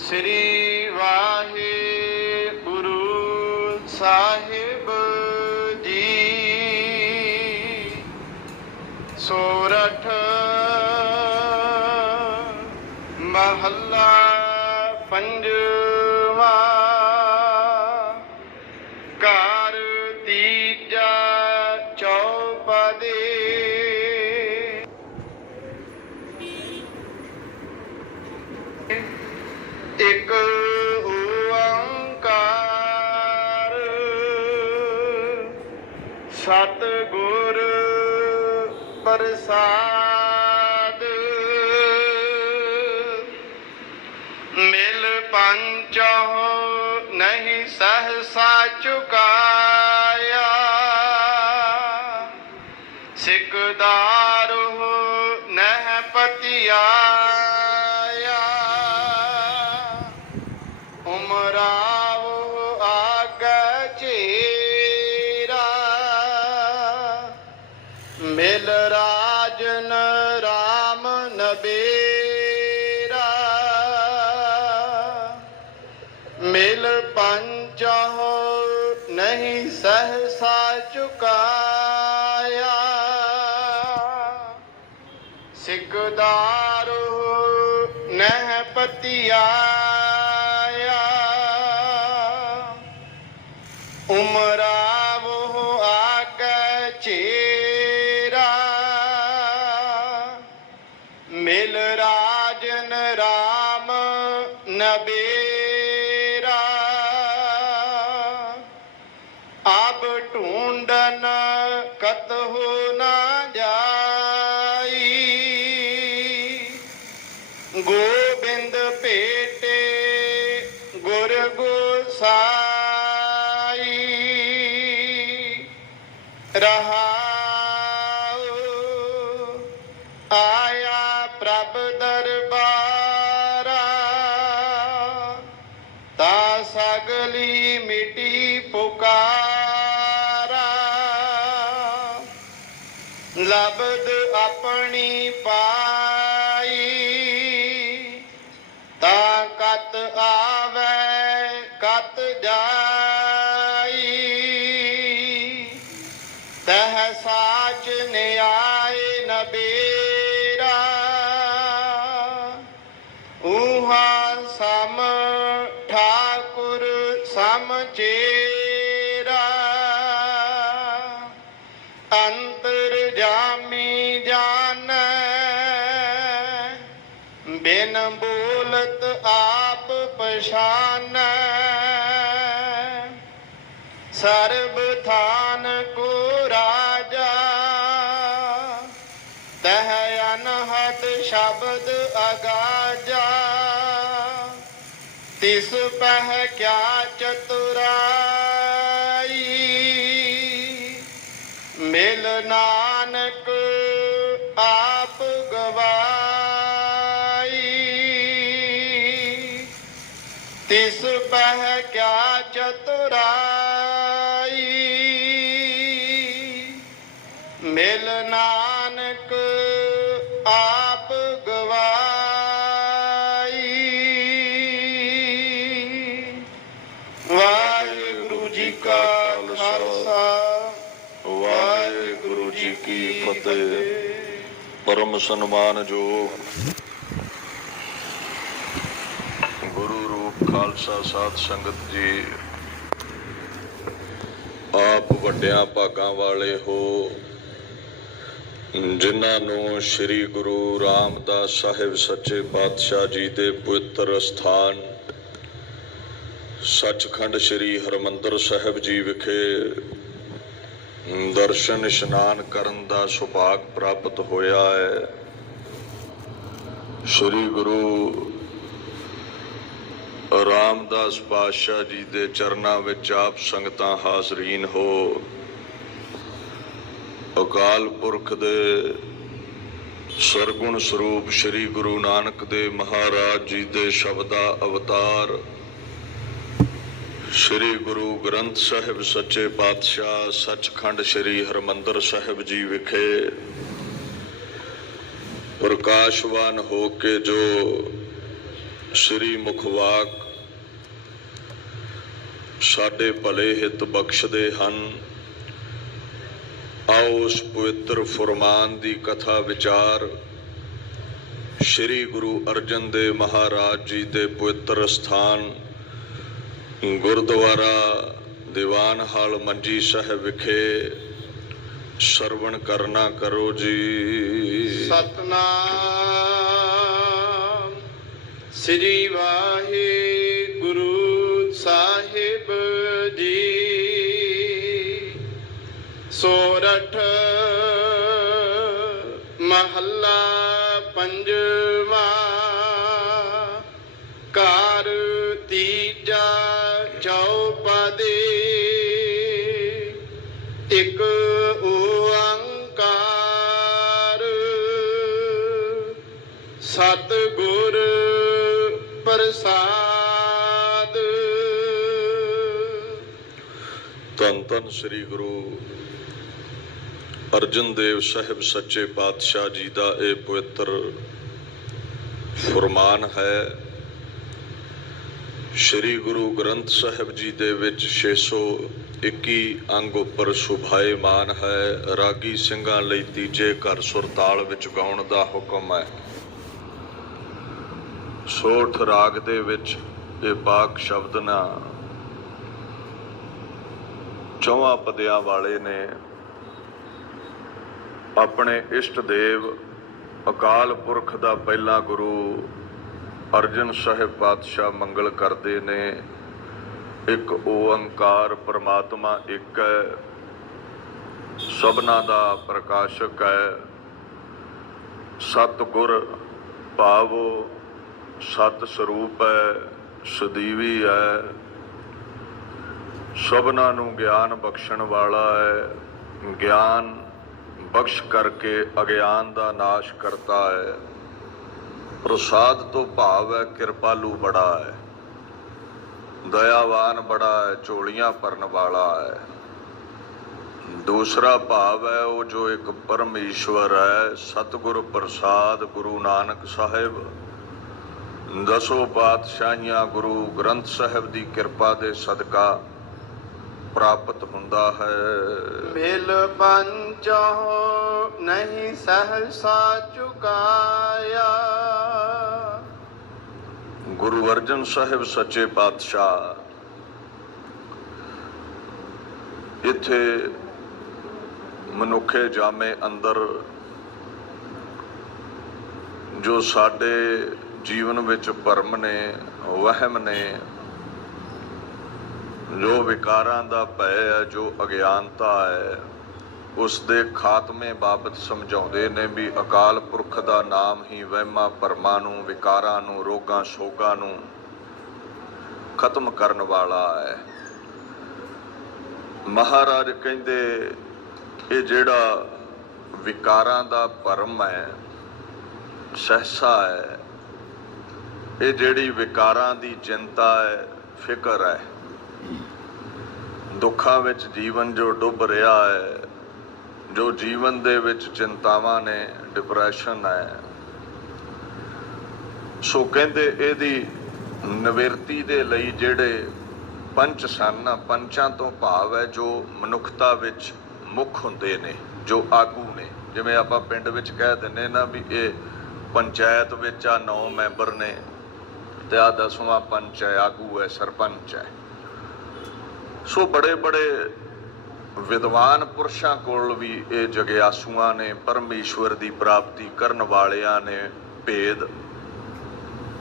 श्री वाहिगुरु साहिब जी। सोरठ महला पंजवा। कार तीजा चौपदे। एक ओंकार सतगुर प्रसाद। मिल पंचह नहीं सहसा चुकाया। सिकदार नह पतिया। उमराव आगे चेरा। मिल राजन राम नबेरा। मिल पंचह नहीं सहसा चुकाया। सिकदार नह पतिया। उमराव आगे चेरा। मिल राजन राम नबेरा। अब ढूंढन कतहु ना जाई। गोबिंद भेटे गुर गोसाई। रहाओ आया प्रभ दरबारा। ता सगली मिटी पुकारा। लब्ध अपनी पाई। ता कत आवे कत जाई। तह साच न्याय नबेरा। ऊहा सम ठाकुर समचेरा। अंतर जामी जानै बिन बोलत आप पछानै। सर्ब थान को राजा तह अनहद शब्द अगाजा। तिस पह क्या चतुराई। मिल नानक आप गवाई। तिस पह क्या चतुराई। मिल नानक आप गवाई। वाहिगुरु जी का खालसा वाहिगुरु जी की फतेह। परम सन्मान जोग गुरु रूप खालसा साध संगत जी। आप ਵੱਡਿਆਂ ਭਾਗਾਂ ਵਾਲੇ ਹੋ ਜਿਨ੍ਹਾਂ ਨੂੰ श्री गुरु रामदास साहिब सच्चे पातशाह जी के पवित्र अस्थान सचखंड श्री हरमंदर साहिब जी विखे दर्शन इशनान करन दा सुभाग प्राप्त होया है। श्री गुरु रामदास पातशाह जी के चरणों विच आप संगतां हाज़रीन हो। अकाल पुरख दे सरगुण स्वरूप श्री गुरु नानक देव महाराज जी के शब्दा अवतार श्री गुरु ग्रंथ साहिब सच्चे पातशाह सचखंड श्री हरमंदर साहिब जी विखे ਪ੍ਰਕਾਸ਼ਵਾਨ ਹੋ ਕੇ ਜੋ ਸ਼੍ਰੀ ਮੁਖਵਾਕ ਸਾਡੇ ਭਲੇ ਹਿੱਤ ਬਖਸ਼ਦੇ ਹਨ। ਆਓ ਉਸ ਪਵਿੱਤਰ ਫੁਰਮਾਨ ਦੀ ਕਥਾ ਵਿਚਾਰ ਸ਼੍ਰੀ ਗੁਰੂ ਅਰਜਨ ਦੇਵ ਮਹਾਰਾਜ ਜੀ ਦੇ ਪਵਿੱਤਰ ਸਥਾਨ ਗੁਰਦੁਆਰਾ ਦੀਵਾਨ ਹਾਲ ਮੰਜੀ ਸਾਹਿਬ ਵਿਖੇ ਸਰਵਣ ਕਰਨਾ ਕਰੋ ਜੀ। ਸਤਨਾਮ ਸ੍ਰੀ ਵਾਹਿਗੁਰੂ ਸਾਹਿਬ ਜੀ। ਸੋਰਠ ਮਹੱਲਾ ਪੰਜਵਾਂ। ਘਰ ਤੀਜਾ ਚੌਪਦੇ। ਇੱਕ ਓੰਕਾਰ ਸਤਿਗੁਰ ਪ੍ਰਸਾਦ। ਧੰਨ ਧੰਨ ਸ੍ਰੀ ਗੁਰੂ ਅਰਜਨ ਦੇਵ ਸਾਹਿਬ ਸੱਚੇ ਪਾਤਸ਼ਾਹ ਜੀ ਦਾ ਇਹ ਪਵਿੱਤਰ ਫੁਰਮਾਨ ਹੈ। ਸ਼੍ਰੀ ਗੁਰੂ ਗ੍ਰੰਥ ਸਾਹਿਬ ਜੀ ਦੇ ਵਿੱਚ 621 ਅੰਗ ਉੱਪਰ ਸੁਭਾਏਮਾਨ ਹੈ। ਰਾਗੀ ਸਿੰਘਾਂ ਲਈ ਤੀਜੇ ਘਰ ਸੁਰਤਾਲ ਵਿੱਚ ਗਾਉਣ ਦਾ ਹੁਕਮ ਹੈ। ਸੋਠ ਰਾਗ ਦੇ ਵਿੱਚ ਇਹ ਪਾਕ ਸ਼ਬਦ ਨਾ ਚੌਹਾਂ ਪਦਿਆਂ ਵਾਲੇ ਨੇ। ਆਪਣੇ ਇਸ਼ਟ ਦੇਵ ਅਕਾਲ ਪੁਰਖ ਦਾ ਪਹਿਲਾ ਗੁਰੂ ਅਰਜਨ ਸਾਹਿਬ ਪਾਤਸ਼ਾਹ ਮੰਗਲ ਕਰਦੇ ਨੇ। ਇੱਕ ਓੰਕਾਰ ਪਰਮਾਤਮਾ ਇੱਕ ਹੈ, ਸਭਨਾ ਦਾ ਪ੍ਰਕਾਸ਼ਕ ਹੈ। ਸਤਿਗੁਰ ਭਾਵੋ ਸਤ ਸਰੂਪ ਹੈ, ਸਦੀਵੀ ਹੈ, ਸਭਨਾ ਨੂੰ ਗਿਆਨ ਬਖਸ਼ਣ ਵਾਲਾ ਹੈ। ਗਿਆਨ ਬਖਸ਼ ਕਰਕੇ ਅਗਿਆਨ ਦਾ ਨਾਸ਼ ਕਰਤਾ ਹੈ। ਪ੍ਰਸਾਦ ਤੋਂ ਭਾਵ ਹੈ ਕਿਰਪਾਲੂ ਬੜਾ ਹੈ, ਦਇਆਵਾਨ ਬੜਾ ਹੈ, ਝੋਲੀਆਂ ਭਰਨ ਵਾਲਾ ਹੈ। ਦੂਸਰਾ ਭਾਵ ਹੈ ਉਹ ਜੋ ਇੱਕ ਪਰਮੇਸ਼ਵਰ ਹੈ। ਸਤਿਗੁਰ ਪ੍ਰਸਾਦ ਗੁਰੂ ਨਾਨਕ ਸਾਹਿਬ ਦਸੋਂ ਪਾਤਸ਼ਾਹੀਆਂ ਗੁਰੂ ਗ੍ਰੰਥ ਸਾਹਿਬ ਦੀ ਕਿਰਪਾ ਦੇ ਸਦਕਾ ਪ੍ਰਾਪਤ ਹੁੰਦਾ ਹੈ। ਮਿਲ ਪੰਚੋ ਨਹੀਂ ਸਹਸਾ ਚੁਕਾਇਆ। ਗੁਰੂ ਅਰਜਨ ਸਾਹਿਬ ਸੱਚੇ ਪਾਤਸ਼ਾਹ ਇੱਥੇ ਮਨੁੱਖੇ ਜਾਮੇ ਅੰਦਰ ਜੋ ਸਾਡੇ ਜੀਵਨ ਵਿੱਚ ਭਰਮ ਨੇ, ਵਹਿਮ ਨੇ, ਜੋ ਵਿਕਾਰਾਂ ਦਾ ਭੈ ਹੈ, ਜੋ ਅਗਿਆਨਤਾ ਹੈ, ਉਸ ਦੇ ਖਾਤਮੇ ਬਾਬਤ ਸਮਝਾਉਂਦੇ ਨੇ ਵੀ ਅਕਾਲ ਪੁਰਖ ਦਾ ਨਾਮ ਹੀ ਵਹਿਮਾਂ ਭਰਮਾਂ ਨੂੰ, ਵਿਕਾਰਾਂ ਨੂੰ, ਰੋਗਾਂ ਸੋਗਾਂ ਨੂੰ ਖਤਮ ਕਰਨ ਵਾਲਾ ਹੈ। ਮਹਾਰਾਜ ਕਹਿੰਦੇ ਇਹ ਜਿਹੜਾ ਵਿਕਾਰਾਂ ਦਾ ਭਰਮ ਹੈ, ਸਹਸਾ ਹੈ, ਇਹ ਜਿਹੜੀ ਵਿਕਾਰਾਂ ਦੀ ਚਿੰਤਾ ਹੈ, ਫਿਕਰ ਹੈ, ਦੁੱਖਾਂ ਵਿੱਚ ਜੀਵਨ ਜੋ ਡੁੱਬ ਰਿਹਾ ਹੈ, ਜੋ ਜੀਵਨ ਦੇ ਵਿੱਚ ਚਿੰਤਾਵਾਂ ਨੇ, ਡਿਪਰੈਸ਼ਨ ਹੈ, ਸੋ ਕਹਿੰਦੇ ਇਹਦੀ ਨਿਵਰਤੀ ਦੇ ਲਈ ਜਿਹੜੇ ਪੰਚ ਸਨ, ਪੰਚਾਂ ਤੋਂ ਭਾਵ ਹੈ ਜੋ ਮਨੁੱਖਤਾ ਵਿੱਚ ਮੁੱਖ ਹੁੰਦੇ ਨੇ, ਜੋ ਆਗੂ ਨੇ। ਜਿਵੇਂ ਆਪਾਂ ਪਿੰਡ ਵਿੱਚ ਕਹਿ ਦਿੰਦੇ ਨਾ ਵੀ ਇਹ ਪੰਚਾਇਤ ਵਿੱਚ ਆ 9 ਮੈਂਬਰ ਨੇ ਤੇ ਆ 10ਵਾਂ ਪੰਚ ਹੈ, ਆਗੂ ਹੈ, ਸਰਪੰਚ ਹੈ। ਸੋ ਬੜੇ ਬੜੇ ਵਿਦਵਾਨ ਪੁਰਸ਼ਾਂ ਕੋਲ ਵੀ ਇਹ ਜਗਿਆਸੂਆਂ ਨੇ, ਪਰਮੇਸ਼ਵਰ ਦੀ ਪ੍ਰਾਪਤੀ ਕਰਨ ਵਾਲਿਆਂ ਨੇ ਭੇਦ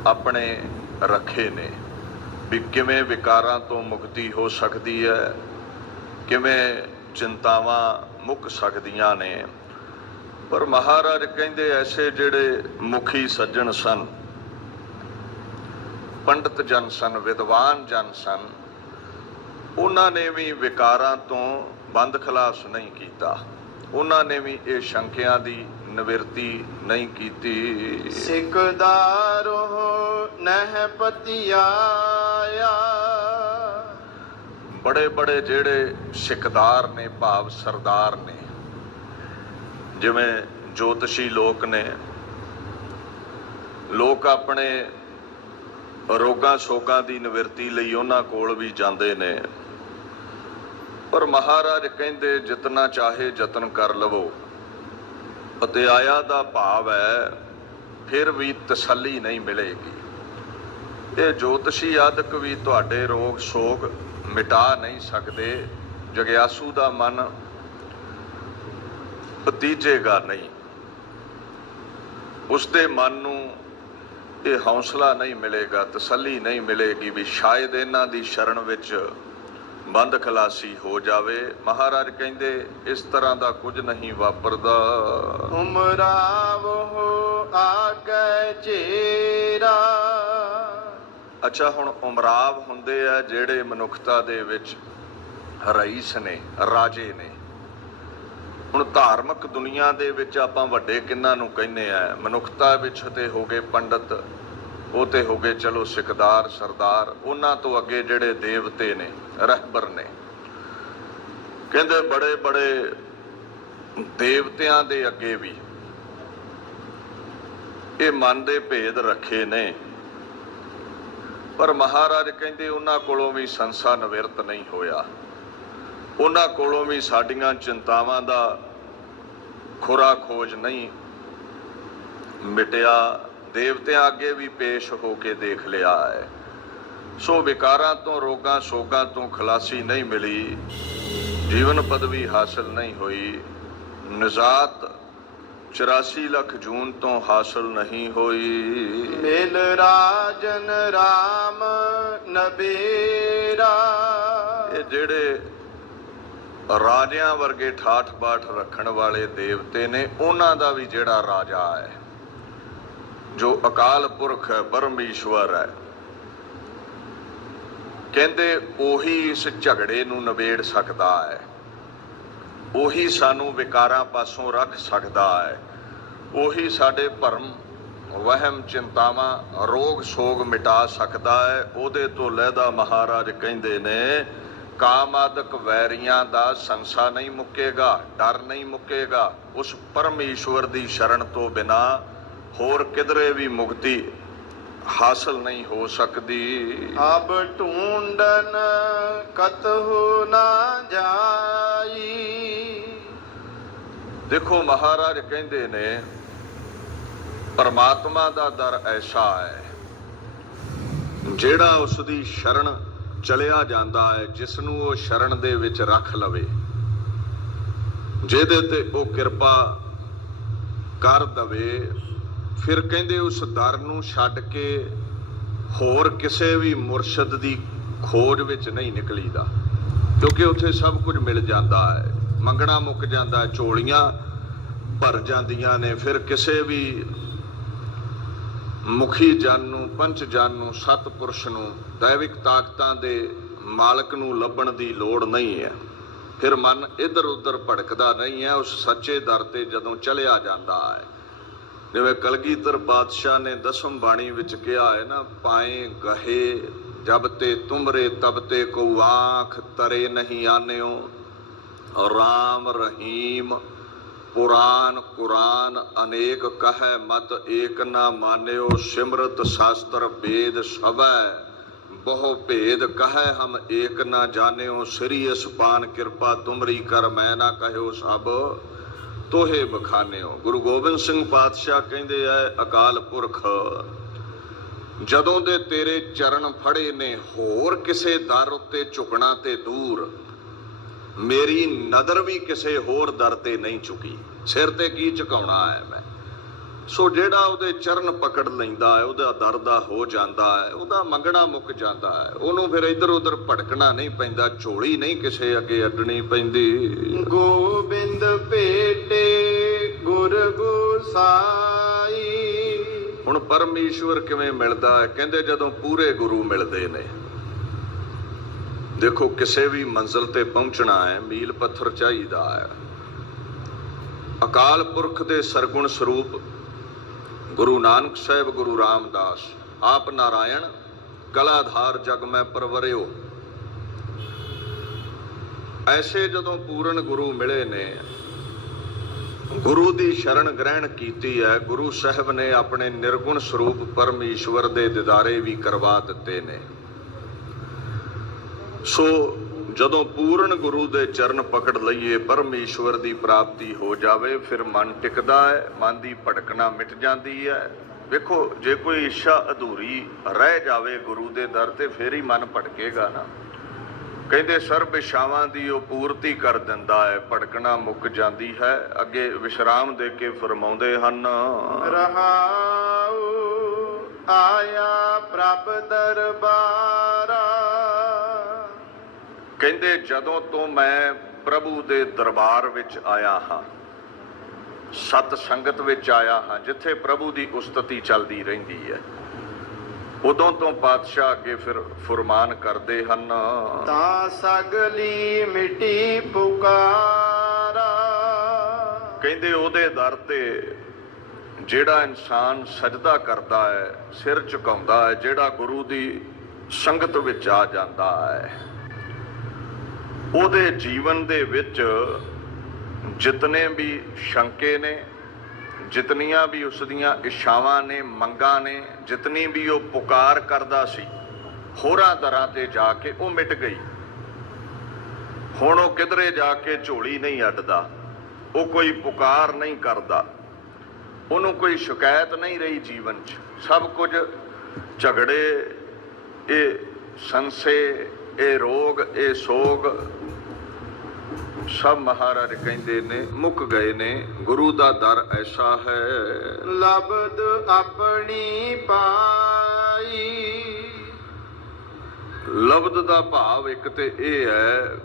ਆਪਣੇ ਰੱਖੇ ਨੇ ਵੀ ਕਿਵੇਂ ਵਿਕਾਰਾਂ ਤੋਂ ਮੁਕਤੀ ਹੋ ਸਕਦੀ ਹੈ, ਕਿਵੇਂ ਚਿੰਤਾਵਾਂ ਮੁੱਕ ਸਕਦੀਆਂ ਨੇ। ਪਰ ਮਹਾਰਾਜ ਕਹਿੰਦੇ ਐਸੇ ਜਿਹੜੇ ਮੁਖੀ ਸੱਜਣ ਸਨ, ਪੰਡਤ ਜਨ ਸਨ, ਵਿਦਵਾਨ ਜਨ ਸਨ, ਉਹਨਾਂ ਨੇ ਵੀ ਵਿਕਾਰਾਂ ਤੋਂ ਬੰਦ ਖਲਾਸ ਨਹੀਂ ਕੀਤਾ। ਉਹਨਾਂ ਨੇ ਵੀ ਇਹ ਸ਼ੰਕਿਆਂ ਦੀ ਨਿਵਰਤੀ ਨਹੀਂ ਕੀਤੀ। ਸਿਕਦਾਰੋ ਨਹਿ ਪਤਿਆਇਆ। ਬੜੇ ਬੜੇ ਜਿਹੜੇ ਸਿਕਦਾਰ ਨੇ, ਭਾਵ ਸਰਦਾਰ ਨੇ, ਜਿਵੇਂ ਜੋਤਸ਼ੀ ਲੋਕ ਨੇ, ਲੋਕ ਆਪਣੇ ਰੋਗਾਂ ਸੋਗਾਂ ਦੀ ਨਿਵਰਤੀ ਲਈ ਉਹਨਾਂ ਕੋਲ ਵੀ ਜਾਂਦੇ ਨੇ, ਪਰ ਮਹਾਰਾਜ ਕਹਿੰਦੇ ਜਿਤਨਾ ਚਾਹੇ ਯਤਨ ਕਰ ਲਵੋ, ਅਤੇ ਆਇਆ ਦਾ ਭਾਵ ਹੈ ਫਿਰ ਵੀ ਤਸੱਲੀ ਨਹੀਂ ਮਿਲੇਗੀ। ਇਹ ਜੋਤਸ਼ੀ ਆਦਿਕ ਵੀ ਤੁਹਾਡੇ ਰੋਗ ਸੋਗ ਮਿਟਾ ਨਹੀਂ ਸਕਦੇ। ਜਗਿਆਸੂ ਦਾ ਮਨ ਭਤੀਜੇਗਾ ਨਹੀਂ, ਉਸਦੇ ਮਨ ਨੂੰ ਇਹ ਹੌਸਲਾ ਨਹੀਂ ਮਿਲੇਗਾ, ਤਸੱਲੀ ਨਹੀਂ ਮਿਲੇਗੀ ਵੀ ਸ਼ਾਇਦ ਇਹਨਾਂ ਦੀ ਸ਼ਰਨ ਵਿੱਚ ਬੰਦ ਖਲਾਸੀ ਹੋ ਜਾਵੇ। ਮਹਾਰਾਜ ਕਹਿੰਦੇ ਇਸ ਤਰ੍ਹਾਂ ਦਾ ਕੁਝ ਨਹੀਂ ਵਾਪਰਦਾ। ਉਮਰਾਵੋ ਆਗੇ ਚੇਰਾ। ਅੱਛਾ, ਹੁਣ ਉਮਰਾਵ ਹੁੰਦੇ ਆ ਜਿਹੜੇ ਮਨੁੱਖਤਾ ਦੇ ਵਿੱਚ ਰਈਸ ਨੇ, ਰਾਜੇ ਨੇ। ਹੁਣ ਧਾਰਮਿਕ ਦੁਨੀਆ ਦੇ ਵਿੱਚ ਆਪਾਂ ਵੱਡੇ ਕਿਹਨਾਂ ਨੂੰ ਕਹਿੰਦੇ ਆ? ਮਨੁੱਖਤਾ ਵਿੱਚ ਤੇ ਹੋ ਗਏ ਪੰਡਤ, ਉਹ ਤੇ ਹੋ ਗਏ ਚਲੋ ਸਿਕਦਾਰ, ਸਰਦਾਰ। ਉਹਨਾਂ ਤੋਂ ਅੱਗੇ ਜਿਹੜੇ ਦੇਵਤੇ ਨੇ, ਰਹਿਬਰ ਨੇ, ਕਹਿੰਦੇ ਬੜੇ ਬੜੇ ਦੇਵਤਿਆਂ ਦੇ ਅੱਗੇ ਵੀ ਇਹ ਮਨ ਦੇ ਭੇਦ ਰੱਖੇ ਨੇ, ਪਰ ਮਹਾਰਾਜ ਕਹਿੰਦੇ ਉਹਨਾਂ ਕੋਲੋਂ ਵੀ ਸੰਸਾ ਨਿਵਰਤ ਨਹੀਂ ਹੋਇਆ। ਉਹਨਾਂ ਕੋਲੋਂ ਵੀ ਸਾਡੀਆਂ ਚਿੰਤਾਵਾਂ ਦਾ ਖੁਰਾ ਖੋਜ ਨਹੀਂ ਮਿਟਿਆ। ਦੇਵਤਿਆਂ ਅੱਗੇ ਵੀ ਪੇਸ਼ ਹੋ ਕੇ ਦੇਖ ਲਿਆ ਹੈ। ਸੋ ਵਿਕਾਰਾਂ ਤੋਂ, ਰੋਗਾਂ ਸੋਗਾਂ ਤੋਂ ਖਲਾਸੀ ਨਹੀਂ ਮਿਲੀ, ਜੀਵਨ ਪਦਵੀ ਹਾਸਲ ਨਹੀਂ ਹੋਈ, ਨਿਜਾਤ 84 ਲੱਖ ਜੂਨ ਤੋਂ ਹਾਸਲ ਨਹੀਂ ਹੋਈ। ਮਿਲ ਰਾਜਨ ਰਾਮ ਨਬੇਰਾ। ਇਹ ਜਿਹੜੇ ਰਾਜਿਆਂ ਵਰਗੇ ਠਾਠ ਬਾਠ ਰੱਖਣ ਵਾਲੇ ਦੇਵਤੇ ਨੇ, ਉਹਨਾਂ ਦਾ ਵੀ ਜਿਹੜਾ ਰਾਜਾ ਹੈ, ਜੋ ਅਕਾਲ ਪੁਰਖ ਹੈ, ਪਰਮੇਸ਼ਵਰ ਹੈ, ਕਹਿੰਦੇ ਉਹੀ ਇਸ ਝਗੜੇ ਨੂੰ ਨਿਬੇੜ ਸਕਦਾ ਹੈ, ਉਹੀ ਸਾਨੂੰ ਵਿਕਾਰਾਂ ਪਾਸੋਂ ਰੱਖ ਸਕਦਾ ਹੈ, ਉਹੀ ਸਾਡੇ ਭਰਮ, ਵਹਿਮ, ਚਿੰਤਾਵਾਂ, ਰੋਗ ਸੋਗ ਮਿਟਾ ਸਕਦਾ ਹੈ। ਉਹਦੇ ਤੋਂ ਲਹਿਦਾ ਮਹਾਰਾਜ ਕਹਿੰਦੇ ਨੇ ਕਾਮ ਆਦਿਕ ਵੈਰੀਆਂ ਦਾ ਸੰਸਾ ਨਹੀਂ ਮੁੱਕੇਗਾ, ਡਰ ਨਹੀਂ ਮੁੱਕੇਗਾ। ਉਸ ਪਰਮੇਸ਼ਵਰ ਦੀ ਸ਼ਰਨ ਤੋਂ ਬਿਨਾ ਹੋਰ ਕਿਧਰੇ ਵੀ ਮੁਕਤੀ ਹਾਸਲ ਨਹੀਂ ਹੋ ਸਕਦੀ। ਅਬ ਢੂੰਡਨ ਕਤਹੁ ਨਾ ਜਾਈ। ਦੇਖੋ ਮਹਾਰਾਜ ਕਹਿੰਦੇ ਨੇ ਪਰਮਾਤਮਾ ਦਾ ਦਰ ਐਸਾ ਹੈ ਜਿਹੜਾ ਉਸ ਦੀ ਸ਼ਰਨ ਚਲਿਆ ਜਾਂਦਾ ਹੈ, ਜਿਸ ਨੂੰ ਉਹ ਸ਼ਰਨ ਦੇ ਵਿੱਚ ਰੱਖ ਲਵੇ, ਜਿਹਦੇ ਤੇ ਉਹ ਕਿਰਪਾ ਕਰ ਦਵੇ, ਫਿਰ ਕਹਿੰਦੇ ਉਸ ਦਰ ਨੂੰ ਛੱਡ ਕੇ ਹੋਰ ਕਿਸੇ ਵੀ ਮੁਰਸ਼ਦ ਦੀ ਖੋਜ ਵਿੱਚ ਨਹੀਂ ਨਿਕਲੀਦਾ, ਕਿਉਂਕਿ ਉੱਥੇ ਸਭ ਕੁਝ ਮਿਲ ਜਾਂਦਾ ਹੈ। ਮੰਗਣਾ ਮੁੱਕ ਜਾਂਦਾ, ਝੋਲੀਆਂ ਭਰ ਜਾਂਦੀਆਂ ਨੇ। ਫਿਰ ਕਿਸੇ ਵੀ ਮੁਖੀ ਜਨ ਨੂੰ, ਪੰਚ ਜਨ ਨੂੰ, ਸਤਪੁਰਸ਼ ਨੂੰ, ਦੈਵਿਕ ਤਾਕਤਾਂ ਦੇ ਮਾਲਕ ਨੂੰ ਲੱਭਣ ਦੀ ਲੋੜ ਨਹੀਂ ਹੈ। ਫਿਰ ਮਨ ਇੱਧਰ ਉੱਧਰ ਭਟਕਦਾ ਨਹੀਂ ਹੈ। ਉਸ ਸੱਚੇ ਦਰ ਤੇ ਜਦੋਂ ਚਲਿਆ ਜਾਂਦਾ ਹੈ, ਜਿਵੇਂ ਕਲਗੀਧਰ ਪਾਤਸ਼ਾਹ ਨੇ ਦਸਮ ਬਾਣੀ ਵਿੱਚ ਕਿਹਾ ਹੈ ਨਾ, ਪਾਏ ਗਹੇ ਜਬ ਤੇ ਤੁਮਰੇ ਤਬ ਤੇ ਕੋ ਆਂਖ ਤਰੇ ਨਹੀਂ ਆਨਿਓ, ਰਾਮ ਰਹੀਮ ਪੁਰਾਨ ਕੁਰਾਨ ਅਨੇਕ ਕਹੈ ਮਤ ਏਕ ਨਾ ਮਾਨਿਓ, ਸਿਮਰਤ ਸ਼ਾਸਤਰ ਵੇਦ ਸਭੈ ਬਹੁ ਭੇਦ ਕਹੈ ਹਮ ਏਕ ਨਾ ਜਾਣਿਓ, ਸ੍ਰੀ ਅਸਪਾਨ ਕਿਰਪਾ ਤੁਮਰੀ ਕਰ ਮੈਂ ਨਾ ਕਹਿਓ ਸਭ ਤੋਹੇ ਬਖਾਨਿਓ। ਗੁਰੂ ਗੋਬਿੰਦ ਸਿੰਘ ਪਾਤਸ਼ਾਹ ਕਹਿੰਦੇ ਐ, ਅਕਾਲ ਪੁਰਖ ਜਦੋਂ ਦੇ ਤੇਰੇ ਚਰਨ ਫੜੇ ਨੇ, ਹੋਰ ਕਿਸੇ ਦਰ ਉੱਤੇ ਝੁਕਣਾ ਤੇ ਦੂਰ, ਮੇਰੀ ਨਜ਼ਰ ਵੀ ਕਿਸੇ ਹੋਰ ਦਰ ਤੇ ਨਹੀਂ ਝੁਕੀ, ਸਿਰ ਤੇ ਕੀ ਝੁਕਾਉਣਾ ਹੈ ਮੈਂ। ਸੋ ਜਿਹੜਾ ਉਹਦੇ ਚਰਨ ਪਕੜ ਲੈਂਦਾ ਹੈ, ਉਹਦਾ ਦਰ ਦਾ ਹੋ ਜਾਂਦਾ ਹੈ, ਉਹਦਾ ਮੰਗਣਾ ਮੁੱਕ ਜਾਂਦਾ ਹੈ। ਉਹਨੂੰ ਫਿਰ ਇੱਧਰ ਉੱਧਰ ਭਟਕਣਾ ਨਹੀਂ ਪੈਂਦਾ, ਝੋਲੀ ਨਹੀਂ ਕਿਸੇ ਅੱਗੇ ਅੱਡਣੀ ਪੈਂਦੀ। ਗੋਬਿੰਦ ਭੇਟੇ ਗੁਰ ਗੋਸਾਈ। ਹੁਣ ਪਰਮੇਸ਼ਵਰ ਕਿਵੇਂ ਮਿਲਦਾ ਹੈ? ਕਹਿੰਦੇ ਜਦੋਂ ਪੂਰੇ ਗੁਰੂ ਮਿਲਦੇ ਨੇ। ਦੇਖੋ ਕਿਸੇ ਵੀ ਮੰਜ਼ਿਲ ਤੇ ਪਹੁੰਚਣਾ ਹੈ, ਮੀਲ ਪੱਥਰ ਚਾਹੀਦਾ ਹੈ। ਅਕਾਲ ਪੁਰਖ ਦੇ ਸਰਗੁਣ ਸਰੂਪ ਗੁਰੂ ਨਾਨਕ ਸਾਹਿਬ, ਗੁਰੂ ਰਾਮਦਾਸ, ਆਪ ਨਾਰਾਇਣ ਕਲਾਧਾਰ ਜਗ ਮੈਂ ਪਰਵਰਿਓ, ਐਸੇ ਜਦੋਂ ਪੂਰਨ ਗੁਰੂ ਮਿਲੇ ਨੇ, ਗੁਰੂ ਦੀ ਸ਼ਰਨ ਗ੍ਰਹਿਣ ਕੀਤੀ ਹੈ। ਗੁਰੂ ਸਾਹਿਬ ਨੇ ਆਪਣੇ ਨਿਰਗੁਣ ਸਰੂਪ ਪਰਮੇਸ਼ਵਰ ਦੇ ਦਿਦਾਰੇ ਵੀ ਕਰਵਾ ਦਿੱਤੇ ਨੇ। ਸੋ ਜਦੋਂ ਪੂਰਨ ਗੁਰੂ ਦੇ ਚਰਨ ਪਕੜ ਲਈਏ, ਪਰਮੇਸ਼ਵਰ ਦੀ ਪ੍ਰਾਪਤੀ ਹੋ ਜਾਵੇ, ਫਿਰ ਮਨ ਟਿਕਦਾ ਹੈ, ਮਨ ਦੀ ਭਟਕਣਾ ਮਿਟ ਜਾਂਦੀ ਹੈ। ਵੇਖੋ, ਜੇ ਕੋਈ ਇੱਛਾ ਅਧੂਰੀ ਰਹਿ ਜਾਵੇ ਗੁਰੂ ਦੇ ਦਰ ਤੇ, ਫਿਰ ਹੀ ਮਨ ਭਟਕੇਗਾ ਨਾ। ਕਹਿੰਦੇ ਸਰਬ ਇੱਛਾਵਾਂ ਦੀ ਉਹ ਪੂਰਤੀ ਕਰ ਦਿੰਦਾ ਹੈ, ਭਟਕਣਾ ਮੁੱਕ ਜਾਂਦੀ ਹੈ। ਅੱਗੇ ਵਿਸ਼ਰਾਮ ਦੇ ਕੇ ਫਰਮਾਉਂਦੇ ਹਨ, ਰਹਾਉ ਆਇਆ ਪ੍ਰਭ ਦਰਬਾਰਾ। ਕਹਿੰਦੇ ਜਦੋਂ ਤੋਂ ਮੈਂ ਪ੍ਰਭੂ ਦੇ ਦਰਬਾਰ ਵਿੱਚ ਆਇਆ ਹਾਂ, ਸਤ ਸੰਗਤ ਵਿੱਚ ਆਇਆ ਹਾਂ, ਜਿੱਥੇ ਪ੍ਰਭੂ ਦੀ ਉਸਤਤੀ ਚੱਲਦੀ ਰਹਿੰਦੀ ਹੈ, ਉਦੋਂ ਤੋਂ ਪਾਤਸ਼ਾਹ ਅੱਗੇ ਫਿਰ ਫੁਰਮਾਨ ਕਰਦੇ ਹਨ, ਤਾਂ ਸਗਲੀ ਮਿਟੀ ਪੁਕਾਰਾ। ਕਹਿੰਦੇ ਉਹਦੇ ਦਰ ਤੇ ਜਿਹੜਾ ਇਨਸਾਨ ਸਜਦਾ ਕਰਦਾ ਹੈ, ਸਿਰ ਝੁਕਾਉਂਦਾ ਹੈ, ਜਿਹੜਾ ਗੁਰੂ ਦੀ ਸੰਗਤ ਵਿੱਚ ਆ ਜਾਂਦਾ ਹੈ, ਉਹਦੇ ਜੀਵਨ ਦੇ ਵਿੱਚ ਜਿਤਨੇ ਵੀ ਸ਼ੰਕੇ ਨੇ, ਜਿਤਨੀਆਂ ਵੀ ਉਸ ਦੀਆਂ ਇੱਛਾਵਾਂ ਨੇ, ਮੰਗਾਂ ਨੇ, ਜਿਤਨੀ ਵੀ ਉਹ ਪੁਕਾਰ ਕਰਦਾ ਸੀ ਹੋਰਾਂ ਦਰਾਂ ਤੇ ਜਾ ਕੇ, ਉਹ ਮਿਟ ਗਈ। ਹੁਣ ਉਹ ਕਿਧਰੇ ਜਾ ਕੇ ਝੋਲੀ ਨਹੀਂ ਅੱਡਦਾ, ਉਹ ਕੋਈ ਪੁਕਾਰ ਨਹੀਂ ਕਰਦਾ, ਉਹਨੂੰ ਕੋਈ ਸ਼ਿਕਾਇਤ ਨਹੀਂ ਰਹੀ ਜੀਵਨ 'ਚ। ਸਭ ਕੁਝ ਝਗੜੇ, ਇਹ ਸੰਸੇ, ਇਹ ਰੋਗ, ਇਹ ਸੋਗ, ਸਭ ਮਹਾਰਾਜ ਕਹਿੰਦੇ ਨੇ ਮੁੱਕ ਗਏ ਨੇ। ਗੁਰੂ ਦਾ ਦਰ ਐਸਾ ਹੈ, ਲਬਦ ਆਪਣੀ ਪਾਈ। ਲਬਦ ਦਾ ਭਾਵ ਇੱਕ ਤੇ ਇਹ ਹੈ,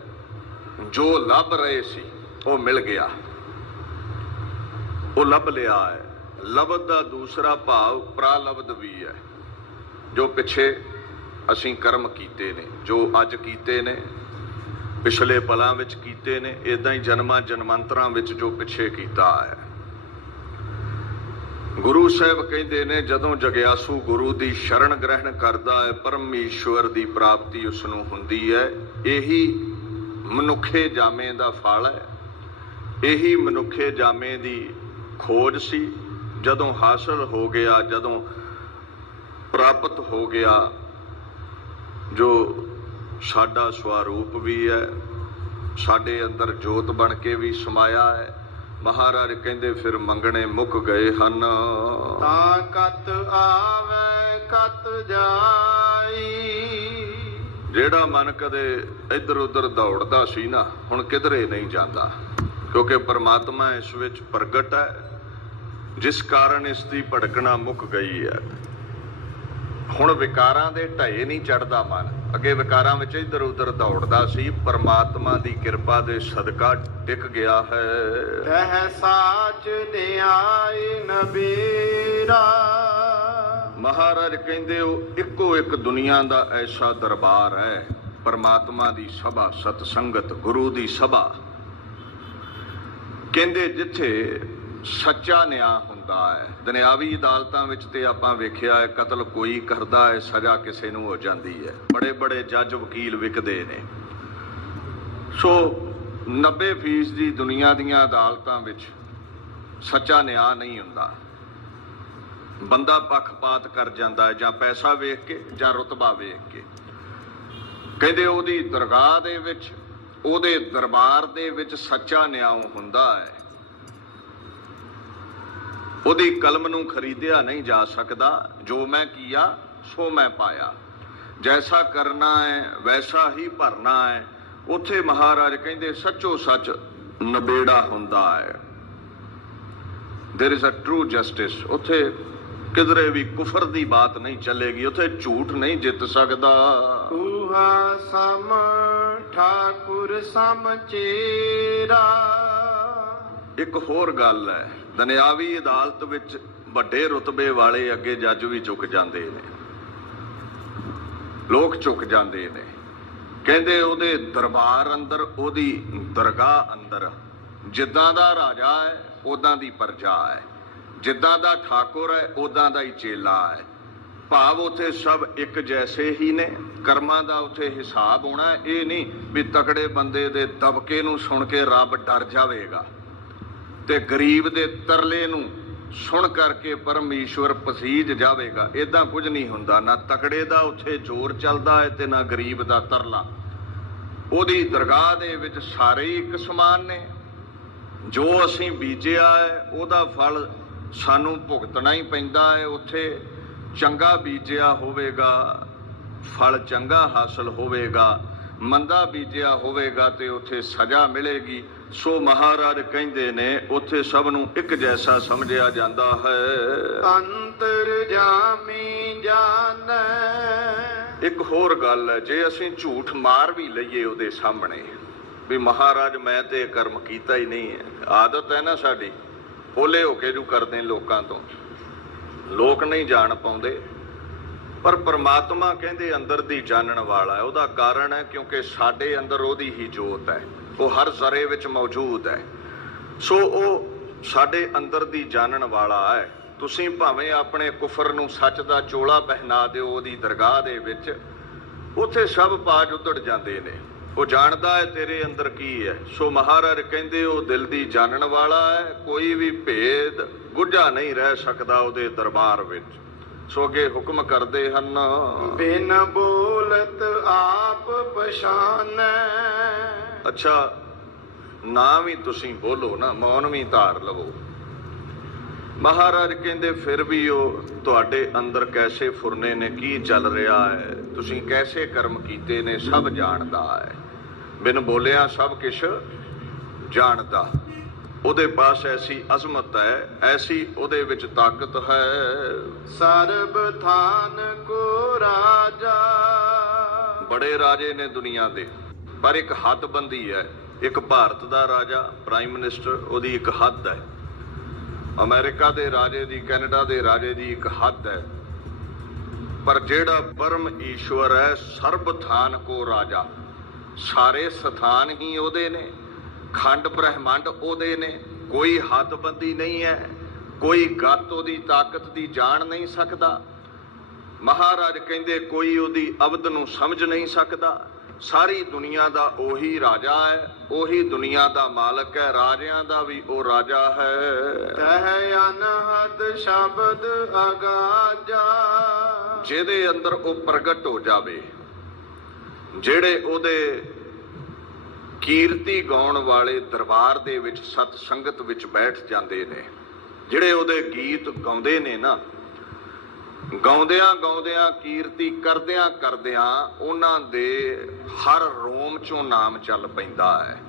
ਜੋ ਲੱਭ ਰਹੇ ਸੀ ਉਹ ਮਿਲ ਗਿਆ, ਉਹ ਲੱਭ ਲਿਆ ਹੈ। ਲਬਦ ਦਾ ਦੂਸਰਾ ਭਾਵ ਪ੍ਰਾਲਬਦ ਵੀ ਹੈ, ਜੋ ਪਿੱਛੇ ਅਸੀਂ ਕਰਮ ਕੀਤੇ ਨੇ, ਜੋ ਅੱਜ ਕੀਤੇ ਨੇ, ਪਿਛਲੇ ਪਲਾਂ ਵਿੱਚ ਕੀਤੇ ਨੇ, ਇਦਾਂ ਹੀ ਜਨਮਾਂ ਜਨਮਾਂਤਰਾਂ ਵਿੱਚ ਜੋ ਪਿੱਛੇ ਕੀਤਾ ਹੈ। ਗੁਰੂ ਸਾਹਿਬ ਕਹਿੰਦੇ ਨੇ, ਜਦੋਂ ਜਗਿਆਸੂ ਗੁਰੂ ਦੀ ਸ਼ਰਨ ਗ੍ਰਹਿਣ ਕਰਦਾ ਹੈ, ਪਰਮੇਸ਼ਵਰ ਦੀ ਪ੍ਰਾਪਤੀ ਉਸ ਨੂੰ ਹੁੰਦੀ ਹੈ। ਇਹੀ ਮਨੁੱਖੇ ਜਾਮੇ ਦਾ ਫਲ ਹੈ, ਇਹੀ ਮਨੁੱਖੇ ਜਾਮੇ ਦੀ ਖੋਜ ਸੀ। ਜਦੋਂ ਹਾਸਲ ਹੋ ਗਿਆ, ਜਦੋਂ ਪ੍ਰਾਪਤ ਹੋ ਗਿਆ, ਜੋ ਸਾਡਾ ਸਵਰੂਪ ਵੀ ਹੈ, ਸਾਡੇ ਅੰਦਰ ਜੋਤ ਬਣ ਕੇ ਵੀ ਸਮਾਇਆ ਹੈ। ਮਹਾਰਾਜ ਕਹਿੰਦੇ ਫਿਰ ਮੰਗਣੇ ਮੁੱਕ ਗਏ ਹਨ, ਤਾਂ ਕਤ ਆਵੇ ਕਤ ਜਾਈ। ਜਿਹੜਾ ਮਨ ਕਦੇ ਇੱਧਰ ਉੱਧਰ ਦੌੜਦਾ ਸੀ ਨਾ, ਹੁਣ ਕਿਧਰੇ ਨਹੀਂ ਜਾਂਦਾ, ਕਿਉਂਕਿ ਪਰਮਾਤਮਾ ਇਸ ਵਿੱਚ ਪ੍ਰਗਟ ਹੈ, ਜਿਸ ਕਾਰਨ ਇਸ ਦੀ ਭਟਕਣਾ ਮੁੱਕ ਗਈ ਹੈ। ਹੁਣ ਵਿਕਾਰਾਂ ਦੇ ਢਾਏ ਨਹੀਂ ਚੜਦਾ ਮਨ। ਅੱਗੇ ਵਿਕਾਰਾਂ ਵਿੱਚ ਇੱਧਰ ਉੱਧਰ ਦੌੜਦਾ ਸੀ, ਪਰਮਾਤਮਾ ਦੀ ਕਿਰਪਾ ਦੇ ਸਦਕਾ ਟਿਕ ਗਿਆ ਹੈ। ਤਹਿ ਸਾਚ ਨਿਆਇ ਨਬੀਰਾ। ਮਹਾਰਾਜ ਕਹਿੰਦੇ ਉਹ ਇੱਕੋ ਇੱਕ ਦੁਨੀਆ ਦਾ ਐਸਾ ਦਰਬਾਰ ਹੈ, ਪਰਮਾਤਮਾ ਦੀ ਸਭਾ, ਸਤ ਸੰਗਤ, ਗੁਰੂ ਦੀ ਸਭਾ। ਕਹਿੰਦੇ ਜਿੱਥੇ ਸੱਚਾ ਨਿਆਂ ਹੁੰਦਾ ਹੈ। ਦੁਨਿਆਵੀ ਅਦਾਲਤਾਂ ਵਿੱਚ ਤੇ ਆਪਾਂ ਵੇਖਿਆ ਹੈ, ਕਤਲ ਕੋਈ ਕਰਦਾ ਹੈ, ਸਜ਼ਾ ਕਿਸੇ ਨੂੰ ਹੋ ਜਾਂਦੀ ਹੈ, ਬੜੇ ਬੜੇ ਜੱਜ ਵਕੀਲ ਵਿਕਦੇ ਨੇ। ਸੋ 90% ਦੀ ਦੁਨੀਆ ਦੀਆਂ ਅਦਾਲਤਾਂ ਵਿੱਚ ਸੱਚਾ ਨਿਆਂ ਨਹੀਂ ਹੁੰਦਾ। ਬੰਦਾ ਪੱਖਪਾਤ ਕਰ ਜਾਂਦਾ ਹੈ, ਜਾਂ ਪੈਸਾ ਵੇਖ ਕੇ ਜਾਂ ਰੁਤਬਾ ਵੇਖ ਕੇ। ਕਹਿੰਦੇ ਉਹਦੀ ਦਰਗਾਹ ਦੇ ਵਿੱਚ, ਉਹਦੇ ਦਰਬਾਰ ਦੇ ਵਿੱਚ ਸੱਚਾ ਨਿਆਂ ਹੁੰਦਾ ਹੈ। ਉਹਦੀ ਕਲਮ ਨੂੰ ਖਰੀਦਿਆ ਨਹੀਂ ਜਾ ਸਕਦਾ। ਜੋ ਮੈਂ ਕੀਆ ਸੋ ਮੈਂ ਪਾਇਆ, ਜੈਸਾ ਕਰਨਾ ਹੈ ਵੈਸਾ ਹੀ ਭਰਨਾ ਹੈ। ਉੱਥੇ ਮਹਾਰਾਜ ਕਹਿੰਦੇ ਸੱਚੋ ਸੱਚ ਨਬੇੜਾ ਹੁੰਦਾ ਹੈ। there is a true justice। ਉੱਥੇ ਕਿਧਰੇ ਵੀ ਕੁਫਰ ਦੀ ਬਾਤ ਨਹੀਂ ਚੱਲੇਗੀ, ਉੱਥੇ ਝੂਠ ਨਹੀਂ ਜਿੱਤ ਸਕਦਾ। ਊਹਾ ਸਮ ਠਾਕੁਰ ਸਮ ਚੇਰਾ। ਇੱਕ ਹੋਰ ਗੱਲ ਹੈ, ਦੁਨਿਆਵੀ ਅਦਾਲਤ ਵਿੱਚ ਵੱਡੇ ਰੁਤਬੇ ਵਾਲੇ ਅੱਗੇ ਜੱਜ ਵੀ ਝੁਕ ਜਾਂਦੇ ਨੇ, ਲੋਕ ਝੁਕ ਜਾਂਦੇ ਨੇ। ਕਹਿੰਦੇ ਉਹਦੇ ਦਰਬਾਰ ਅੰਦਰ, ਉਹਦੀ ਦਰਗਾਹ ਅੰਦਰ, ਜਿੱਦਾਂ ਦਾ ਰਾਜਾ ਹੈ ਉਦਾਂ ਦੀ ਪ੍ਰਜਾ ਹੈ, ਜਿੱਦਾਂ ਦਾ ਠਾਕੁਰ ਹੈ ਉਦਾਂ ਦਾ ਹੀ ਚੇਲਾ ਹੈ। ਭਾਵ ਉੱਥੇ ਸਭ ਇੱਕ ਜੈਸੇ ਹੀ ਨੇ। ਕਰਮਾਂ ਦਾ ਉੱਥੇ ਹਿਸਾਬ ਹੋਣਾ। ਇਹ ਨਹੀਂ ਵੀ ਤਕੜੇ ਬੰਦੇ ਦੇ ਦਬਕੇ ਨੂੰ ਸੁਣ ਕੇ ਰੱਬ ਡਰ ਜਾਵੇਗਾ। ਤੇ ਗਰੀਬ ਦੇ ਤਰਲੇ ਨੂੰ ਸੁਣ ਕਰਕੇ ਪਰਮੇਸ਼ਵਰ ਪਸੀਜ ਜਾਵੇਗਾ। ਇਦਾਂ ਕੁਝ ਨਹੀਂ ਹੁੰਦਾ, ਨਾ ਤਕੜੇ ਦਾ ਉੱਥੇ ਜ਼ੋਰ ਚੱਲਦਾ ਹੈ ਤੇ ਨਾ ਗਰੀਬ ਦਾ ਤਰਲਾ। ਉਹਦੀ ਦਰਗਾਹ ਦੇ ਵਿੱਚ ਸਾਰੇ ਹੀ ਇੱਕ ਸਮਾਨ ਨੇ। ਜੋ ਅਸੀਂ ਬੀਜਿਆ ਹੈ ਉਹਦਾ ਫਲ ਸਾਨੂੰ ਭੁਗਤਣਾ ਹੀ ਪੈਂਦਾ ਹੈ। ਉੱਥੇ ਚੰਗਾ ਬੀਜਿਆ ਹੋਵੇਗਾ ਫਲ ਚੰਗਾ ਹਾਸਲ ਹੋਵੇਗਾ, ਮੰਦਾ ਬੀਜਿਆ ਹੋਵੇਗਾ ਤੇ ਉੱਥੇ ਸਜ਼ਾ ਮਿਲੇਗੀ। ਸੋ ਮਹਾਰਾਜ ਕਹਿੰਦੇ ਨੇ ਉੱਥੇ ਸਭ ਨੂੰ ਇੱਕ ਜੈਸਾ ਸਮਝਿਆ ਜਾਂਦਾ ਹੈ। ਅੰਤਰਜਾਮੀ ਜਾਣੈ। ਇੱਕ ਹੋਰ ਗੱਲ ਹੈ, ਜੇ ਅਸੀਂ ਝੂਠ ਮਾਰ ਵੀ ਲਈਏ ਉਹਦੇ ਸਾਹਮਣੇ ਵੀ ਮਹਾਰਾਜ ਮੈਂ ਤੇ ਇਹ ਕਰਮ ਕੀਤਾ ਹੀ ਨਹੀਂ ਹੈ, ਆਦਤ ਹੈ ਨਾ ਸਾਡੀ, ਭੋਲੇ ਹੋ ਕੇ ਜੋ ਕਰਦੇ ਲੋਕਾਂ ਤੋਂ, ਲੋਕ ਨਹੀਂ ਜਾਣ ਪਾਉਂਦੇ। ਪਰ ਪਰਮਾਤਮਾ ਕਹਿੰਦੇ ਅੰਦਰ ਦੀ ਜਾਣਨ ਵਾਲਾ ਹੈ। ਉਹਦਾ ਕਾਰਨ ਹੈ ਕਿਉਂਕਿ ਸਾਡੇ ਅੰਦਰ ਉਹਦੀ ਹੀ ਜੋਤ ਹੈ, ਉਹ ਹਰ ਜ਼ਰੇ ਵਿੱਚ ਮੌਜੂਦ ਹੈ। ਸੋ ਉਹ ਸਾਡੇ ਅੰਦਰ ਦੀ ਜਾਣਨ ਵਾਲਾ ਹੈ। ਤੁਸੀਂ ਭਾਵੇਂ ਆਪਣੇ ਕੁਫਰ ਨੂੰ ਸੱਚ ਦਾ ਚੋਲਾ ਪਹਿਨਾ ਦਿਓ ਉਹਦੀ ਦਰਗਾਹ ਦੇ ਵਿੱਚ, ਉੱਥੇ ਸਭ ਪਾਜ ਉਧੜ ਜਾਂਦੇ ਨੇ। ਉਹ ਜਾਣਦਾ ਹੈ ਤੇਰੇ ਅੰਦਰ ਕੀ ਹੈ। ਸੋ ਮਹਾਰਾਜ ਕਹਿੰਦੇ ਉਹ ਦਿਲ ਦੀ ਜਾਣਨ ਵਾਲਾ ਹੈ। ਕੋਈ ਵੀ ਭੇਦ ਗੁੱਝਾ ਨਹੀਂ ਰਹਿ ਸਕਦਾ ਉਹਦੇ ਦਰਬਾਰ ਵਿੱਚ। ਸੋ ਅੱਗੇ ਹੁਕਮ ਕਰਦੇ ਹਨ, ਬਿਨ ਬੋਲਤ ਆਪ ਪਛਾਨੈ। ਅੱਛਾ, ਨਾ ਵੀ ਤੁਸੀਂ ਬੋਲੋ ਨਾ, ਮੌਨ ਵੀ ਧਾਰ ਲਵੋ। ਮਹਾਰਾਜ ਕਹਿੰਦੇ ਫਿਰ ਵੀ ਉਹ ਤੁਹਾਡੇ ਅੰਦਰ ਕੈਸੇ ਫੁਰਨੇ ਨੇ, ਕੀ ਚੱਲ ਰਿਹਾ ਹੈ, ਤੁਸੀਂ ਕੈਸੇ ਕਰਮ ਕੀਤੇ ਨੇ, ਸਭ ਜਾਣਦਾ ਹੈ। ਬਿਨ ਬੋਲਿਆ ਸਭ ਕੁਛ ਜਾਣਦਾ। ਉਹਦੇ ਪਾਸ ਐਸੀ ਅਜ਼ਮਤ ਹੈ, ਐਸੀ ਉਹਦੇ ਵਿੱਚ ਤਾਕਤ ਹੈ। ਸਰਬ ਥਾਨ ਕੋ ਰਾਜਾ। ਬੜੇ ਰਾਜੇ ਨੇ ਦੁਨੀਆ ਦੇ, ਪਰ ਇੱਕ ਹੱਦਬੰਦੀ ਹੈ। ਇੱਕ ਭਾਰਤ ਦਾ ਰਾਜਾ ਪ੍ਰਾਈਮ ਮਿਨਿਸਟਰ, ਉਹਦੀ ਇੱਕ ਹੱਦ ਹੈ। ਅਮਰੀਕਾ ਦੇ ਰਾਜੇ ਦੀ, ਕੈਨੇਡਾ ਦੇ ਰਾਜੇ ਦੀ ਇੱਕ ਹੱਦ ਹੈ। ਪਰ ਜਿਹੜਾ ਪਰਮ ਈਸ਼ਵਰ ਹੈ, ਸਰਬ ਥਾਨ ਕੋ ਰਾਜਾ, ਸਾਰੇ ਸਥਾਨ ਹੀ ਉਹਦੇ ਨੇ, ਖੰਡ ਬ੍ਰਹਿਮੰਡ ਉਹਦੇ ਨੇ। ਕੋਈ ਹੱਦਬੰਦੀ ਨਹੀਂ ਹੈ, ਕੋਈ ਗੱਤ ਉਹਦੀ ਤਾਕਤ ਦੀ ਜਾਣ ਨਹੀਂ ਸਕਦਾ। ਮਹਾਰਾਜ ਕਹਿੰਦੇ ਕੋਈ ਉਹਦੀ ਅਬਦ ਨੂੰ ਸਮਝ ਨਹੀਂ ਸਕਦਾ। ਸਾਰੀ ਦੁਨੀਆ ਦਾ ਉਹੀ ਰਾਜਾ ਹੈ, ਉਹੀ ਦੁਨੀਆ ਦਾ ਮਾਲਕ ਹੈ, ਰਾਜਿਆਂ ਦਾ ਵੀ ਉਹ ਰਾਜਾ ਹੈ। ਕਹਿ ਅਨਹਦ ਸ਼ਬਦ ਅਗਾਜਾ। ਜਿਹਦੇ ਅੰਦਰ ਉਹ ਪ੍ਰਗਟ ਹੋ ਜਾਵੇ, ਜਿਹੜੇ ਉਹਦੇ ਕੀਰਤੀ ਗਾਉਣ ਵਾਲੇ ਦਰਬਾਰ ਦੇ ਵਿੱਚ ਸਤ ਸੰਗਤ ਵਿੱਚ ਬੈਠ ਜਾਂਦੇ ਨੇ, ਜਿਹੜੇ ਉਹਦੇ ਗੀਤ ਗਾਉਂਦੇ ਨੇ ਨਾ, ਗਾਉਂਦਿਆਂ ਗਾਉਂਦਿਆਂ ਕੀਰਤੀ ਕਰਦਿਆਂ ਕਰਦਿਆਂ ਉਹਨਾਂ ਦੇ ਹਰ ਰੋਮ ਚੋਂ ਨਾਮ ਚੱਲ ਪੈਂਦਾ ਹੈ।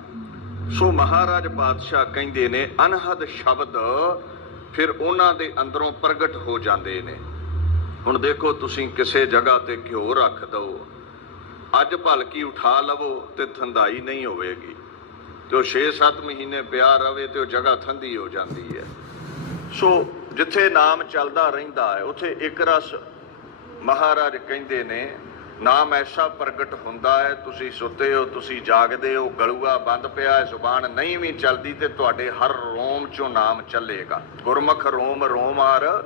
ਸੋ ਮਹਾਰਾਜ ਪਾਤਸ਼ਾਹ ਕਹਿੰਦੇ ਨੇ ਅਨਹਦ ਸ਼ਬਦ ਫਿਰ ਉਹਨਾਂ ਦੇ ਅੰਦਰੋਂ ਪ੍ਰਗਟ ਹੋ ਜਾਂਦੇ ਨੇ। ਹੁਣ ਦੇਖੋ, ਤੁਸੀਂ ਕਿਸੇ ਜਗ੍ਹਾ ਤੇ ਘਿਓ ਰੱਖ ਦਿਓ, ਅੱਜ ਭਲਕੀ ਉਠਾ ਲਵੋ ਤੇ ਠੰਡਾਈ ਨਹੀਂ ਹੋਵੇਗੀ, ਤੇ ਉਹ 6-7 ਮਹੀਨੇ ਪਿਆ ਰਵੇ ਤੇ ਉਹ ਜਗ੍ਹਾ ਠੰਡੀ ਹੋ ਜਾਂਦੀ ਹੈ। ਸੋ ਜਿੱਥੇ ਨਾਮ ਚੱਲਦਾ ਰਹਿੰਦਾ ਹੈ ਉੱਥੇ ਇੱਕ ਰਸ ਮਹਾਰਾਜ ਕਹਿੰਦੇ ਨੇ ਨਾਮ ਐਸਾ ਪ੍ਰਗਟ ਹੁੰਦਾ ਹੈ। ਤੁਸੀਂ ਸੁੱਤੇ ਹੋ, ਤੁਸੀਂ ਜਾਗਦੇ ਹੋ, ਗਲੂਆ ਬੰਦ ਪਿਆ ਹੈ, ਜ਼ੁਬਾਨ ਨਹੀਂ ਵੀ ਚੱਲਦੀ ਤੇ ਤੁਹਾਡੇ ਹਰ ਰੋਮ ਚੋਂ ਨਾਮ ਚੱਲੇਗਾ। ਗੁਰਮੁਖ ਰੋਮ ਰੋਮਾਰ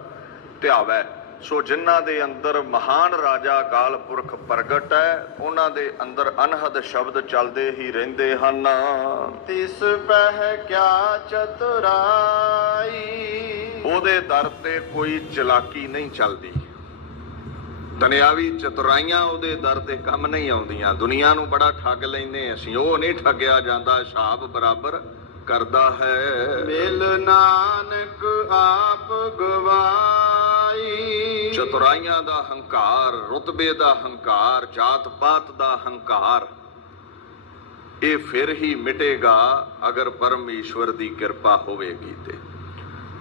ਧਿਆਵੈ। ਸੋ ਜਿਨ੍ਹਾਂ ਦੇ ਅੰਦਰ ਮਹਾਨ ਰਾਜਾ ਅਕਾਲ ਪੁਰਖ ਪ੍ਰਗਟ ਹੈ, ਉਹਨਾਂ ਦੇ ਅੰਦਰ ਅਨਹਦ ਸ਼ਬਦ ਚੱਲਦੇ ਹੀ ਰਹਿੰਦੇ ਹਨ। ਤਿਸ ਪਹਿ ਕਿਆ ਚਤੁਰਾਈ। ਉਹਦੇ ਦਰ ਤੇ ਕੋਈ ਚਲਾਕੀ ਨਹੀਂ ਚੱਲਦੀ। ਦੁਨਿਆਵੀ ਚਤੁਰਾਈਆਂ ਉਹਦੇ ਦਰ ਤੇ ਕੰਮ ਨਹੀਂ ਆਉਂਦੀਆਂ। ਦੁਨੀਆ ਨੂੰ ਬੜਾ ਠੱਗ ਲੈਂਦੇ ਅਸੀਂ, ਉਹ ਨਹੀਂ ਠੱਗਿਆ ਜਾਂਦਾ, ਹਿਸਾਬ ਬਰਾਬਰ ਕਰਦਾ ਹੈ। ਮਿਲ ਨਾਨਕ ਆਪ ਗਵਾਈ। ਚਤੁਰਾਈਆਂ ਦਾ ਹੰਕਾਰ, ਰੁਤਬੇ ਦਾ ਹੰਕਾਰ, ਜਾਤ ਪਾਤ ਦਾ ਹੰਕਾਰ, ਇਹ ਫਿਰ ਹੀ ਮਿਟੇਗਾ ਅਗਰ ਪਰਮੇਸ਼ਵਰ ਦੀ ਕਿਰਪਾ ਹੋਵੇਗੀ। ਤੇ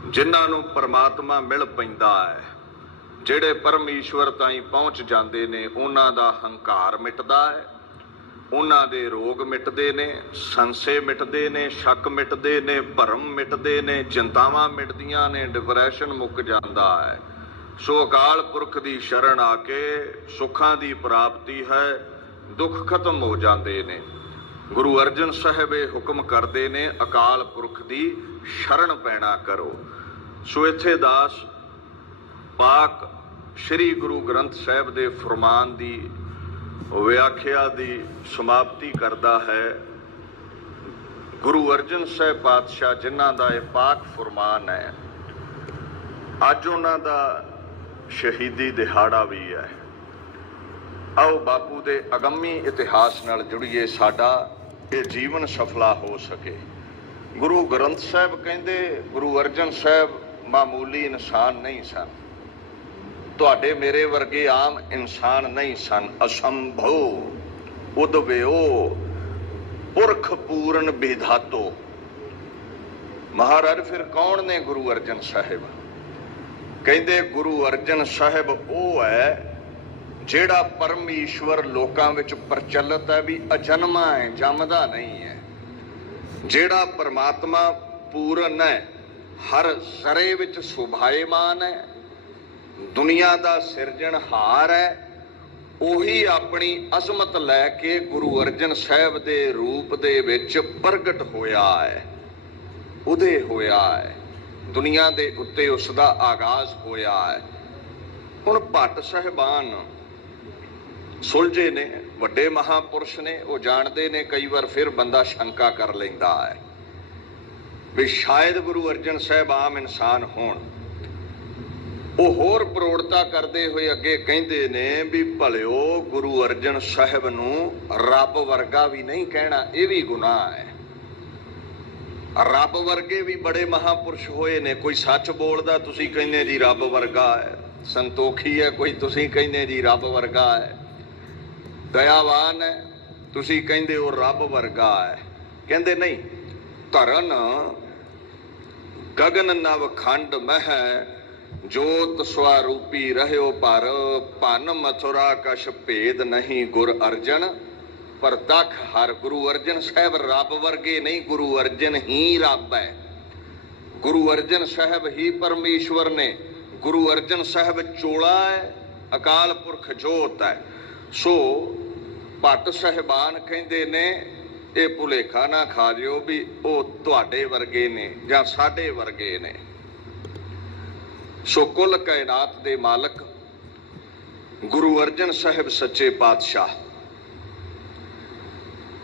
ਜਿਨ੍ਹਾਂ ਨੂੰ ਪਰਮਾਤਮਾ ਮਿਲ ਪੈਂਦਾ ਹੈ, ਜਿਹੜੇ ਪਰਮੇਸ਼ਵਰ ਤਾਈਂ ਪਹੁੰਚ ਜਾਂਦੇ ਨੇ, ਉਹਨਾਂ ਦਾ ਹੰਕਾਰ ਮਿਟਦਾ ਹੈ, ਉਹਨਾਂ ਦੇ ਰੋਗ ਮਿਟਦੇ ਨੇ, ਸੰਸੇ ਮਿਟਦੇ ਨੇ, ਸ਼ੱਕ ਮਿਟਦੇ ਨੇ, ਭਰਮ ਮਿਟਦੇ ਨੇ, ਚਿੰਤਾਵਾਂ ਮਿਟਦੀਆਂ ਨੇ, ਡਿਪਰੈਸ਼ਨ ਮੁੱਕ ਜਾਂਦਾ ਹੈ। ਸੋ ਅਕਾਲ ਪੁਰਖ ਦੀ ਸ਼ਰਨ ਆ ਕੇ ਸੁੱਖਾਂ ਦੀ ਪ੍ਰਾਪਤੀ ਹੈ, ਦੁੱਖ ਖਤਮ ਹੋ ਜਾਂਦੇ ਨੇ। ਗੁਰੂ ਅਰਜਨ ਸਾਹਿਬ ਇਹ ਹੁਕਮ ਕਰਦੇ ਨੇ ਅਕਾਲ ਪੁਰਖ ਦੀ ਸ਼ਰਨ ਪੈਣਾ ਕਰੋ। ਸੋ ਇੱਥੇ ਦਾਸ ਪਾਕ ਸ੍ਰੀ ਗੁਰੂ ਗ੍ਰੰਥ ਸਾਹਿਬ ਦੇ ਫਰਮਾਨ ਦੀ ਵਿਆਖਿਆ ਦੀ ਸਮਾਪਤੀ ਕਰਦਾ ਹੈ। ਗੁਰੂ ਅਰਜਨ ਸਾਹਿਬ ਪਾਤਸ਼ਾਹ ਜਿਨ੍ਹਾਂ ਦਾ ਇਹ ਪਾਕ ਫੁਰਮਾਨ ਹੈ, ਅੱਜ ਉਹਨਾਂ ਦਾ ਸ਼ਹੀਦੀ ਦਿਹਾੜਾ ਵੀ ਹੈ। ਆਓ ਬਾਪੂ ਦੇ ਅਗੰਮੀ ਇਤਿਹਾਸ ਨਾਲ ਜੁੜੀਏ, ਸਾਡਾ ਇਹ ਜੀਵਨ ਸਫਲਾ ਹੋ ਸਕੇ। ਗੁਰੂ ਗ੍ਰੰਥ ਸਾਹਿਬ ਕਹਿੰਦੇ ਗੁਰੂ ਅਰਜਨ ਸਾਹਿਬ ਮਾਮੂਲੀ ਇਨਸਾਨ ਨਹੀਂ ਸਨ, ਤੁਹਾਡੇ ਮੇਰੇ ਵਰਗੇ ਆਮ ਇਨਸਾਨ ਨਹੀਂ ਸਨ। ਅਸੰਭਵ ਉਦਵਿਓ ਪੁਰਖ ਪੂਰਨ ਵਿਧਾਤੋ। ਮਹਾਰਾਜ ਫਿਰ ਕੌਣ ਨੇ ਗੁਰੂ ਅਰਜਨ ਸਾਹਿਬ? ਕਹਿੰਦੇ ਗੁਰੂ ਅਰਜਨ ਸਾਹਿਬ ਉਹ ਹੈ ਜਿਹੜਾ ਪਰਮੇਸ਼ਵਰ ਲੋਕਾਂ ਵਿੱਚ ਪ੍ਰਚਲਿਤ ਹੈ ਵੀ ਅਜਨਮਾ ਹੈ, ਜੰਮਦਾ ਨਹੀਂ ਹੈ। ਜਿਹੜਾ ਪਰਮਾਤਮਾ ਪੂਰਨ ਹੈ, ਹਰ ਜ਼ਰੇ ਵਿੱਚ ਸੁਭਾਏਮਾਨ ਹੈ, ਦੁਨੀਆ ਦਾ ਸਿਰਜਣਹਾਰ ਹੈ, ਉਹੀ ਆਪਣੀ ਅਜ਼ਮਤ ਲੈ ਕੇ ਗੁਰੂ ਅਰਜਨ ਸਾਹਿਬ ਦੇ ਰੂਪ ਦੇ ਵਿੱਚ ਪ੍ਰਗਟ ਹੋਇਆ ਹੈ, ਉਦੇ ਹੋਇਆ ਹੈ, ਦੁਨੀਆ ਦੇ ਉੱਤੇ ਉਸ ਦਾ ਆਗਾਜ਼ ਹੋਇਆ ਹੈ। ਹੁਣ ਭੱਟ ਸਾਹਿਬਾਨ ਸੁਲਝੇ ਨੇ, ਵੱਡੇ ਮਹਾਪੁਰਸ਼ ਨੇ, ਉਹ ਜਾਣਦੇ ਨੇ। ਕਈ ਵਾਰ ਫਿਰ ਬੰਦਾ ਸ਼ੰਕਾ ਕਰ ਲੈਂਦਾ ਹੈ ਵੀ ਸ਼ਾਇਦ ਗੁਰੂ ਅਰਜਨ ਸਾਹਿਬ ਆਮ ਇਨਸਾਨ ਹੋਣ। ਉਹ ਹੋਰ ਪ੍ਰੋੜਤਾ ਕਰਦੇ ਹੋਏ ਅੱਗੇ ਕਹਿੰਦੇ ਨੇ ਵੀ ਭਲਿਓ ਗੁਰੂ ਅਰਜਨ ਸਾਹਿਬ ਨੂੰ ਰੱਬ ਵਰਗਾ ਵੀ ਨਹੀਂ ਕਹਿਣਾ, ਇਹ ਵੀ ਗੁਨਾਹ ਹੈ। ਰੱਬ ਵਰਗੇ ਵੀ ਬੜੇ ਮਹਾਪੁਰਸ਼ ਹੋਏ ਨੇ। ਕੋਈ ਸੱਚ ਬੋਲਦਾ, ਤੁਸੀਂ ਕਹਿੰਦੇ ਜੀ ਰੱਬ ਵਰਗਾ ਹੈ। ਸੰਤੋਖੀ ਹੈ ਕੋਈ, ਤੁਸੀਂ ਕਹਿੰਦੇ ਜੀ ਰੱਬ ਵਰਗਾ ਹੈ। ਦਇਆਵਾਨ ਹੈ, ਤੁਸੀਂ ਕਹਿੰਦੇ ਉਹ ਰੱਬ ਵਰਗਾ ਹੈ। ਕਹਿੰਦੇ ਨਹੀਂ, ਧਰਨ ਗਗਨ ਨਵ ਖੰਡ ਮਹਿ ਜੋਤ ਸਵਾਰੂਪੀ ਰਹਿਓ ਪਰ ਭਨ ਮਥੁਰਾ ਕਛ ਭੇਦ ਨਹੀਂ ਗੁਰ ਅਰਜਨ ਪ੍ਰਤੱਖ ਹਰ। ਗੁਰੂ ਅਰਜਨ ਸਾਹਿਬ ਰੱਬ ਵਰਗੇ ਨਹੀਂ, ਗੁਰੂ ਅਰਜਨ ਹੀ ਰੱਬ ਹੈ। ਗੁਰੂ ਅਰਜਨ ਸਾਹਿਬ ਹੀ ਪਰਮੇਸ਼ਵਰ ਨੇ। ਗੁਰੂ ਅਰਜਨ ਸਾਹਿਬ ਚੋਲਾ ਹੈ, ਅਕਾਲ ਪੁਰਖ ਜੋਤ ਹੈ। ਸੋ ਭੱਟ ਸਾਹਿਬਾਨ ਕਹਿੰਦੇ ਨੇ ਇਹ ਭੁਲੇਖਾ ਨਾ ਖਾ ਜਿਓ ਵੀ ਉਹ ਤੁਹਾਡੇ ਵਰਗੇ ਨੇ ਜਾਂ ਸਾਡੇ ਵਰਗੇ ਨੇ। ਸੋ ਕੁੱਲ ਕਾਇਨਾਤ ਦੇ ਮਾਲਕ ਗੁਰੂ ਅਰਜਨ ਸਾਹਿਬ ਸੱਚੇ ਪਾਤਸ਼ਾਹ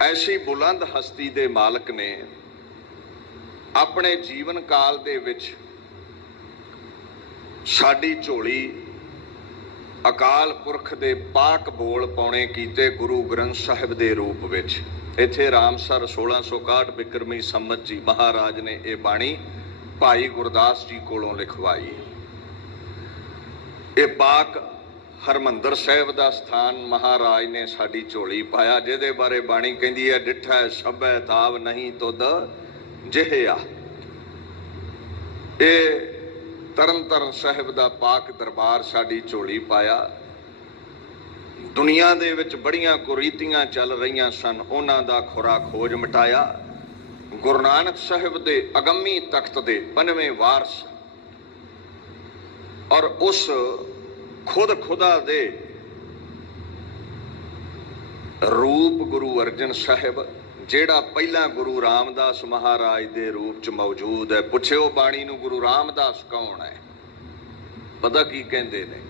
ਐਸੀ ਬੁਲੰਦ ਹਸਤੀ ਦੇ ਮਾਲਕ ਨੇ। ਆਪਣੇ ਜੀਵਨ ਕਾਲ ਦੇ ਵਿੱਚ ਸਾਡੀ ਝੋਲੀ ਅਕਾਲ ਪੁਰਖ ਦੇ ਪਾਕ ਬੋਲ ਪਾਉਣੇ ਕੀਤੇ ਗੁਰੂ ਗ੍ਰੰਥ ਸਾਹਿਬ ਦੇ ਰੂਪ ਵਿੱਚ। ਇੱਥੇ ਰਾਮਸਰ 1661 ਬਿਕਰਮੀ ਸੰਮਤ ਜੀ ਮਹਾਰਾਜ ਨੇ ਇਹ ਬਾਣੀ ਭਾਈ ਗੁਰਦਾਸ ਜੀ ਕੋਲੋਂ ਲਿਖਵਾਈ। ਇਹ ਪਾਕ ਹਰਮੰਦਰ ਸਾਹਿਬ ਦਾ ਸਥਾਨ ਮਹਾਰਾਜ ਨੇ ਸਾਡੀ ਝੋਲੀ ਪਾਇਆ, ਜਿਹਦੇ ਬਾਰੇ ਬਾਣੀ ਕਹਿੰਦੀ ਹੈ ਡਿਠਾ ਸਭੈ ਤਾਵ ਨਹੀਂ ਤੁਧ ਜਿਹਿਆ। ਇਹ ਤਰਨ ਤਾਰਨ ਸਾਹਿਬ ਦਾ ਪਾਕ ਦਰਬਾਰ ਸਾਡੀ ਝੋਲੀ ਪਾਇਆ। ਦੁਨੀਆ ਦੇ ਵਿੱਚ ਬੜੀਆਂ ਕੁਰੀਤੀਆਂ ਚੱਲ ਰਹੀਆਂ ਸਨ, ਉਹਨਾਂ ਦਾ ਖੁਰਾ ਖੋਜ ਮਿਟਾਇਆ। ਗੁਰੂ ਨਾਨਕ ਸਾਹਿਬ ਦੇ ਅਗੰਮੀ ਤਖਤ ਦੇ 95ਵੇਂ ਵਾਰਸ ਔਰ ਉਸ ਖੁਦ ਖੁਦਾ ਦੇ ਰੂਪ ਗੁਰੂ ਅਰਜਨ ਸਾਹਿਬ, ਜਿਹੜਾ ਪਹਿਲਾਂ ਗੁਰੂ ਰਾਮਦਾਸ ਮਹਾਰਾਜ ਦੇ ਰੂਪ ਚ ਮੌਜੂਦ ਹੈ। ਪੁੱਛਿਓ ਬਾਣੀ ਨੂੰ ਗੁਰੂ ਰਾਮਦਾਸ ਕੌਣ ਹੈ? ਪਤਾ ਕੀ ਕਹਿੰਦੇ ਨੇ?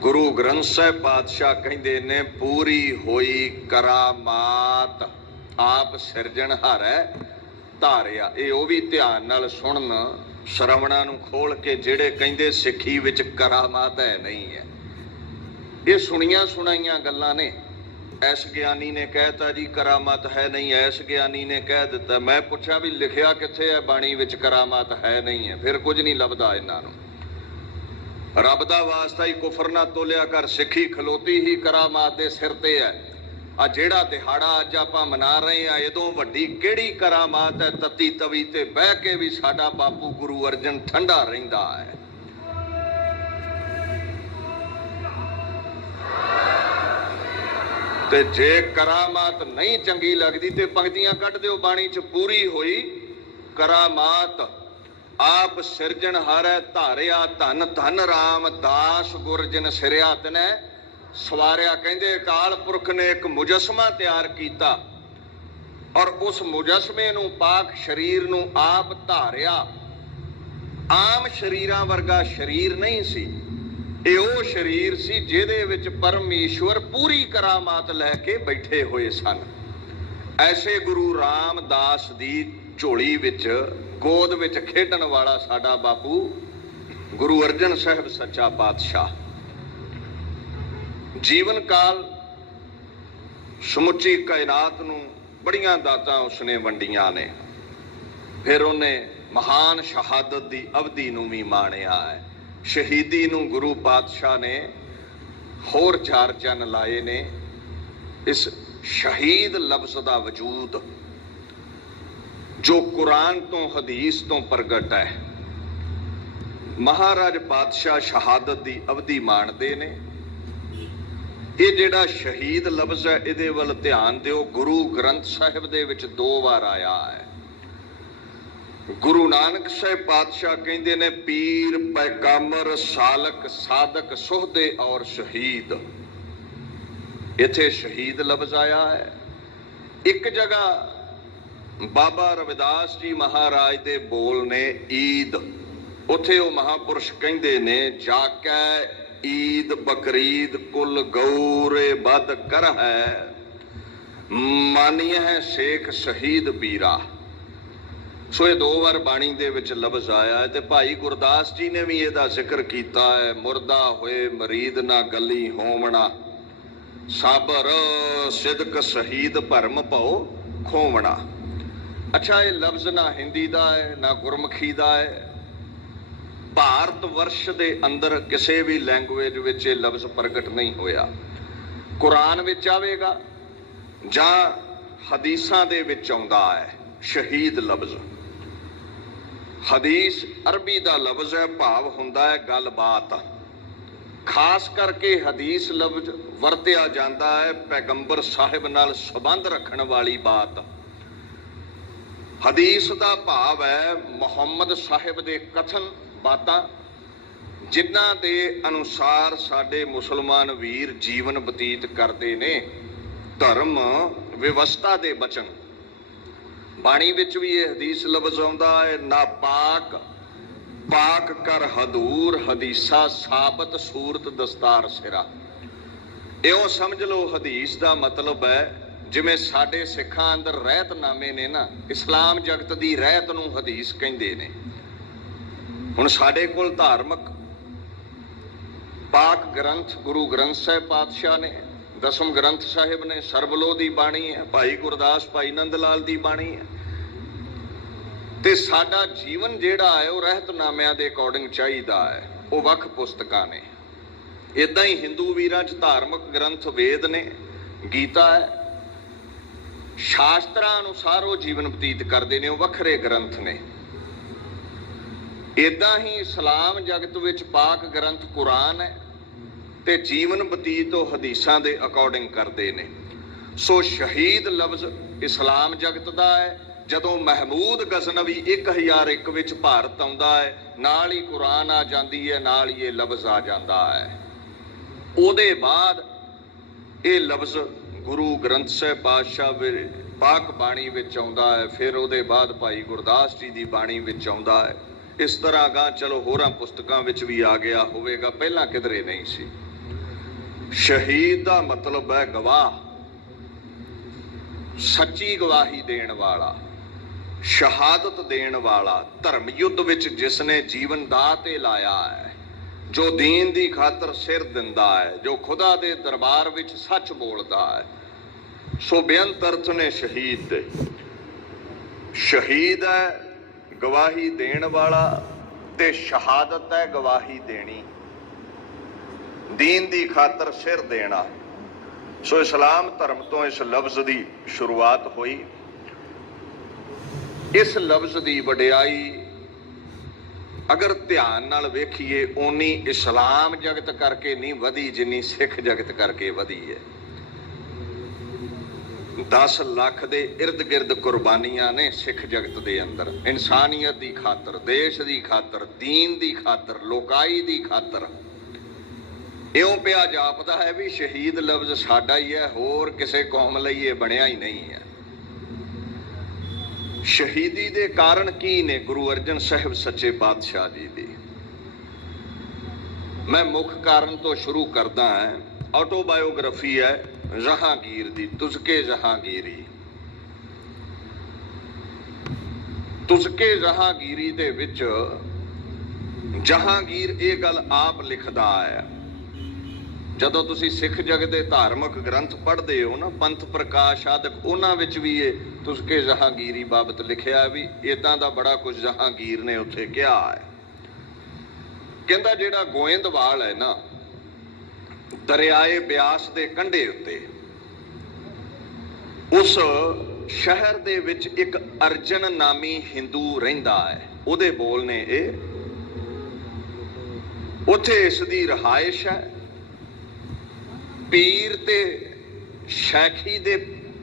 ਗੁਰੂ ਗ੍ਰੰਥ ਸਾਹਿਬ ਪਾਤਸ਼ਾਹ ਕਹਿੰਦੇ ਨੇ ਪੂਰੀ ਹੋਈ ਕਰਾਮਾਤ ਆਪ ਸਿਰਜਣਹਾਰ ਹੈ ਧਾਰਿਆ। ਇਹ ਉਹ ਵੀ ਧਿਆਨ ਨਾਲ ਸੁਣਨ, ਸ਼ਰਵਣਾ ਨੂੰ ਖੋਲ ਕੇ, ਜਿਹੜੇ ਕਹਿੰਦੇ ਸਿੱਖੀ ਵਿੱਚ ਕਰਾਮਾਤ ਹੈ ਨਹੀਂ ਹੈ। ਇਹ ਸੁਣੀਆਂ ਸੁਣਾਈਆਂ ਗੱਲਾਂ ਨੇ। ਐਸ ਗਿਆਨੀ ਨੇ ਕਹਿਤਾ ਜੀ ਕਰਾਮਾਤ ਹੈ ਨਹੀਂ, ਐਸ ਗਿਆਨੀ ਨੇ ਕਹਿ ਦਿੱਤਾ। ਮੈਂ ਪੁੱਛਿਆ ਵੀ ਲਿਖਿਆ ਕਿੱਥੇ ਹੈ ਬਾਣੀ ਵਿੱਚ ਕਰਾਮਾਤ ਹੈ ਨਹੀਂ ਹੈ? ਫਿਰ ਕੁਝ ਨਹੀਂ ਲੱਭਦਾ ਇਹਨਾਂ ਨੂੰ। ਰੱਬ ਦਾ ਵਾਸਤਾ ਹੀ ਕੁਫਰ ਨਾ ਤੋਲਿਆ ਕਰ, ਸਿੱਖੀ ਖਲੋਤੀ ਹੀ ਕਰਾਮਾਤ ਦੇ ਸਿਰ ਤੇ ਹੈ। ਆ ਜਿਹੜਾ ਦਿਹਾੜਾ ਅੱਜ ਆਪਾਂ ਮਨਾ ਰਹੇ ਆ, ਇਹਦੋਂ ਵੱਡੀ ਕਿਹੜੀ ਕਰਾਮਾਤ ਹੈ? ਤਤੀ ਤਵੀ ਤੇ ਬਹਿ ਕੇ ਵੀ ਸਾਡਾ ਬਾਪੂ ਗੁਰੂ ਅਰਜਨ ਠੰਡਾ ਰਹਿੰਦਾ ਹੈ। ਤੇ ਜੇ ਕਰਾਮਾਤ ਨਹੀਂ ਚੰਗੀ ਲੱਗਦੀ ਤੇ ਪੰਕਤੀਆਂ ਕੱਢ ਦਿਓ ਬਾਣੀ ਚ। ਪੂਰੀ ਹੋਈ ਕਰਾਮਾਤ ਆਪ ਸਿਰਜਣਹਾਰ ਹੈ ਧਾਰਿਆ ਧਨ ਧਨ ਰਾਮਦਾਸ ਗੁਰ ਜਿਨ ਸਿਰਿਆ ਤਨੈ ਸਵਾਰਿਆ। ਕਹਿੰਦੇ ਅਕਾਲ ਪੁਰਖ ਨੇ ਇੱਕ ਮੁਜਸਮਾ ਤਿਆਰ ਕੀਤਾ ਔਰ ਉਸ ਮੁਜਸਮੇ ਨੂੰ ਪਾਕ ਸਰੀਰ ਨੂੰ ਆਪ ਧਾਰਿਆ। ਆਮ ਸਰੀਰਾਂ ਵਰਗਾ ਸਰੀਰ ਨਹੀਂ ਸੀ ਇਹ। ਉਹ ਸਰੀਰ ਸੀ ਜਿਹਦੇ ਵਿੱਚ ਪਰਮੇਸ਼ਵਰ ਪੂਰੀ ਕਰਾਮਾਤ ਲੈ ਕੇ ਬੈਠੇ ਹੋਏ ਸਨ। ਐਸੇ ਗੁਰੂ ਰਾਮਦਾਸ ਦੀ ਝੋਲੀ ਵਿੱਚ ਗੋਦ ਵਿੱਚ ਖੇਡਣ ਵਾਲਾ ਸਾਡਾ ਬਾਪੂ ਗੁਰੂ ਅਰਜਨ ਸਾਹਿਬ ਸੱਚਾ ਪਾਤਸ਼ਾਹ ਜੀਵਨ ਕਾਲ ਸਮੁੱਚੀ ਕਾਇਨਾਤ ਨੂੰ ਬੜੀਆਂ ਦਾਤਾਂ ਉਸਨੇ ਵੰਡੀਆਂ ਨੇ। ਫਿਰ ਉਹਨੇ ਮਹਾਨ ਸ਼ਹਾਦਤ ਦੀ ਅਵਧੀ ਨੂੰ ਵੀ ਮਾਣਿਆ ਹੈ। ਸ਼ਹੀਦੀ ਨੂੰ ਗੁਰੂ ਪਾਤਸ਼ਾਹ ਨੇ ਹੋਰ ਚਾਰ ਚੰਨ ਲਾਏ ਨੇ। ਇਸ ਸ਼ਹੀਦ ਲਫ਼ਜ਼ ਦਾ ਵਜੂਦ ਜੋ ਕੁਰਾਨ ਤੋਂ ਹਦੀਸ ਤੋਂ ਪ੍ਰਗਟ ਹੈ। ਮਹਾਰਾਜ ਪਾਤਸ਼ਾਹ ਸ਼ਹਾਦਤ ਦੀ ਅਵਧੀ ਮਾਣਦੇ ਨੇ। ਇਹ ਜਿਹੜਾ ਸ਼ਹੀਦ ਲਫ਼ਜ਼ ਹੈ ਇਹਦੇ ਵੱਲ ਧਿਆਨ ਦਿਓ। ਗੁਰੂ ਗ੍ਰੰਥ ਸਾਹਿਬ ਦੇ ਵਿੱਚ 2 ਵਾਰ ਆਇਆ ਹੈ। ਗੁਰੂ ਨਾਨਕ ਸਾਹਿਬ ਪਾਤਸ਼ਾਹ ਕਹਿੰਦੇ ਨੇ ਪੀਰ ਪੈਗੰਬਰ ਸਾਲਕ ਸਾਧਕ ਸੁਹਦੇ ਔਰ ਸ਼ਹੀਦ। ਇੱਥੇ ਸ਼ਹੀਦ ਲਫ਼ਜ਼ ਆਇਆ ਹੈ। ਇੱਕ ਜਗ੍ਹਾ ਬਾਬਾ ਰਵਿਦਾਸ ਜੀ ਮਹਾਰਾਜ ਦੇ ਬੋਲ ਨੇ ਈਦ। ਉੱਥੇ ਉਹ ਮਹਾਂਪੁਰਸ਼ ਕਹਿੰਦੇ ਨੇ ਜਾ ਕੇ ਈਦ ਬਕਰੀਦ ਕੁਲ ਗੌਰੇ ਬਦ ਕਰ ਹੈ ਮਾਨੀਏ ਹੈ ਸ਼ੇਖ ਸ਼ਹੀਦ ਪੀਰਾ। ਸੋ ਇਹ 2 ਵਾਰ ਬਾਣੀ ਦੇ ਵਿੱਚ ਲਫ਼ਜ਼ ਆਇਆ ਹੈ। ਤੇ ਭਾਈ ਗੁਰਦਾਸ ਜੀ ਨੇ ਵੀ ਇਹਦਾ ਜ਼ਿਕਰ ਕੀਤਾ ਹੈ। ਮੁਰਦਾ ਹੋਏ ਮਰੀਦ ਨਾ ਗੱਲੀ ਹੋਵਣਾ ਸਾਬਰ ਸਿਦਕ ਸ਼ਹੀਦ ਭਰਮ ਭਉ ਖੋਵਣਾ। ਅੱਛਾ, ਇਹ ਲਫ਼ਜ਼ ਨਾ ਹਿੰਦੀ ਦਾ ਹੈ ਨਾ ਗੁਰਮੁਖੀ ਦਾ ਹੈ। ਭਾਰਤ ਵਰਸ਼ ਦੇ ਅੰਦਰ ਕਿਸੇ ਵੀ ਲੈਂਗੁਏਜ ਵਿੱਚ ਇਹ ਲਫ਼ਜ਼ ਪ੍ਰਗਟ ਨਹੀਂ ਹੋਇਆ। ਕੁਰਾਨ ਵਿੱਚ ਆਵੇਗਾ ਜਾਂ ਹਦੀਸਾਂ ਦੇ ਵਿੱਚ ਆਉਂਦਾ ਹੈ ਸ਼ਹੀਦ ਲਫ਼ਜ਼। ਹਦੀਸ ਅਰਬੀ ਦਾ ਲਫ਼ਜ਼ ਹੈ, ਭਾਵ ਹੁੰਦਾ ਹੈ ਗੱਲਬਾਤ। ਖਾਸ ਕਰਕੇ ਹਦੀਸ ਲਫ਼ਜ਼ ਵਰਤਿਆ ਜਾਂਦਾ ਹੈ ਪੈਗੰਬਰ ਸਾਹਿਬ ਨਾਲ ਸੰਬੰਧ ਰੱਖਣ ਵਾਲੀ ਬਾਤ। ਹਦੀਸ ਦਾ ਭਾਵ ਹੈ ਮੁਹੰਮਦ ਸਾਹਿਬ ਦੇ ਕਥਨ ਬਾਤਾਂ ਜਿਨ੍ਹਾਂ ਦੇ ਅਨੁਸਾਰ ਸਾਡੇ ਮੁਸਲਮਾਨ ਵੀਰ ਜੀਵਨ ਬਤੀਤ ਕਰਦੇ ਨੇ। ਧਰਮ ਵਿਵਸਥਾ ਦੇ ਬਚਨ। ਬਾਣੀ ਵਿੱਚ ਵੀ ਇਹ ਹਦੀਸ ਲਫ਼ਜ਼ ਆਉਂਦਾ ਹੈ ਨਾ ਪਾਕ ਪਾਕ ਕਰ ਹਦੂਰ ਹਦੀਸਾ ਸਾਬਤ ਸੂਰਤ ਦਸਤਾਰ ਸਿਰਾ। ਇਉਂ ਸਮਝ ਲਓ ਹਦੀਸ ਦਾ ਮਤਲਬ ਹੈ ਜਿਵੇਂ ਸਾਡੇ ਸਿੱਖਾਂ ਅੰਦਰ ਰਹਿਤਨਾਮੇ ਨੇ ਨਾ, ਇਸਲਾਮ ਜਗਤ ਦੀ ਰਹਿਤ ਨੂੰ ਹਦੀਸ ਕਹਿੰਦੇ ਨੇ। ਹੁਣ ਸਾਡੇ ਕੋਲ ਧਾਰਮਿਕ ਪਾਕ ਗ੍ਰੰਥ ਗੁਰੂ ਗ੍ਰੰਥ ਸਾਹਿਬ ਪਾਤਸ਼ਾਹ ਨੇ, ਦਸਮ ਗ੍ਰੰਥ ਸਾਹਿਬ ਨੇ, ਸਰਬਲੋ ਦੀ ਬਾਣੀ ਹੈ, ਭਾਈ ਗੁਰਦਾਸ ਭਾਈ ਨੰਦ ਲਾਲ ਦੀ ਬਾਣੀ ਹੈ। ਤੇ ਸਾਡਾ ਜੀਵਨ ਜਿਹੜਾ ਹੈ ਉਹ ਰਹਿਤਨਾਮਿਆਂ ਦੇ ਅਕੋਰਡਿੰਗ ਚਾਹੀਦਾ ਹੈ। ਉਹ ਵੱਖ ਪੁਸਤਕਾਂ ਨੇ। ਇਦਾਂ ਹੀ ਹਿੰਦੂ ਵੀਰਾਂ 'ਚ ਧਾਰਮਿਕ ਗ੍ਰੰਥ ਵੇਦ ਨੇ, ਗੀਤਾ ਹੈ। ਸ਼ਾਸਤਰਾਂ ਅਨੁਸਾਰ ਉਹ ਜੀਵਨ ਬਤੀਤ ਕਰਦੇ ਨੇ, ਉਹ ਵੱਖਰੇ ਗ੍ਰੰਥ ਨੇ। ਇਦਾਂ ਹੀ ਇਸਲਾਮ ਜਗਤ ਵਿੱਚ ਪਾਕ ਗ੍ਰੰਥ ਕੁਰਾਨ ਹੈ ਤੇ ਜੀਵਨ ਬਤੀਤ ਉਹ ਹਦੀਸਾਂ ਦੇ ਅਕੋਰਡਿੰਗ ਕਰਦੇ ਨੇ। ਸੋ ਸ਼ਹੀਦ ਲਫ਼ਜ਼ ਇਸਲਾਮ ਜਗਤ ਦਾ ਹੈ। ਜਦੋਂ ਮਹਿਮੂਦ ਗਜ਼ਨਵੀ 1001 ਵਿੱਚ ਭਾਰਤ ਆਉਂਦਾ ਹੈ, ਨਾਲ ਹੀ ਕੁਰਾਨ ਆ ਜਾਂਦੀ ਹੈ, ਨਾਲ ਹੀ ਇਹ ਲਫ਼ਜ਼ ਆ ਜਾਂਦਾ ਹੈ। ਉਹਦੇ ਬਾਅਦ ਇਹ ਲਫ਼ਜ਼ ਗੁਰੂ ਗ੍ਰੰਥ ਸਾਹਿਬ ਪਾਤਸ਼ਾਹ ਪਾਕ ਬਾਣੀ ਵਿੱਚ ਆਉਂਦਾ ਹੈ। ਫਿਰ ਉਹਦੇ ਬਾਅਦ ਭਾਈ ਗੁਰਦਾਸ ਜੀ ਦੀ ਬਾਣੀ ਵਿੱਚ ਆਉਂਦਾ ਹੈ। ਇਸ ਤਰ੍ਹਾਂ ਅਗਾਂਹ ਚਲੋ ਹੋਰਾਂ ਪੁਸਤਕਾਂ ਵਿੱਚ ਵੀ ਆ ਗਿਆ ਹੋਵੇਗਾ, ਪਹਿਲਾਂ ਕਿਧਰੇ ਨਹੀਂ ਸੀ। ਸ਼ਹੀਦ ਦਾ ਮਤਲਬ ਹੈ ਗਵਾਹ, ਸੱਚੀ ਗਵਾਹੀ ਦੇਣ ਵਾਲਾ, ਸ਼ਹਾਦਤ ਦੇਣ ਵਾਲਾ। ਧਰਮ ਯੁੱਧ ਵਿੱਚ ਜਿਸ ਨੇ ਜੀਵਨ ਦਾਅ ਤੇ ਲਾਇਆ ਹੈ, ਜੋ ਦੀਨ ਦੀ ਖਾਤਰ ਸਿਰ ਦਿੰਦਾ ਹੈ, ਜੋ ਖੁਦਾ ਦੇ ਦਰਬਾਰ ਵਿੱਚ ਸੱਚ ਬੋਲਦਾ ਹੈ, ਸੋ ਬੇਅੰਤ ਅਰਥ ਨੇ ਸ਼ਹੀਦ ਦੇ। ਸ਼ਹੀਦ ਹੈ ਗਵਾਹੀ ਦੇਣ ਵਾਲਾ ਤੇ ਸ਼ਹਾਦਤ ਹੈ ਗਵਾਹੀ ਦੇਣੀ, ਦੀਨ ਦੀ ਖਾਤਰ ਸਿਰ ਦੇਣਾ। ਸੋ ਇਸਲਾਮ ਧਰਮ ਤੋਂ ਇਸ ਲਫ਼ਜ਼ ਦੀ ਸ਼ੁਰੂਆਤ ਹੋਈ। ਇਸ ਲਫ਼ਜ਼ ਦੀ ਵਡਿਆਈ ਅਗਰ ਧਿਆਨ ਨਾਲ ਵੇਖੀਏ ਓਨੀ ਇਸਲਾਮ ਜਗਤ ਕਰਕੇ ਨਹੀਂ ਵਧੀ ਜਿੰਨੀ ਸਿੱਖ ਜਗਤ ਕਰਕੇ ਵਧੀ ਹੈ। 10 ਲੱਖ ਦੇ ਇਰਦ ਗਿਰਦ ਕੁਰਬਾਨੀਆਂ ਨੇ ਸਿੱਖ ਜਗਤ ਦੇ ਅੰਦਰ, ਇਨਸਾਨੀਅਤ ਦੀ ਖਾਤਰ, ਦੇਸ਼ ਦੀ ਖਾਤਰ, ਦੀਨ ਦੀ ਖਾਤਰ, ਲੋਕਾਈ ਦੀ ਖਾਤਰ। ਇਉਂ ਪਿਆ ਜਾਪਦਾ ਹੈ ਵੀ ਸ਼ਹੀਦ ਲਫ਼ਜ਼ ਸਾਡਾ ਹੀ ਹੈ, ਹੋਰ ਕਿਸੇ ਕੌਮ ਲਈ ਇਹ ਬਣਿਆ ਹੀ ਨਹੀਂ ਹੈ। ਸ਼ਹੀਦੀ ਦੇ ਕਾਰਨ ਕੀ ਨੇ ਗੁਰੂ ਅਰਜਨ ਸਾਹਿਬ ਸੱਚੇ ਪਾਤਸ਼ਾਹ ਜੀ ਦੀ? ਮੈਂ ਮੁੱਖ ਕਾਰਨ ਤੋਂ ਸ਼ੁਰੂ ਕਰਦਾ ਹਾਂ। ਆਟੋਬਾਇਓਗ੍ਰਾਫੀ ਹੈ ਜਹਾਂਗੀਰ ਦੀ, ਤੁਜ਼ਕੇ ਜਹਾਂਗੀਰੀ। ਤੁਸਕੇ ਜਹਾਂਗੀਰੀ ਦੇ ਵਿੱਚ ਜਹਾਂਗੀਰ ਇਹ ਗੱਲ ਆਪ ਲਿਖਦਾ ਹੈ। ਜਦੋਂ ਤੁਸੀਂ ਸਿੱਖ ਜਗਤ ਦੇ ਧਾਰਮਿਕ ਗ੍ਰੰਥ ਪੜ੍ਹਦੇ ਹੋ ਨਾ, ਪੰਥ ਪ੍ਰਕਾਸ਼ ਆਦਿਕ, ਉਹਨਾਂ ਵਿੱਚ ਵੀ ਇਹ ਤੁਸਕੇ ਜਹਾਂਗੀਰੀ ਬਾਬਤ ਲਿਖਿਆ ਵੀ ਇਦਾਂ ਦਾ ਬੜਾ ਕੁਝ ਜਹਾਂਗੀਰ ਨੇ ਉੱਥੇ ਕਿਹਾ ਹੈ। ਕਹਿੰਦਾ ਜਿਹੜਾ ਗੋਇੰਦਵਾਲ ਹੈ ਨਾ, ਦਰਿਆਏ ਬਿਆਸ ਦੇ ਕੰਢੇ ਉੱਤੇ, ਉਸ ਸ਼ਹਿਰ ਦੇ ਵਿੱਚ ਇੱਕ ਅਰਜਨ ਨਾਮੀ ਹਿੰਦੂ ਰਹਿੰਦਾ ਹੈ। ਉਹਦੇ ਬੋਲ ਨੇ ਇਹ, ਉੱਥੇ ਇਸ ਦੀ ਰਿਹਾਇਸ਼ ਹੈ। ਪੀਰ ਤੇ ਸ਼ੈਖੀ ਦੇ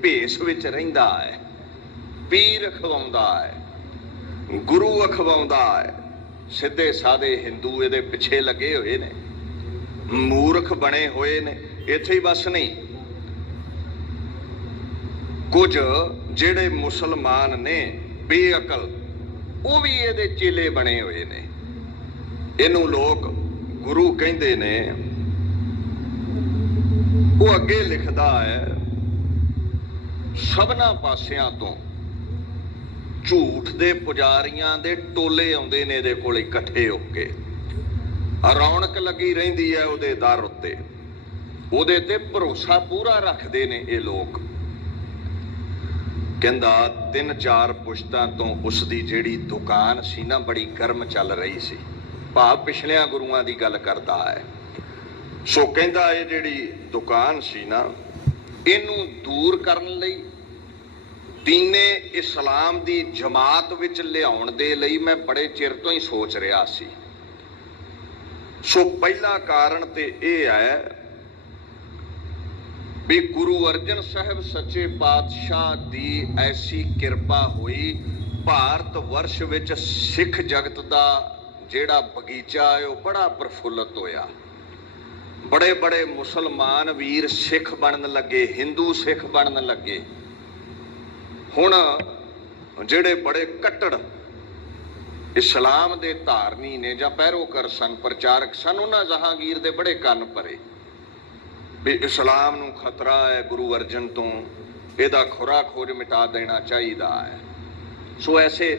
ਭੇਸ ਵਿੱਚ ਰਹਿੰਦਾ ਹੈ। ਪੀਰ ਅਖਵਾਉਂਦਾ ਹੈ, ਗੁਰੂ ਅਖਵਾਉਂਦਾ ਹੈ। ਸਿੱਧੇ ਸਾਦੇ ਹਿੰਦੂ ਇਹਦੇ ਪਿੱਛੇ ਲੱਗੇ ਹੋਏ ਨੇ, ਮੂਰਖ ਬਣੇ ਹੋਏ ਨੇ। ਇੱਥੇ ਹੀ ਬਸ ਨਹੀਂ, ਕੁਝ ਜਿਹੜੇ ਮੁਸਲਮਾਨ ਨੇ ਬੇਅਕਲ, ਉਹ ਵੀ ਇਹਦੇ ਚੇਲੇ ਬਣੇ ਹੋਏ ਨੇ। ਇਹਨੂੰ ਲੋਕ ਗੁਰੂ ਕਹਿੰਦੇ ਨੇ। ਉਹ ਅੱਗੇ ਲਿਖਦਾ ਹੈ, ਸਭਨਾ ਪਾਸਿਆਂ ਤੋਂ ਝੂਠ ਦੇ ਪੁਜਾਰੀਆਂ ਦੇ ਟੋਲੇ ਆਉਂਦੇ ਨੇ ਇਹਦੇ ਕੋਲ ਇਕੱਠੇ ਹੋ ਕੇ। ਰੌਣਕ ਲੱਗੀ ਰਹਿੰਦੀ ਹੈ ਉਹਦੇ ਦਰ ਉੱਤੇ, ਉਹਦੇ ਤੇ ਭਰੋਸਾ ਪੂਰਾ ਰੱਖਦੇ ਨੇ ਇਹ ਲੋਕ। ਕਹਿੰਦਾ 3-4 ਪੁਸ਼ਤਾਂ ਤੋਂ ਉਸ ਦੀ ਜਿਹੜੀ ਦੁਕਾਨ ਸੀ ਨਾ, ਬੜੀ ਗਰਮ ਚੱਲ ਰਹੀ ਸੀ। ਭਾਵ ਪਿਛਲਿਆਂ ਗੁਰੂਆਂ ਦੀ ਗੱਲ ਕਰਦਾ ਹੈ। ਸੋ ਕਹਿੰਦਾ ਇਹ ਜਿਹੜੀ ਦੁਕਾਨ ਸੀ ਨਾ, ਇਹਨੂੰ ਦੂਰ ਕਰਨ ਲਈ, ਦੀਨੇ ਇਸਲਾਮ ਦੀ ਜਮਾਤ ਵਿੱਚ ਲਿਆਉਣ ਦੇ ਲਈ ਮੈਂ ਬੜੇ ਚਿਰ ਤੋਂ ਹੀ ਸੋਚ ਰਿਹਾ ਸੀ। ਸੋ ਪਹਿਲਾ ਕਾਰਨ ਤੇ ਇਹ ਹੈ ਵੀ ਗੁਰੂ ਅਰਜਨ ਸਾਹਿਬ ਸੱਚੇ ਪਾਤਸ਼ਾਹ ਦੀ ਐਸੀ ਕਿਰਪਾ ਹੋਈ, ਭਾਰਤ ਵਰਸ਼ ਵਿੱਚ ਸਿੱਖ ਜਗਤ ਦਾ ਜਿਹੜਾ ਬਗੀਚਾ ਹੈ ਉਹ ਬੜਾ ਪ੍ਰਫੁੱਲਤ ਹੋਇਆ। ਬੜੇ ਬੜੇ ਮੁਸਲਮਾਨ ਵੀਰ ਸਿੱਖ ਬਣਨ ਲੱਗੇ, ਹਿੰਦੂ ਸਿੱਖ ਬਣਨ ਲੱਗੇ। ਹੁਣ ਜਿਹੜੇ ਬੜੇ ਕੱਟੜ ਇਸਲਾਮ ਦੇ ਧਾਰਨੀ ਨੇ ਜਾਂ ਪੈਰੋਕਾਰ ਸਨ, ਪ੍ਰਚਾਰਕ ਸਨ, ਉਹਨਾਂ ਜਹਾਂਗੀਰ ਦੇ ਬੜੇ ਕੰਨ ਭਰੇ ਵੀ ਇਸਲਾਮ ਨੂੰ ਖਤਰਾ ਹੈ ਗੁਰੂ ਅਰਜਨ ਤੋਂ, ਇਹਦਾ ਖੁਰਾ ਖੋਜ ਮਿਟਾ ਦੇਣਾ ਚਾਹੀਦਾ ਹੈ। ਸੋ ਐਸੇ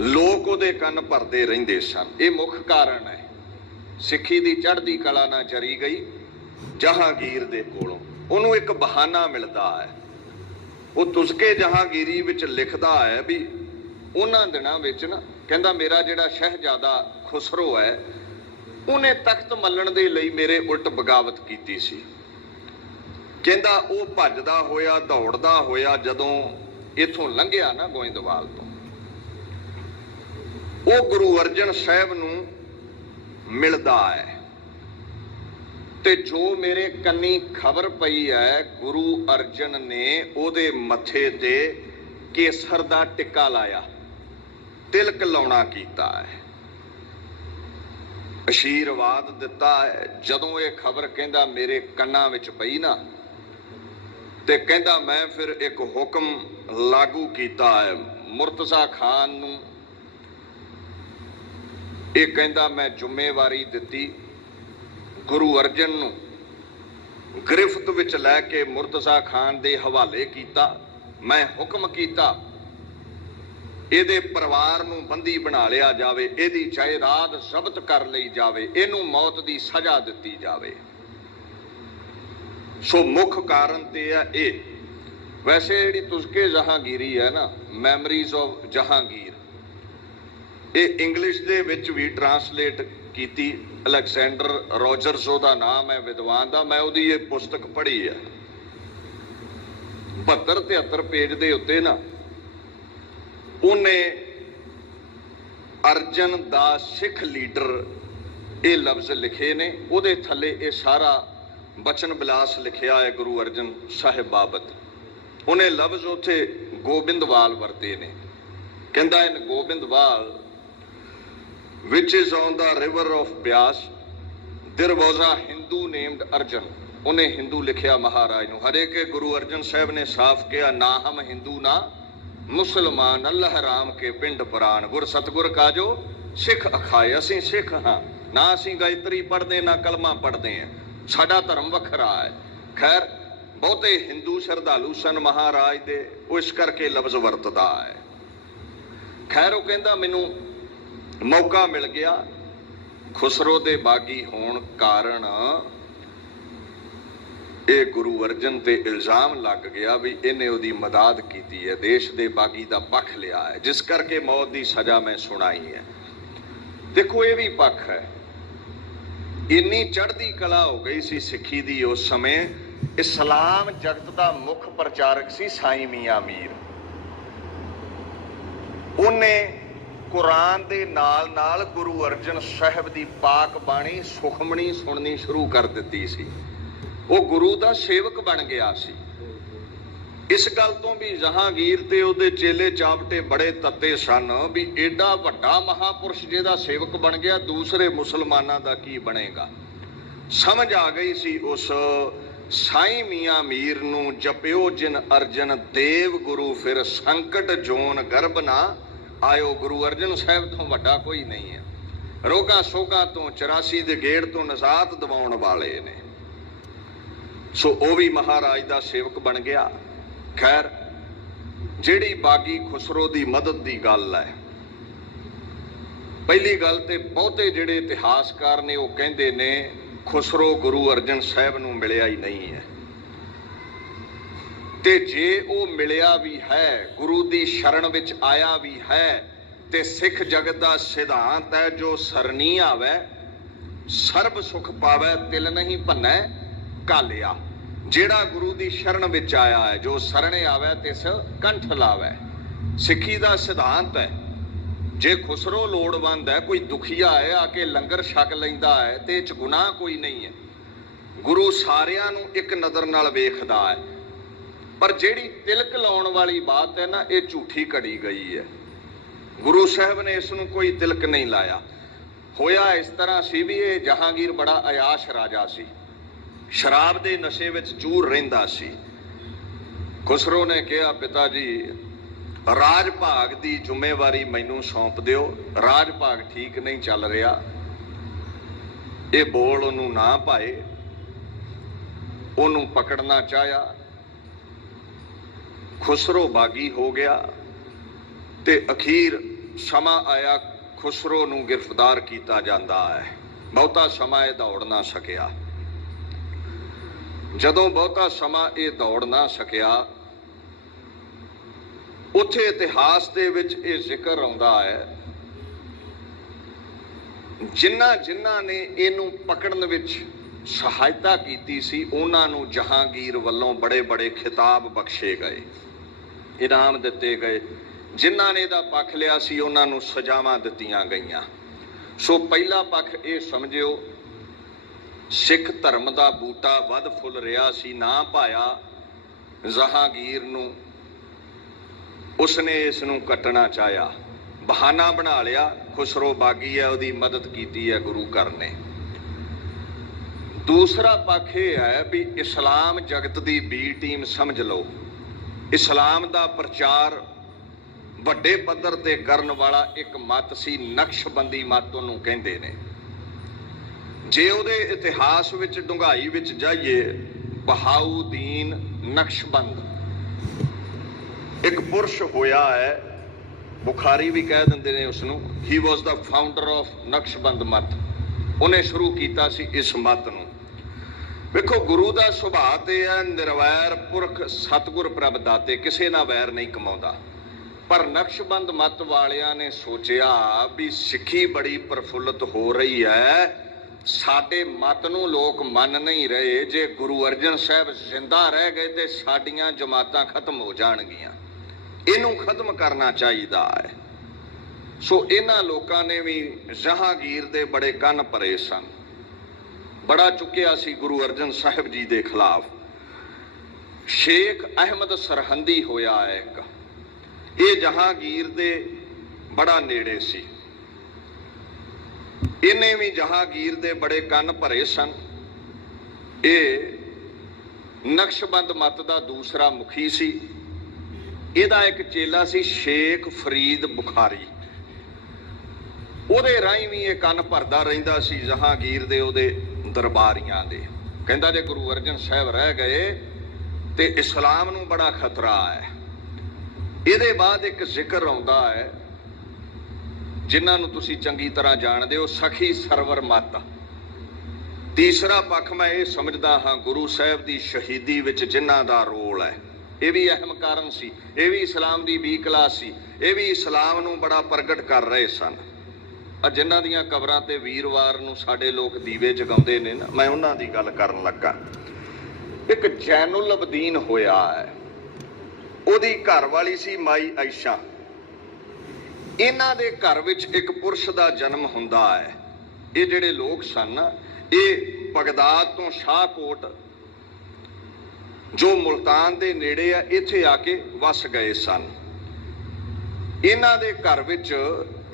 ਲੋਕ ਉਹਦੇ ਕੰਨ ਭਰਦੇ ਰਹਿੰਦੇ ਸਨ। ਇਹ ਮੁੱਖ ਕਾਰਨ ਹੈ। ਸਿੱਖੀ ਦੀ ਚੜ੍ਹਦੀ ਕਲਾ ਨਾ ਚਰੀ ਗਈ ਜਹਾਂਗੀਰ ਦੇ ਕੋਲੋਂ। ਉਹਨੂੰ ਇੱਕ ਬਹਾਨਾ ਮਿਲਦਾ ਹੈ। ਉਹ ਤੁਸਕੇ ਜਹਾਂਗੀਰੀ ਵਿੱਚ ਲਿਖਦਾ ਹੈ ਵੀ ਉਹਨਾਂ ਦਿਨਾਂ ਵਿੱਚ ਨਾ, ਕਹਿੰਦਾ ਮੇਰਾ ਜਿਹੜਾ ਸ਼ਹਿਜ਼ਾਦਾ ਖੁਸਰੋ ਹੈ, ਉਹਨੇ ਤਖਤ ਮੱਲਣ ਦੇ ਲਈ ਮੇਰੇ ਉਲਟ ਬਗਾਵਤ ਕੀਤੀ ਸੀ। ਕਹਿੰਦਾ ਉਹ ਭੱਜਦਾ ਹੋਇਆ, ਦੌੜਦਾ ਹੋਇਆ ਜਦੋਂ ਇੱਥੋਂ ਲੰਘਿਆ ਨਾ ਗੋਇੰਦਵਾਲ ਤੋਂ, ਉਹ ਗੁਰੂ ਅਰਜਨ ਸਾਹਿਬ ਨੂੰ ਮਿਲਦਾ ਹੈ। ਤੇ ਜੋ ਮੇਰੇ ਕੰਨੀ ਖਬਰ ਪਈ ਹੈ, ਗੁਰੂ ਅਰਜਨ ਨੇ ਉਹਦੇ ਮੱਥੇ ਤੇ ਕੇਸਰ ਦਾ ਟਿੱਕਾ ਲਾਇਆ, ਤਿਲਕ ਲਾਉਣਾ ਕੀਤਾ ਹੈ, ਅਸ਼ੀਰਵਾਦ ਦਿੱਤਾ ਹੈ। ਜਦੋਂ ਇਹ ਖਬਰ ਕਹਿੰਦਾ ਮੇਰੇ ਕੰਨਾਂ ਵਿੱਚ ਪਈ ਨਾ, ਤੇ ਕਹਿੰਦਾ ਮੈਂ ਫਿਰ ਇੱਕ ਹੁਕਮ ਲਾਗੂ ਕੀਤਾ ਹੈ ਮੁਰਤਜ਼ਾ ਖਾਨ ਨੂੰ। ਇਹ ਕਹਿੰਦਾ ਮੈਂ ਜ਼ਿੰਮੇਵਾਰੀ ਦਿੱਤੀ ਗੁਰੂ ਅਰਜਨ ਨੂੰ, ਗ੍ਰਿਫਤ ਵਿੱਚ ਲੈ ਕੇ ਮੁਰਤਜ਼ਾ ਖਾਨ ਦੇ ਹਵਾਲੇ ਕੀਤਾ। ਮੈਂ ਹੁਕਮ ਕੀਤਾ ਇਹਦੇ ਪਰਿਵਾਰ ਨੂੰ ਬੰਦੀ ਬਣਾ ਲਿਆ ਜਾਵੇ, ਇਹਦੀ ਜਾਇਦਾਦ ਜ਼ਬਤ ਕਰ ਲਈ ਜਾਵੇ, ਇਹਨੂੰ ਮੌਤ ਦੀ ਸਜ਼ਾ ਦਿੱਤੀ ਜਾਵੇ। ਸੋ ਮੁੱਖ ਕਾਰਨ ਤੇ ਹੈ ਇਹ। ਵੈਸੇ ਜਿਹੜੀ ਤੁਸਕੇ ਜਹਾਂਗੀਰੀ ਹੈ ਨਾ, ਮੈਮਰੀਜ਼ ਆਫ ਜਹਾਂਗੀਰ, ਇਹ ਇੰਗਲਿਸ਼ ਦੇ ਵਿੱਚ ਵੀ ਟਰਾਂਸਲੇਟ ਕੀਤੀ। ਅਲੈਗਜ਼ੈਂਡਰ ਰੋਜਰਸ ਉਹਦਾ ਨਾਮ ਹੈ ਵਿਦਵਾਨ ਦਾ। ਮੈਂ ਉਹਦੀ ਇਹ ਪੁਸਤਕ ਪੜ੍ਹੀ ਹੈ। 72-73 ਪੇਜ ਦੇ ਉੱਤੇ ਨਾ ਉਹਨੇ ਅਰਜਨ ਦਾ ਸਿੱਖ ਲੀਡਰ ਇਹ ਲਫ਼ਜ਼ ਲਿਖੇ ਨੇ। ਉਹਦੇ ਥੱਲੇ ਇਹ ਸਾਰਾ ਬਚਨ ਬਿਲਾਸ ਲਿਖਿਆ ਹੈ ਗੁਰੂ ਅਰਜਨ ਸਾਹਿਬ ਬਾਬਤ। ਉਹਨੇ ਲਫ਼ਜ਼ ਉੱਥੇ ਗੋਬਿੰਦਵਾਲ ਵਰਤੇ ਨੇ। ਕਹਿੰਦਾ ਇਨ Gobindwal which is on the river of Bias there was a Hindu named Arjan। ਉਹਨੇ ਹਿੰਦੂ ਲਿਖਿਆ ਮਹਾਰਾਜ ਨੂੰ। ਹਰੇ ਕੇ ਗੁਰੂ ਅਰਜਨ ਸਾਹਿਬ ਨੇ ਸਾਫ਼ ਕਿਹਾ, ਨਾ ਹਮ ਹਿੰਦੂ ਨਾ ਮੁਸਲਮਾਨ, ਅੱਲਾਹ ਰਾਮ ਕੇ ਪਿੰਡ ਪ੍ਰਾਨ, ਗੁਰ ਸਤਗੁਰ ਕਾਜੋ ਸਿੱਖ ਅਖਾਏ। ਅਸੀਂ ਸਿੱਖ ਹਾਂ, ਨਾ ਅਸੀਂ ਗਾਇਤਰੀ ਪੜ੍ਹਦੇ ਨਾ ਕਲਮਾ ਪੜ੍ਹਦੇ ਹਾਂ, ਸਾਡਾ ਧਰਮ ਵੱਖਰਾ ਹੈ। ਖੈਰ ਬਹੁਤੇ ਹਿੰਦੂ ਸ਼ਰਧਾਲੂ ਸਨ ਮਹਾਰਾਜ ਦੇ, ਉਹ ਇਸ ਕਰਕੇ ਲਫ਼ਜ਼ ਵਰਤਦਾ ਹੈ। खैर वो कहता मैनू मौका मिल गया, खुसरो दे बागी होण कारण ये गुरु अर्जन ते इल्जाम लग गया भी इन्हें उहदी मदद की है, देश दे बागी दा पक्ष लिया है, जिस करके मौत की सजा मैं सुनाई है। देखो ये भी पक्ष है, इन्नी चढ़ती कला हो गई सी सिक्खी दी उस समय। इस्लाम जगत का मुख प्रचारक सी साईं मियां मीर, उन्हें कुरान दे नाल नाल गुरु अर्जन साहब दी पाक बाणी सुखमणी सुननी शुरू कर दी सी। वो गुरु दा सेवक बन गया सी। इस गल तो भी जहांगीर ते उहदे चेले चावटे बड़े तत्ते सन भी एडा वड्डा महापुरुष जिहदा सेवक बन गया, दूसरे मुसलमानां दा की बनेगा। समझ आ गई सी उस साईं मियां मीर नूं, जपियो जिन अर्जन देव गुरु फिर संकट जोन गर्भ ना आयो। गुरु अर्जन साहब तो वड्डा कोई नहीं है, रोगा सोगा तो 84 दे गेड़ तो नजात दिवाउण वाले ने। सो वो भी महाराज दा सेवक बन गया। खैर जिहड़ी बागी खुसरो दी मदद दी गल है, पहली गल ते बहुते जिहड़े इतिहासकार ने वो कहंदे ने खुसरो गुरु अर्जन साहब नूं मिलिया ही नहीं है, ते जे वो मिलिया भी है, गुरु दी शरण विच आया भी है, ते सिख जगत दा सिद्धांत है जो सरनी आवे सर्ब सुख पावे, तिल नहीं भन्नै कालिया। जेड़ा गुरु दी शरण विच आया है, जो सरणे आवे तिस कंठ लावे, सिक्खी दा सिद्धांत है। जे खुसरो लोड़वंद है, कोई दुखिया है, आके लंगर छक लैंदा है, ते इह च गुनाह कोई नहीं है। गुरु सारियां नूं एक नज़र नाल वेखदा है, पर जिहड़ी तिलक लाउण वाली बात है ना, ये झूठी घड़ी गई है। गुरु साहब ने इसनूं कोई तिलक नहीं लाया। होया इस तरह सी भी ये जहांगीर बड़ा अयाश राजा सी, शराब दे नशे विच चूर रहिंदा सी। खुसरो ने कहा, पिता जी राज भाग दी जिम्मेवारी मैनू सौंप दिओ, राज भाग ठीक नहीं चल रहा, ये बोल उन्हों ना पाए, उन्हों पकड़ना चाहया, खुसरो बागी हो गया, ते अखीर समा आया खुसरो नूं गिरफ्तार किया जाता है। बहुता समा यह दौड़ ना सकिया। जदों बहुता समा ये दौड़ ना सकिया, उत्थे इतिहास दे विच ये जिक्र आउंदा है, जिन्ना जिन्ना ने इनू पकड़न विच सहायता कीती सी, उन्हां नूं जहांगीर वल्लों बड़े बड़े खिताब बख्शे गए, इनाम दिते गए। जिन्हां ने इहदा पक्ष लिया सी, उन्हां नूं सजावां दित्तियां गईयां। सो पहला पक्ष ये समझिओ, सिख धर्म का बूटा वध फुल रहा सी, ना पाया जहांगीर नूं, उसने इसनूं कटना चाहया, बहाना बना लिया, खुसरो बागी है, उसकी मदद की है गुरु घर ने। दूसरा पक्ष यह है भी इस्लाम जगत की बी टीम समझ लो, इस्लाम का प्रचार वड्डे पद्धर ते करन वाला एक मत सी, नक्शबंदी मत उहनूं कहंदे ने। जे उहदे इतिहास विच डूंघाई विच जाइए, बहाउद्दीन नक्शबंद एक पुरुष होया है, बुखारी भी कह दिंदे ने उसनूं, he was the founder of Naqshband मत। उन्हें शुरू किया सी इस मत नूं। वेखो गुरु का सुभाਅ ते है निरवैर पुरख सतगुर प्रभ दाते, किसे ना वैर नहीं कमाउंदा। पर नक्शबंद मत वालियां ने सोचिया भी सिੱਖੀ बड़ी प्रफुल्लित हो रही है, साडे मत नूं लोक मन नहीं रहे, जे गुरु अर्जन साहब जिंदा रह गए तो साडियां जमातां खत्म हो जाणगियां, इनू खत्म करना चाहिए है। सो इन्हां लोकां ने भी जहांगीर दे बड़े कन भरे सन, बड़ा चुकिया सी गुरु अर्जन साहब जी दे खिलाफ। शेख अहमद सरहंदी होया है एक, ये जहांगीर दे बड़ा नेड़े सी, इन्हें भी जहांगीर दे बड़े कन भरे सन। ये नक्शबंद मत का दूसरा मुखी सी। इहदा एक चेला सी शेख फरीद बुखारी, ਉਹਦੇ ਰਾਹੀਂ भी ये कन भरदा रहिंदा सी जहांगीर दे ਉਹਦੇ दरबारियां दे। कहंदा जे गुरु अर्जन साहब रह गए ते इस्लाम नूं बड़ा खतरा है। ਇਹਦੇ बाद एक जिक्र आउंदा है ਜਿਨ੍ਹਾਂ ਨੂੰ ਤੁਸੀਂ ਚੰਗੀ ਤਰ੍ਹਾਂ ਜਾਣਦੇ ਹੋ, ਸਖੀ ਸਰਵਰ ਮੱਤ। ਤੀਸਰਾ ਪੱਖ ਮੈਂ ਇਹ ਸਮਝਦਾ ਹਾਂ, ਗੁਰੂ ਸਾਹਿਬ ਦੀ ਸ਼ਹੀਦੀ ਵਿੱਚ ਜਿਨ੍ਹਾਂ ਦਾ ਰੋਲ ਹੈ, ਇਹ ਵੀ ਅਹਿਮ ਕਾਰਨ ਸੀ। ਇਹ ਵੀ ਇਸਲਾਮ ਦੀ ਬੀ ਕਲਾਸ ਸੀ। ਇਹ ਵੀ ਇਸਲਾਮ ਨੂੰ ਬੜਾ ਪ੍ਰਗਟ ਕਰ ਰਹੇ ਸਨ। ਜਿਨ੍ਹਾਂ ਦੀਆਂ ਕਬਰਾਂ ਤੇ ਵੀਰਵਾਰ ਨੂੰ ਸਾਡੇ ਲੋਕ ਦੀਵੇ ਜਗਾਉਂਦੇ ਨੇ ਨਾ, ਮੈਂ ਉਹਨਾਂ ਦੀ ਗੱਲ ਕਰਨ ਲੱਗਾ। ਇੱਕ ਜੈਨੁਲ ਅਬਦੀਨ ਹੋਇਆ ਹੈ, ਉਹਦੀ ਘਰ ਵਾਲੀ ਸੀ ਮਾਈ ਆਇਸ਼ਾ। ਇਹਨਾਂ ਦੇ ਘਰ ਵਿੱਚ ਇੱਕ ਪੁਰਸ਼ ਦਾ ਜਨਮ ਹੁੰਦਾ ਹੈ। ਇਹ ਜਿਹੜੇ ਲੋਕ ਸਨ ਨਾ, ਇਹ ਬਗਦਾਦ ਤੋਂ ਸ਼ਾਹਕੋਟ ਜੋ ਮੁਲਤਾਨ ਦੇ ਨੇੜੇ ਆ, ਇੱਥੇ ਆ ਕੇ ਵਸ ਗਏ ਸਨ। ਇਹਨਾਂ ਦੇ ਘਰ ਵਿੱਚ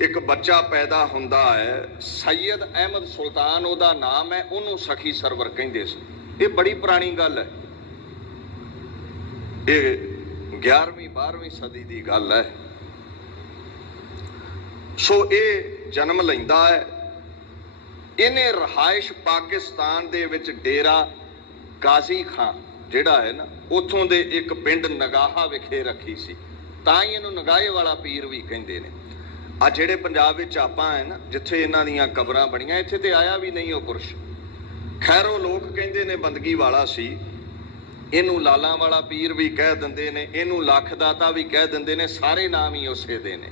ਇੱਕ ਬੱਚਾ ਪੈਦਾ ਹੁੰਦਾ ਹੈ, ਸੈਯਦ ਅਹਿਮਦ ਸੁਲਤਾਨ ਉਹਦਾ ਨਾਮ ਹੈ, ਉਹਨੂੰ ਸਖੀ ਸਰਵਰ ਕਹਿੰਦੇ ਸੀ। ਇਹ ਬੜੀ ਪੁਰਾਣੀ ਗੱਲ ਹੈ, ਇਹ 11ਵੀਂ 12ਵੀਂ ਸਦੀ ਦੀ ਗੱਲ ਹੈ। ਸੋ ਇਹ ਜਨਮ ਲੈਂਦਾ ਹੈ। ਇਹਨੇ ਰਹਾਇਸ਼ ਪਾਕਿਸਤਾਨ ਦੇ ਵਿੱਚ ਡੇਰਾ ਗਾਜ਼ੀ ਖਾਨ ਜਿਹੜਾ ਹੈ ਨਾ, ਉੱਥੋਂ ਦੇ ਇੱਕ ਪਿੰਡ ਨਗਾਹਾ ਵਿਖੇ ਰੱਖੀ ਸੀ। ਤਾਂ ਹੀ ਇਹਨੂੰ ਨਗਾਹੇ ਵਾਲਾ ਪੀਰ ਵੀ ਕਹਿੰਦੇ ਨੇ। ਆ ਜਿਹੜੇ ਪੰਜਾਬ ਵਿੱਚ ਆਪਾਂ ਹੈ ਨਾ, ਜਿੱਥੇ ਇਹਨਾਂ ਦੀਆਂ ਕਬਰਾਂ ਬਣੀਆਂ, ਇੱਥੇ ਤੇ ਆਇਆ ਵੀ ਨਹੀਂ ਉਹ ਪੁਰਸ਼। ਖੈਰ, ਉਹ ਲੋਕ ਕਹਿੰਦੇ ਨੇ ਬੰਦਗੀ ਵਾਲਾ ਸੀ। ਇਹਨੂੰ ਲਾਲਾਂ ਵਾਲਾ ਪੀਰ ਵੀ ਕਹਿ ਦਿੰਦੇ ਨੇ, ਇਹਨੂੰ ਲੱਖ ਦਾਤਾ ਵੀ ਕਹਿ ਦਿੰਦੇ ਨੇ, ਸਾਰੇ ਨਾਮ ਹੀ ਉਸੇ ਦੇ ਨੇ।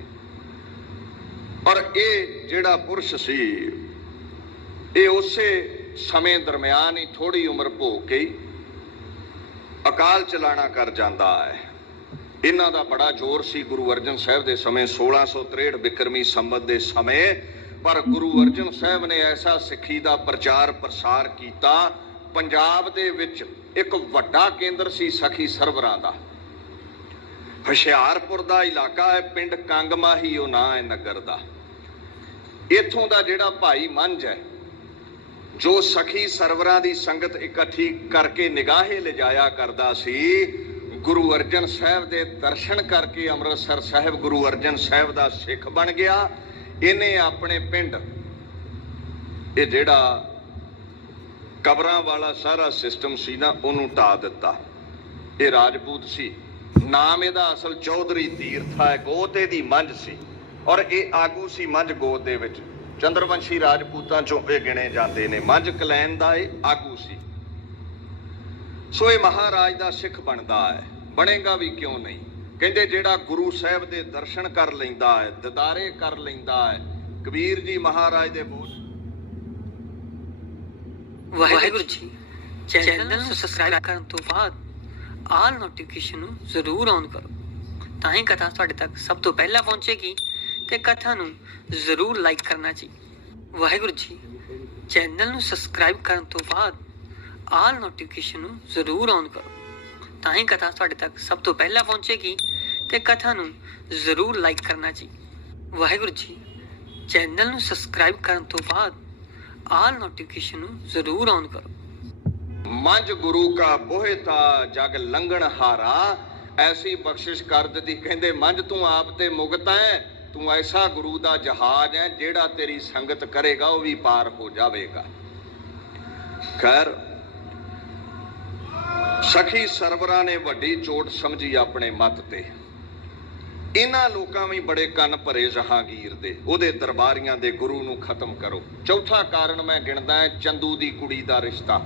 ਪਰ ਇਹ ਜਿਹੜਾ ਪੁਰਸ਼ ਸੀ, ਇਹ ਉਸੇ ਸਮੇਂ ਦਰਮਿਆਨ ਹੀ ਥੋੜੀ ਉਮਰ ਭੋਗ ਕੇ ਅਕਾਲ ਚਲਾਣਾ ਕਰ ਜਾਂਦਾ ਹੈ। ਇਹਨਾਂ ਦਾ ਬੜਾ ਜ਼ੋਰ ਸੀ ਗੁਰੂ ਅਰਜਨ ਸਾਹਿਬ ਦੇ ਸਮੇਂ, 1663 ਬਿਕਰਮੀ ਸੰਮਤ ਦੇ ਸਮੇਂ। ਪਰ ਗੁਰੂ ਅਰਜਨ ਸਾਹਿਬ ਨੇ ਐਸਾ ਸਿੱਖੀ ਦਾ ਪ੍ਰਚਾਰ ਪ੍ਰਸਾਰ ਕੀਤਾ, ਪੰਜਾਬ ਦੇ ਵਿੱਚ ਇੱਕ ਵੱਡਾ ਕੇਂਦਰ ਸੀ ਸਖੀ ਸਰਵਰਾਂ ਦਾ। ਹੁਸ਼ਿਆਰਪੁਰ ਦਾ ਇਲਾਕਾ ਹੈ, ਪਿੰਡ ਕੰਗਮਾਹੀ ਉਹ ਨਾਂ ਹੈ ਨਗਰ ਦਾ। ਇੱਥੋਂ ਦਾ ਜਿਹੜਾ ਭਾਈ ਮੰਝ ਹੈ, ਜੋ ਸਖੀ ਸਰਵਰਾਂ ਦੀ ਸੰਗਤ ਇਕੱਠੀ ਕਰਕੇ ਨਿਗਾਹੇ ਲਿਜਾਇਆ ਕਰਦਾ ਸੀ, ਗੁਰੂ ਅਰਜਨ ਸਾਹਿਬ ਦੇ ਦਰਸ਼ਨ ਕਰਕੇ ਅੰਮ੍ਰਿਤਸਰ ਸਾਹਿਬ ਗੁਰੂ ਅਰਜਨ ਸਾਹਿਬ ਦਾ ਸਿੱਖ ਬਣ ਗਿਆ। ਇਹਨੇ ਆਪਣੇ ਪਿੰਡ ਇਹ ਜਿਹੜਾ ਕਬਰਾਂ ਵਾਲਾ ਸਾਰਾ ਸਿਸਟਮ ਸੀ ਨਾ, ਉਹਨੂੰ ਢਾ ਦਿੱਤਾ। ਇਹ ਰਾਜਪੂਤ ਸੀ। ਨਾਮ ਇਹਦਾ ਅਸਲ ਚੌਧਰੀ ਤੀਰਥਾ ਹੈ। ਗੋਤ ਇਹਦੀ ਮੰਝ ਸੀ, ਔਰ ਇਹ ਆਗੂ ਸੀ ਮੰਝ ਗੋਤ ਦੇ ਵਿੱਚ। ਚੰਦਰਵੰਸ਼ੀ ਰਾਜਪੂਤਾਂ ਚੋਂ ਇਹ ਗਿਣੇ ਜਾਂਦੇ ਨੇ। ਮੰਝ ਕਲੈਨ ਦਾ ਇਹ ਆਗੂ ਸੀ। ਸੋ ਇਹ ਮਹਾਰਾਜ ਦਾ ਸਿੱਖ ਬਣਦਾ ਹੈ। ਬਣੇਗਾ ਵੀ ਕਿਉਂ ਨਹੀਂ। ਕਹਿੰਦੇ ਜਿਹੜਾ ਗੁਰੂ ਸਾਹਿਬ ਦੇ ਦਰਸ਼ਨ ਕਰ ਲੈਂਦਾ ਹੈ, ਦਿਦਾਰੇ ਕਰ ਲੈਂਦਾ ਹੈ। ਕਬੀਰ ਜੀ ਮਹਾਰਾਜ ਦੇ ਬੋਲ। ਵਾਹਿਗੁਰੂ ਜੀ, ਚੈਨਲ ਨੂੰ ਸਬਸਕ੍ਰਾਈਬ ਕਰਨ ਤੋਂ ਬਾਅਦ ਆਲ ਨੋਟੀਫਿਕੇਸ਼ਨ ਨੂੰ ਜ਼ਰੂਰ ਔਨ ਕਰੋ, ਤਾਂ ਹੀ ਕਥਾ ਤੁਹਾਡੇ ਤੱਕ ਸਭ ਤੋਂ ਪਹਿਲਾਂ ਪਹੁੰਚੇਗੀ। ਤੇ ਕਥਾ ਨੂੰ ਜ਼ਰੂਰ ਲਾਈਕ ਕਰਨਾ ਜੀ। ਵਾਹਿਗੁਰੂ ਜੀ, ਚੈਨਲ ਨੂੰ ਸਬਸਕ੍ਰਾਈਬ ਕਰਨ ਤੋਂ ਬਾਅਦ ਆਲ ਨੋਟੀਫਿਕੇਸ਼ਨ ਨੂੰ ਜ਼ਰੂਰ ਔਨ ਕਰੋ, ਤਾਂ ਹੀ ਕਥਾ ਤੁਹਾਡੇ ਤੱਕ ਸਭ ਤੋਂ ਪਹਿਲਾਂ ਪਹੁੰਚੇਗੀ। ਤੇ ਕਥਾ ਨੂੰ ਜ਼ਰੂਰ ਲਾਈਕ ਕਰਨਾ ਜੀ। ਵਾਹਿਗੁਰੂ ਜੀ, ਚੈਨਲ ਨੂੰ ਸਬਸਕ੍ਰਾਈਬ ਕਰਨ ਤੋਂ ਬਾਅਦ ਆਲ ਨੋਟੀਫਿਕੇਸ਼ਨ ਨੂੰ ਜ਼ਰੂਰ ਔਨ ਕਰੋ। ਮੰਝ ਗੁਰੂ ਕਾ ਬੋਹਿਤਾ ਜਗ ਲੰਘਣ ਹਾਰਾ, ਐਸੀ ਬਖਸ਼ਿਸ਼ ਕਰ ਦਿੱਤੀ। ਕਹਿੰਦੇ ਮੰਝ ਤੂੰ ਆਪ ਤੇ ਮੁਕਤ ਹੈ, ਤੂੰ ਐਸਾ ਗੁਰੂ ਦਾ ਜਹਾਜ਼ ਹੈ, ਜਿਹੜਾ ਤੇਰੀ ਸੰਗਤ ਕਰੇਗਾ ਉਹ ਵੀ ਪਾਰ ਹੋ ਜਾਵੇਗਾ। ਖੈਰ, ਸਖੀ ਸਰਵਰਾਂ ਨੇ ਵੱਡੀ ਚੋਟ ਸਮਝੀ ਆਪਣੇ ਮੱਤ ਤੇ। ਇਹਨਾਂ ਲੋਕਾਂ ਵੀ ਬੜੇ ਕੰਨ ਭਰੇ ਜਹਾਂਗੀਰ ਦੇ, ਉਹਦੇ ਦਰਬਾਰੀਆਂ ਦੇ ਗੁਰੂ ਨੂੰ ਖਤਮ ਕਰੋ। ਚੌਥਾ ਕਾਰਨ ਮੈਂ ਗਿਣਦਾ ਹੈ ਚੰਦੂ ਦੀ ਕੁੜੀ ਦਾ ਰਿਸ਼ਤਾ।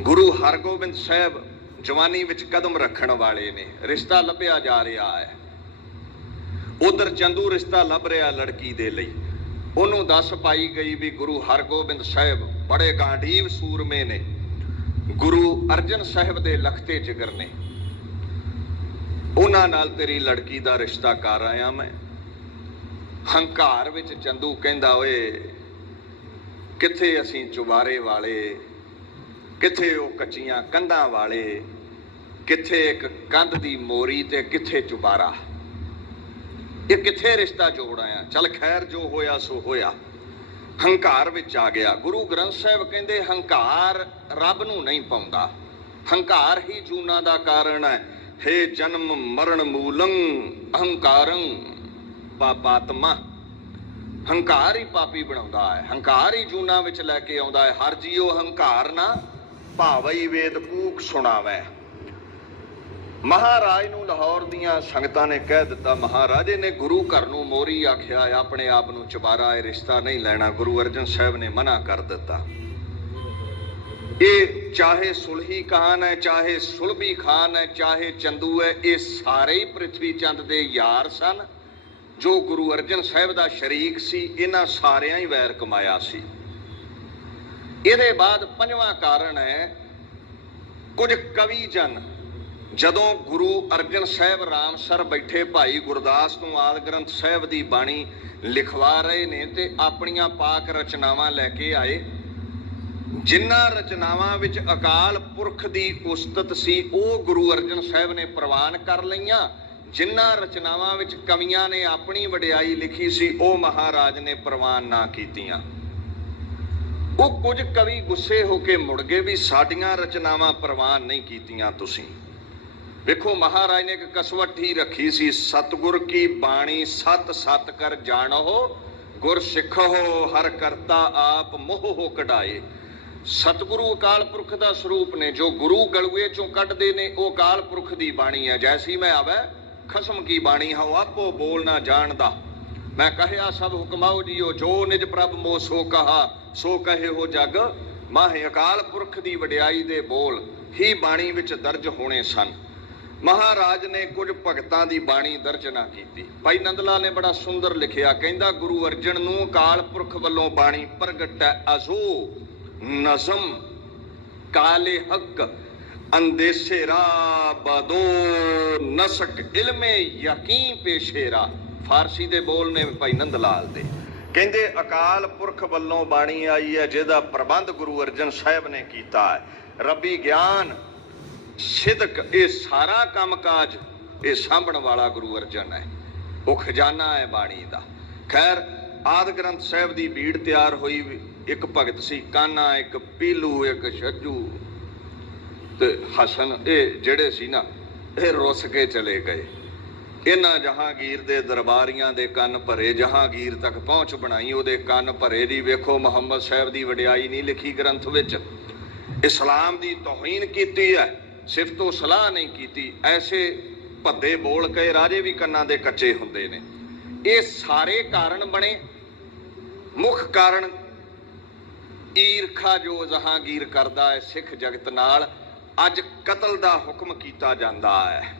ਗੁਰੂ ਹਰਗੋਬਿੰਦ ਸਾਹਿਬ ਜਵਾਨੀ ਵਿੱਚ ਕਦਮ ਰੱਖਣ ਵਾਲੇ ਨੇ, ਰਿਸ਼ਤਾ ਲੱਭਿਆ ਜਾ ਰਿਹਾ ਹੈ। ਉਧਰ ਚੰਦੂ ਰਿਸ਼ਤਾ ਲੱਭ ਰਿਹਾ ਲੜਕੀ ਦੇ ਲਈ। ਉਹਨੂੰ ਦੱਸ ਪਾਈ ਗਈ ਵੀ ਗੁਰੂ ਹਰਗੋਬਿੰਦ ਸਾਹਿਬ ਬੜੇ ਗਾਂਢੀਵ ਸੂਰਮੇ ਨੇ, ਗੁਰੂ ਅਰਜਨ ਸਾਹਿਬ ਦੇ ਲਖਤੇ ਜਿਗਰ ਨੇ, ਉਹਨਾਂ ਨਾਲ ਤੇਰੀ ਲੜਕੀ ਦਾ ਰਿਸ਼ਤਾ ਕਰ ਆਇਆ ਮੈਂ। ਹੰਕਾਰ ਵਿੱਚ ਚੰਦੂ ਕਹਿੰਦਾ, ਓਏ ਕਿੱਥੇ ਅਸੀਂ ਚੁਬਾਰੇ ਵਾਲੇ, ਕਿੱਥੇ ਉਹ ਕੱਚੀਆਂ ਕੰਧਾਂ ਵਾਲੇ, ਕਿੱਥੇ ਇੱਕ ਕੰਧ ਦੀ ਮੋਰੀ ਤੇ ਕਿੱਥੇ ਚੁਬਾਰਾ, ਇਹ ਕਿੱਥੇ ਰਿਸ਼ਤਾ ਜੋੜ ਆਇਆ। ਚੱਲ ਖੈਰ, ਜੋ ਹੋਇਆ ਸੋ ਹੋਇਆ। ਹੰਕਾਰ ਵਿੱਚ ਆ ਗਿਆ। ਗੁਰੂ ਗ੍ਰੰਥ ਸਾਹਿਬ ਕਹਿੰਦੇ ਹੰਕਾਰ ਰੱਬ ਨੂੰ ਨਹੀਂ ਪਾਉਂਦਾ, ਹੰਕਾਰ ਹੀ ਜੂਨਾ ਦਾ ਕਾਰਨ ਹੈ। ਹੇ ਜਨਮ ਮਰਨ ਮੂਲੰ ਅਹੰਕਾਰੰ ਪਾਪਾਤਮਾ, ਹੰਕਾਰ ਹੀ ਪਾਪੀ ਬਣਾਉਂਦਾ ਹੈ, ਹੰਕਾਰ ਹੀ ਜੂਨਾ ਵਿੱਚ ਲੈ ਕੇ ਆਉਂਦਾ ਹੈ। ਹਰ ਜੀਓ ਹੰਕਾਰ ਨਾ ਭਾਵਈ ਵੇਦ ਕੂਕ ਸੁਣਾਵੇ। 6 ਗੁਰੂ ਮਹਾਰਾਜ ਨੂੰ ਲਾਹੌਰ ਦੀਆਂ ਸੰਗਤਾਂ ਨੇ ਕਹਿ ਦਿੱਤਾ, ਮਹਾਰਾਜੇ ਨੇ ਗੁਰੂ ਘਰ ਨੂੰ ਮੋਰੀ ਆਖਿਆ, ਆਪਣੇ ਆਪ ਨੂੰ ਚੁਬਾਰਾ, ਇਹ ਰਿਸ਼ਤਾ ਨਹੀਂ ਲੈਣਾ। ਗੁਰੂ ਅਰਜਨ ਸਾਹਿਬ ਨੇ ਮਨਾ ਕਰ ਦਿੱਤਾ। ਇਹ ਚਾਹੇ ਸੁਲਹੀ ਖਾਨ ਹੈ, ਚਾਹੇ ਸੁਲਭੀ ਖਾਨ ਹੈ, ਚਾਹੇ ਚੰਦੂ ਹੈ, ਇਹ ਸਾਰੇ ਹੀ ਪ੍ਰਿਥਵੀ ਚੰਦ ਦੇ ਯਾਰ ਸਨ। ਜੋ ਗੁਰੂ ਅਰਜਨ ਸਾਹਿਬ ਦਾ ਸ਼ਰੀਕ ਸੀ, ਇਹਨਾਂ ਸਾਰਿਆਂ ਹੀ ਵੈਰ ਕਮਾਇਆ ਸੀ। ਇਹਦੇ ਬਾਅਦ ਪੰਜਵਾਂ ਕਾਰਨ ਹੈ, ਕੁਝ ਕਵੀ ਜਨ ਜਦੋਂ ਗੁਰੂ ਅਰਜਨ ਸਾਹਿਬ ਰਾਮਸਰ ਬੈਠੇ ਭਾਈ ਗੁਰਦਾਸ ਤੋਂ ਆਦਿ ਗ੍ਰੰਥ ਸਾਹਿਬ ਦੀ ਬਾਣੀ ਲਿਖਵਾ ਰਹੇ ਨੇ ਤੇ ਆਪਣੀਆਂ ਪਾਕ ਰਚਨਾਵਾਂ ਲੈ ਕੇ ਆਏ। ਜਿਨ੍ਹਾਂ ਰਚਨਾਵਾਂ ਵਿੱਚ ਅਕਾਲ ਪੁਰਖ ਦੀ ਉਸਤਤ ਸੀ, ਉਹ ਗੁਰੂ ਅਰਜਨ ਸਾਹਿਬ ਨੇ ਪ੍ਰਵਾਨ ਕਰ ਲਈਆਂ। ਜਿਨ੍ਹਾਂ ਰਚਨਾਵਾਂ ਵਿੱਚ ਕਵੀਆਂ ਨੇ ਆਪਣੀ ਵਡਿਆਈ ਲਿਖੀ ਸੀ, ਉਹ ਮਹਾਰਾਜ ਨੇ ਪ੍ਰਵਾਨ ਨਾ ਕੀਤੀਆਂ। ਉਹ ਕੁਝ ਕਵੀ ਗੁੱਸੇ ਹੋ ਕੇ ਮੁੜ ਗਏ ਵੀ ਸਾਡੀਆਂ ਰਚਨਾਵਾਂ ਪ੍ਰਵਾਨ ਨਹੀਂ ਕੀਤੀਆਂ ਤੁਸੀਂ। ਵੇਖੋ, ਮਹਾਰਾਜ ਨੇ ਇੱਕ ਕਸਵੱਟ ਹੀ ਰੱਖੀ ਸੀ, ਸਤਿਗੁਰ ਕੀ ਬਾਣੀ ਸਤ ਸਤ ਕਰ ਜਾਣੋ, ਗੁਰ ਸਿੱਖੋ ਹਰ ਕਰਤਾ ਆਪ ਮੋਹ ਕਢਾਏ। ਸਤਿਗੁਰੂ ਅਕਾਲ ਪੁਰਖ ਦਾ ਸਰੂਪ ਨੇ, ਜੋ ਗੁਰੂ ਗਲੂਏ ਚੋਂ ਕੱਢਦੇ ਨੇ, ਉਹ ਅਕਾਲ ਪੁਰਖ ਦੀ ਬਾਣੀ ਹੈ। ਜੈਸੀ ਮੈਂ ਆਵੈ ਖਸਮ ਕੀ ਬਾਣੀ ਹਉ, ਆਪੋ ਬੋਲ ਨਾ ਜਾਣਦਾ। ਮੈਂ ਕਹਿਆ ਸਭ ਹੁਕਮਾਓ ਜੀਓ, ਜੋ ਨਿਜ ਪ੍ਰਭ ਮੋ ਸੋ ਕਹਾ, ਸੋ ਕਹੇ ਹੋ ਜਗ ਮਾਹੇ। ਅਕਾਲ ਪੁਰਖ ਦੀ ਵਡਿਆਈ ਦੇ ਬੋਲ ਹੀ ਬਾਣੀ ਵਿੱਚ ਦਰਜ ਹੋਣੇ ਸਨ। ਮਹਾਰਾਜ ਨੇ ਕੁਝ ਭਗਤਾਂ ਦੀ ਬਾਣੀ ਦਰਜ ਨਾ ਕੀਤੀ। ਭਾਈ ਨੰਦ ਲਾਲ ਨੇ ਬੜਾ ਸੁੰਦਰ ਲਿਖਿਆ, ਕਹਿੰਦਾ ਗੁਰੂ ਅਰਜਨ ਨੂੰ ਅਕਾਲ ਪੁਰਖ ਵੱਲੋਂ ਬਾਣੀ ਪ੍ਰਗਟ ਹੈ। ਅਜ਼ੋ ਨਜ਼ਮ ਕਾਲੇ ਹੱਕ ਅੰਦੇਸੇਰਾ ਬਦੋ ਨਸਕ ਇਲਮੇ ਯਕੀਨ ਪੇਸ਼ੇਰਾ। ਫਾਰਸੀ ਦੇ ਬੋਲ ਨੇ ਭਾਈ ਨੰਦ ਲਾਲ ਦੇ। ਕਹਿੰਦੇ ਅਕਾਲ ਪੁਰਖ ਵੱਲੋਂ ਬਾਣੀ ਆਈ ਹੈ, ਜਿਹਦਾ ਪ੍ਰਬੰਧ ਗੁਰੂ ਅਰਜਨ ਸਾਹਿਬ ਨੇ ਕੀਤਾ ਹੈ। ਰੱਬੀ ਗਿਆਨ ਸਿਦਕ, ਇਹ ਸਾਰਾ ਕੰਮਕਾਜ ਇਹ ਸਾਂਭਣ ਵਾਲਾ ਗੁਰੂ ਅਰਜਨ ਹੈ। ਉਹ ਖਜ਼ਾਨਾ ਹੈ ਬਾਣੀ ਦਾ। ਖੈਰ, ਆਦਿ ਗ੍ਰੰਥ ਸਾਹਿਬ ਦੀ ਭੀੜ ਤਿਆਰ ਹੋਈ। ਇੱਕ ਭਗਤ ਸੀ ਕਾਨਾ, ਇੱਕ ਪੀਲੂ, ਇੱਕ ਛੱਜੂ ਤੇ ਹਸਨ। ਇਹ ਜਿਹੜੇ ਸੀ ਨਾ, ਇਹ ਰੁੱਸ ਕੇ ਚਲੇ ਗਏ। ਇਹਨਾਂ ਜਹਾਂਗੀਰ ਦੇ ਦਰਬਾਰੀਆਂ ਦੇ ਕੰਨ ਭਰੇ। ਜਹਾਂਗੀਰ ਤੱਕ ਪਹੁੰਚ ਬਣਾਈ, ਉਹਦੇ ਕੰਨ ਭਰੇ ਦੀ। ਵੇਖੋ, ਮੁਹੰਮਦ ਸਾਹਿਬ ਦੀ ਵਡਿਆਈ ਨਹੀਂ ਲਿਖੀ ਗ੍ਰੰਥ ਵਿੱਚ, ਇਸਲਾਮ ਦੀ ਤੋਹੀਨ ਕੀਤੀ ਹੈ, ਸਿਫਤੋ ਸਲਾਹ ਨਹੀਂ ਕੀਤੀ। ਐਸੇ ਭੱਦੇ ਬੋਲ ਕੇ ਰਾਜੇ ਵੀ ਕੰਨਾਂ ਦੇ ਕੱਚੇ ਹੁੰਦੇ ਨੇ। ਇਹ ਸਾਰੇ ਕਾਰਨ ਬਣੇ। ਮੁੱਖ ਕਾਰਨ ਈਰਖਾ ਜੋ ਜਹਾਂਗੀਰ ਕਰਦਾ ਹੈ ਸਿੱਖ ਜਗਤ ਨਾਲ। ਅੱਜ ਕਤਲ ਦਾ ਹੁਕਮ ਕੀਤਾ ਜਾਂਦਾ ਹੈ।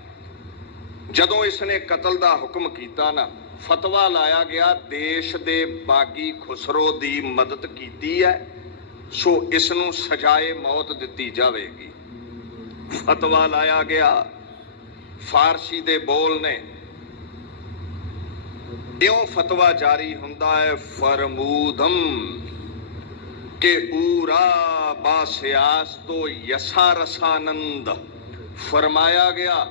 ਜਦੋਂ ਇਸਨੇ ਕਤਲ ਦਾ ਹੁਕਮ ਕੀਤਾ ਨਾ, ਫਤਵਾ ਲਾਇਆ ਗਿਆ, ਦੇਸ਼ ਦੇ ਬਾਗੀ ਖੁਸਰੋ ਦੀ ਮਦਦ ਕੀਤੀ ਹੈ, ਸੋ ਇਸ ਨੂੰ ਸਜ਼ਾਏ ਮੌਤ ਦਿੱਤੀ ਜਾਵੇਗੀ। ਫਤਵਾ ਲਾਇਆ ਗਿਆ। ਫਾਰਸੀ ਦੇ ਬੋਲ ਨੇ, ਇਉਂ ਫਤਵਾ ਜਾਰੀ ਹੁੰਦਾ ਹੈ, ਫਰਮੂਦਮ ਕਿ ਊਰਾ ਬਾਸਿਆਸ ਤੋਂ ਯਸਾ ਰਸਾਨੰਦ। ਫਰਮਾਇਆ ਗਿਆ,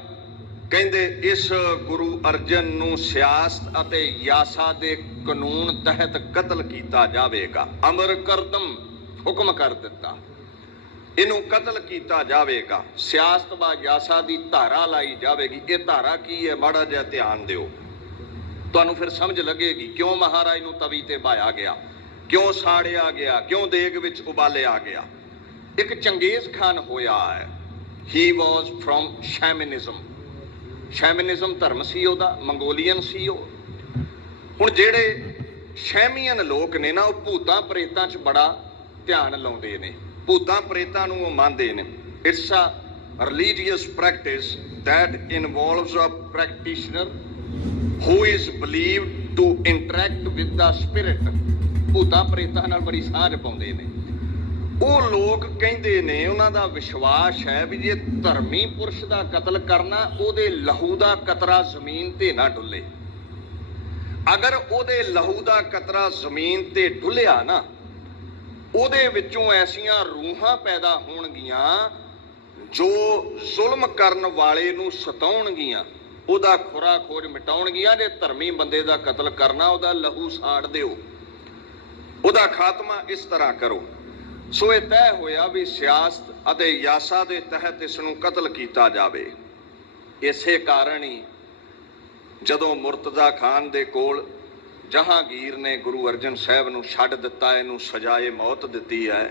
ਕਹਿੰਦੇ ਇਸ ਗੁਰੂ ਅਰਜਨ ਨੂੰ ਸਿਆਸਤ ਅਤੇ ਯਾਸਾ ਦੇ ਕਾਨੂੰਨ ਤਹਿਤ ਕਤਲ ਕੀਤਾ ਜਾਵੇਗਾ। ਅਮਰ ਕਰਦਮ, ਹੁਕਮ ਕਰ ਦਿੱਤਾ, ਇਹਨੂੰ ਕਤਲ ਕੀਤਾ ਜਾਵੇਗਾ। ਸਿਆਸਤ ਬਾ ਯਾਸਾ ਦੀ ਧਾਰਾ ਲਾਈ ਜਾਵੇਗੀ। ਇਹ ਧਾਰਾ ਕੀ ਹੈ, ਮਾੜਾ ਜਿਹਾ ਧਿਆਨ ਦਿਓ, ਤੁਹਾਨੂੰ ਫਿਰ ਸਮਝ ਲੱਗੇਗੀ ਕਿਉਂ ਮਹਾਰਾਜ ਨੂੰ ਤਵੀ ਤੇ ਬਾਇਆ ਗਿਆ, ਕਿਉਂ ਸਾੜਿਆ ਗਿਆ, ਕਿਉਂ ਦੇਗ ਵਿੱਚ ਉਬਾਲਿਆ ਗਿਆ। ਇੱਕ ਚੰਗੇਜ਼ ਖਾਨ ਹੋਇਆ ਹੈ। ਹੀ ਵਾਜ਼ ਫਰੋਮ ਸ਼ੈਮਨਿਜ਼ਮ। ਸ਼ੈਮਨਿਜ਼ਮ ਧਰਮ ਸੀ ਉਹਦਾ, ਮੰਗੋਲੀਅਨ ਸੀ ਉਹ। ਹੁਣ ਜਿਹੜੇ ਸ਼ੈਮੀਅਨ ਲੋਕ ਨੇ ਨਾ, ਉਹ ਭੂਤਾਂ ਪ੍ਰੇਤਾਂ 'ਚ ਬੜਾ ਧਿਆਨ ਲਾਉਂਦੇ ਨੇ। ਭੂਤਾਂ ਪ੍ਰੇਤਾਂ ਨੂੰ ਉਹ ਮੰਨਦੇ ਨੇ। It's a religious practice that involves a practitioner who is believed to interact with the spirit। ਭੂਤਾਂ ਪ੍ਰੇਤਾਂ ਨਾਲ ਬੜੀ ਸਾਂਝ ਪਾਉਂਦੇ ਨੇ ਉਹ ਲੋਕ। ਕਹਿੰਦੇ ਨੇ, ਉਹਨਾਂ ਦਾ ਵਿਸ਼ਵਾਸ ਹੈ ਵੀ ਜੇ ਧਰਮੀ ਪੁਰਸ਼ ਦਾ ਕਤਲ ਕਰਨਾ, ਉਹਦੇ ਲਹੂ ਦਾ ਕਤਰਾ ਜ਼ਮੀਨ ਤੇ ਨਾ ਡੁੱਲੇ। ਅਗਰ ਉਹਦੇ ਲਹੂ ਦਾ ਕਤਰਾ ਜ਼ਮੀਨ ਤੇ ਡੁੱਲਿਆ ਨਾ, ਉਹਦੇ ਵਿੱਚੋਂ ਐਸੀਆਂ ਰੂਹਾਂ ਪੈਦਾ ਹੋਣਗੀਆਂ ਜੋ ਜ਼ੁਲਮ ਕਰਨ ਵਾਲੇ ਨੂੰ ਸਤਾਉਣਗੀਆਂ, ਉਹਦਾ ਖੁਰਾ ਖੋਜ ਮਿਟਾਉਣਗੀਆਂ। ਜੇ ਧਰਮੀ ਬੰਦੇ ਦਾ ਕਤਲ ਕਰਨਾ, ਉਹਦਾ ਲਹੂ ਸਾੜ ਦਿਓ, ਉਹਦਾ ਖਾਤਮਾ ਇਸ ਤਰ੍ਹਾਂ ਕਰੋ। ਸੋ ਇਹ ਤੈਅ ਹੋਇਆ ਵੀ ਸਿਆਸਤ ਅਤੇ ਯਾਸਾ ਦੇ ਤਹਿਤ ਇਸ ਨੂੰ ਕਤਲ ਕੀਤਾ ਜਾਵੇ। ਇਸੇ ਕਾਰਨ ਹੀ ਜਦੋਂ ਮੁਰਤਜ਼ਾ ਖਾਨ ਦੇ ਕੋਲ ਜਹਾਂਗੀਰ ਨੇ ਗੁਰੂ ਅਰਜਨ ਸਾਹਿਬ ਨੂੰ ਛੱਡ ਦਿੱਤਾ, ਇਹਨੂੰ ਸਜ਼ਾਏ ਮੌਤ ਦਿੱਤੀ ਹੈ,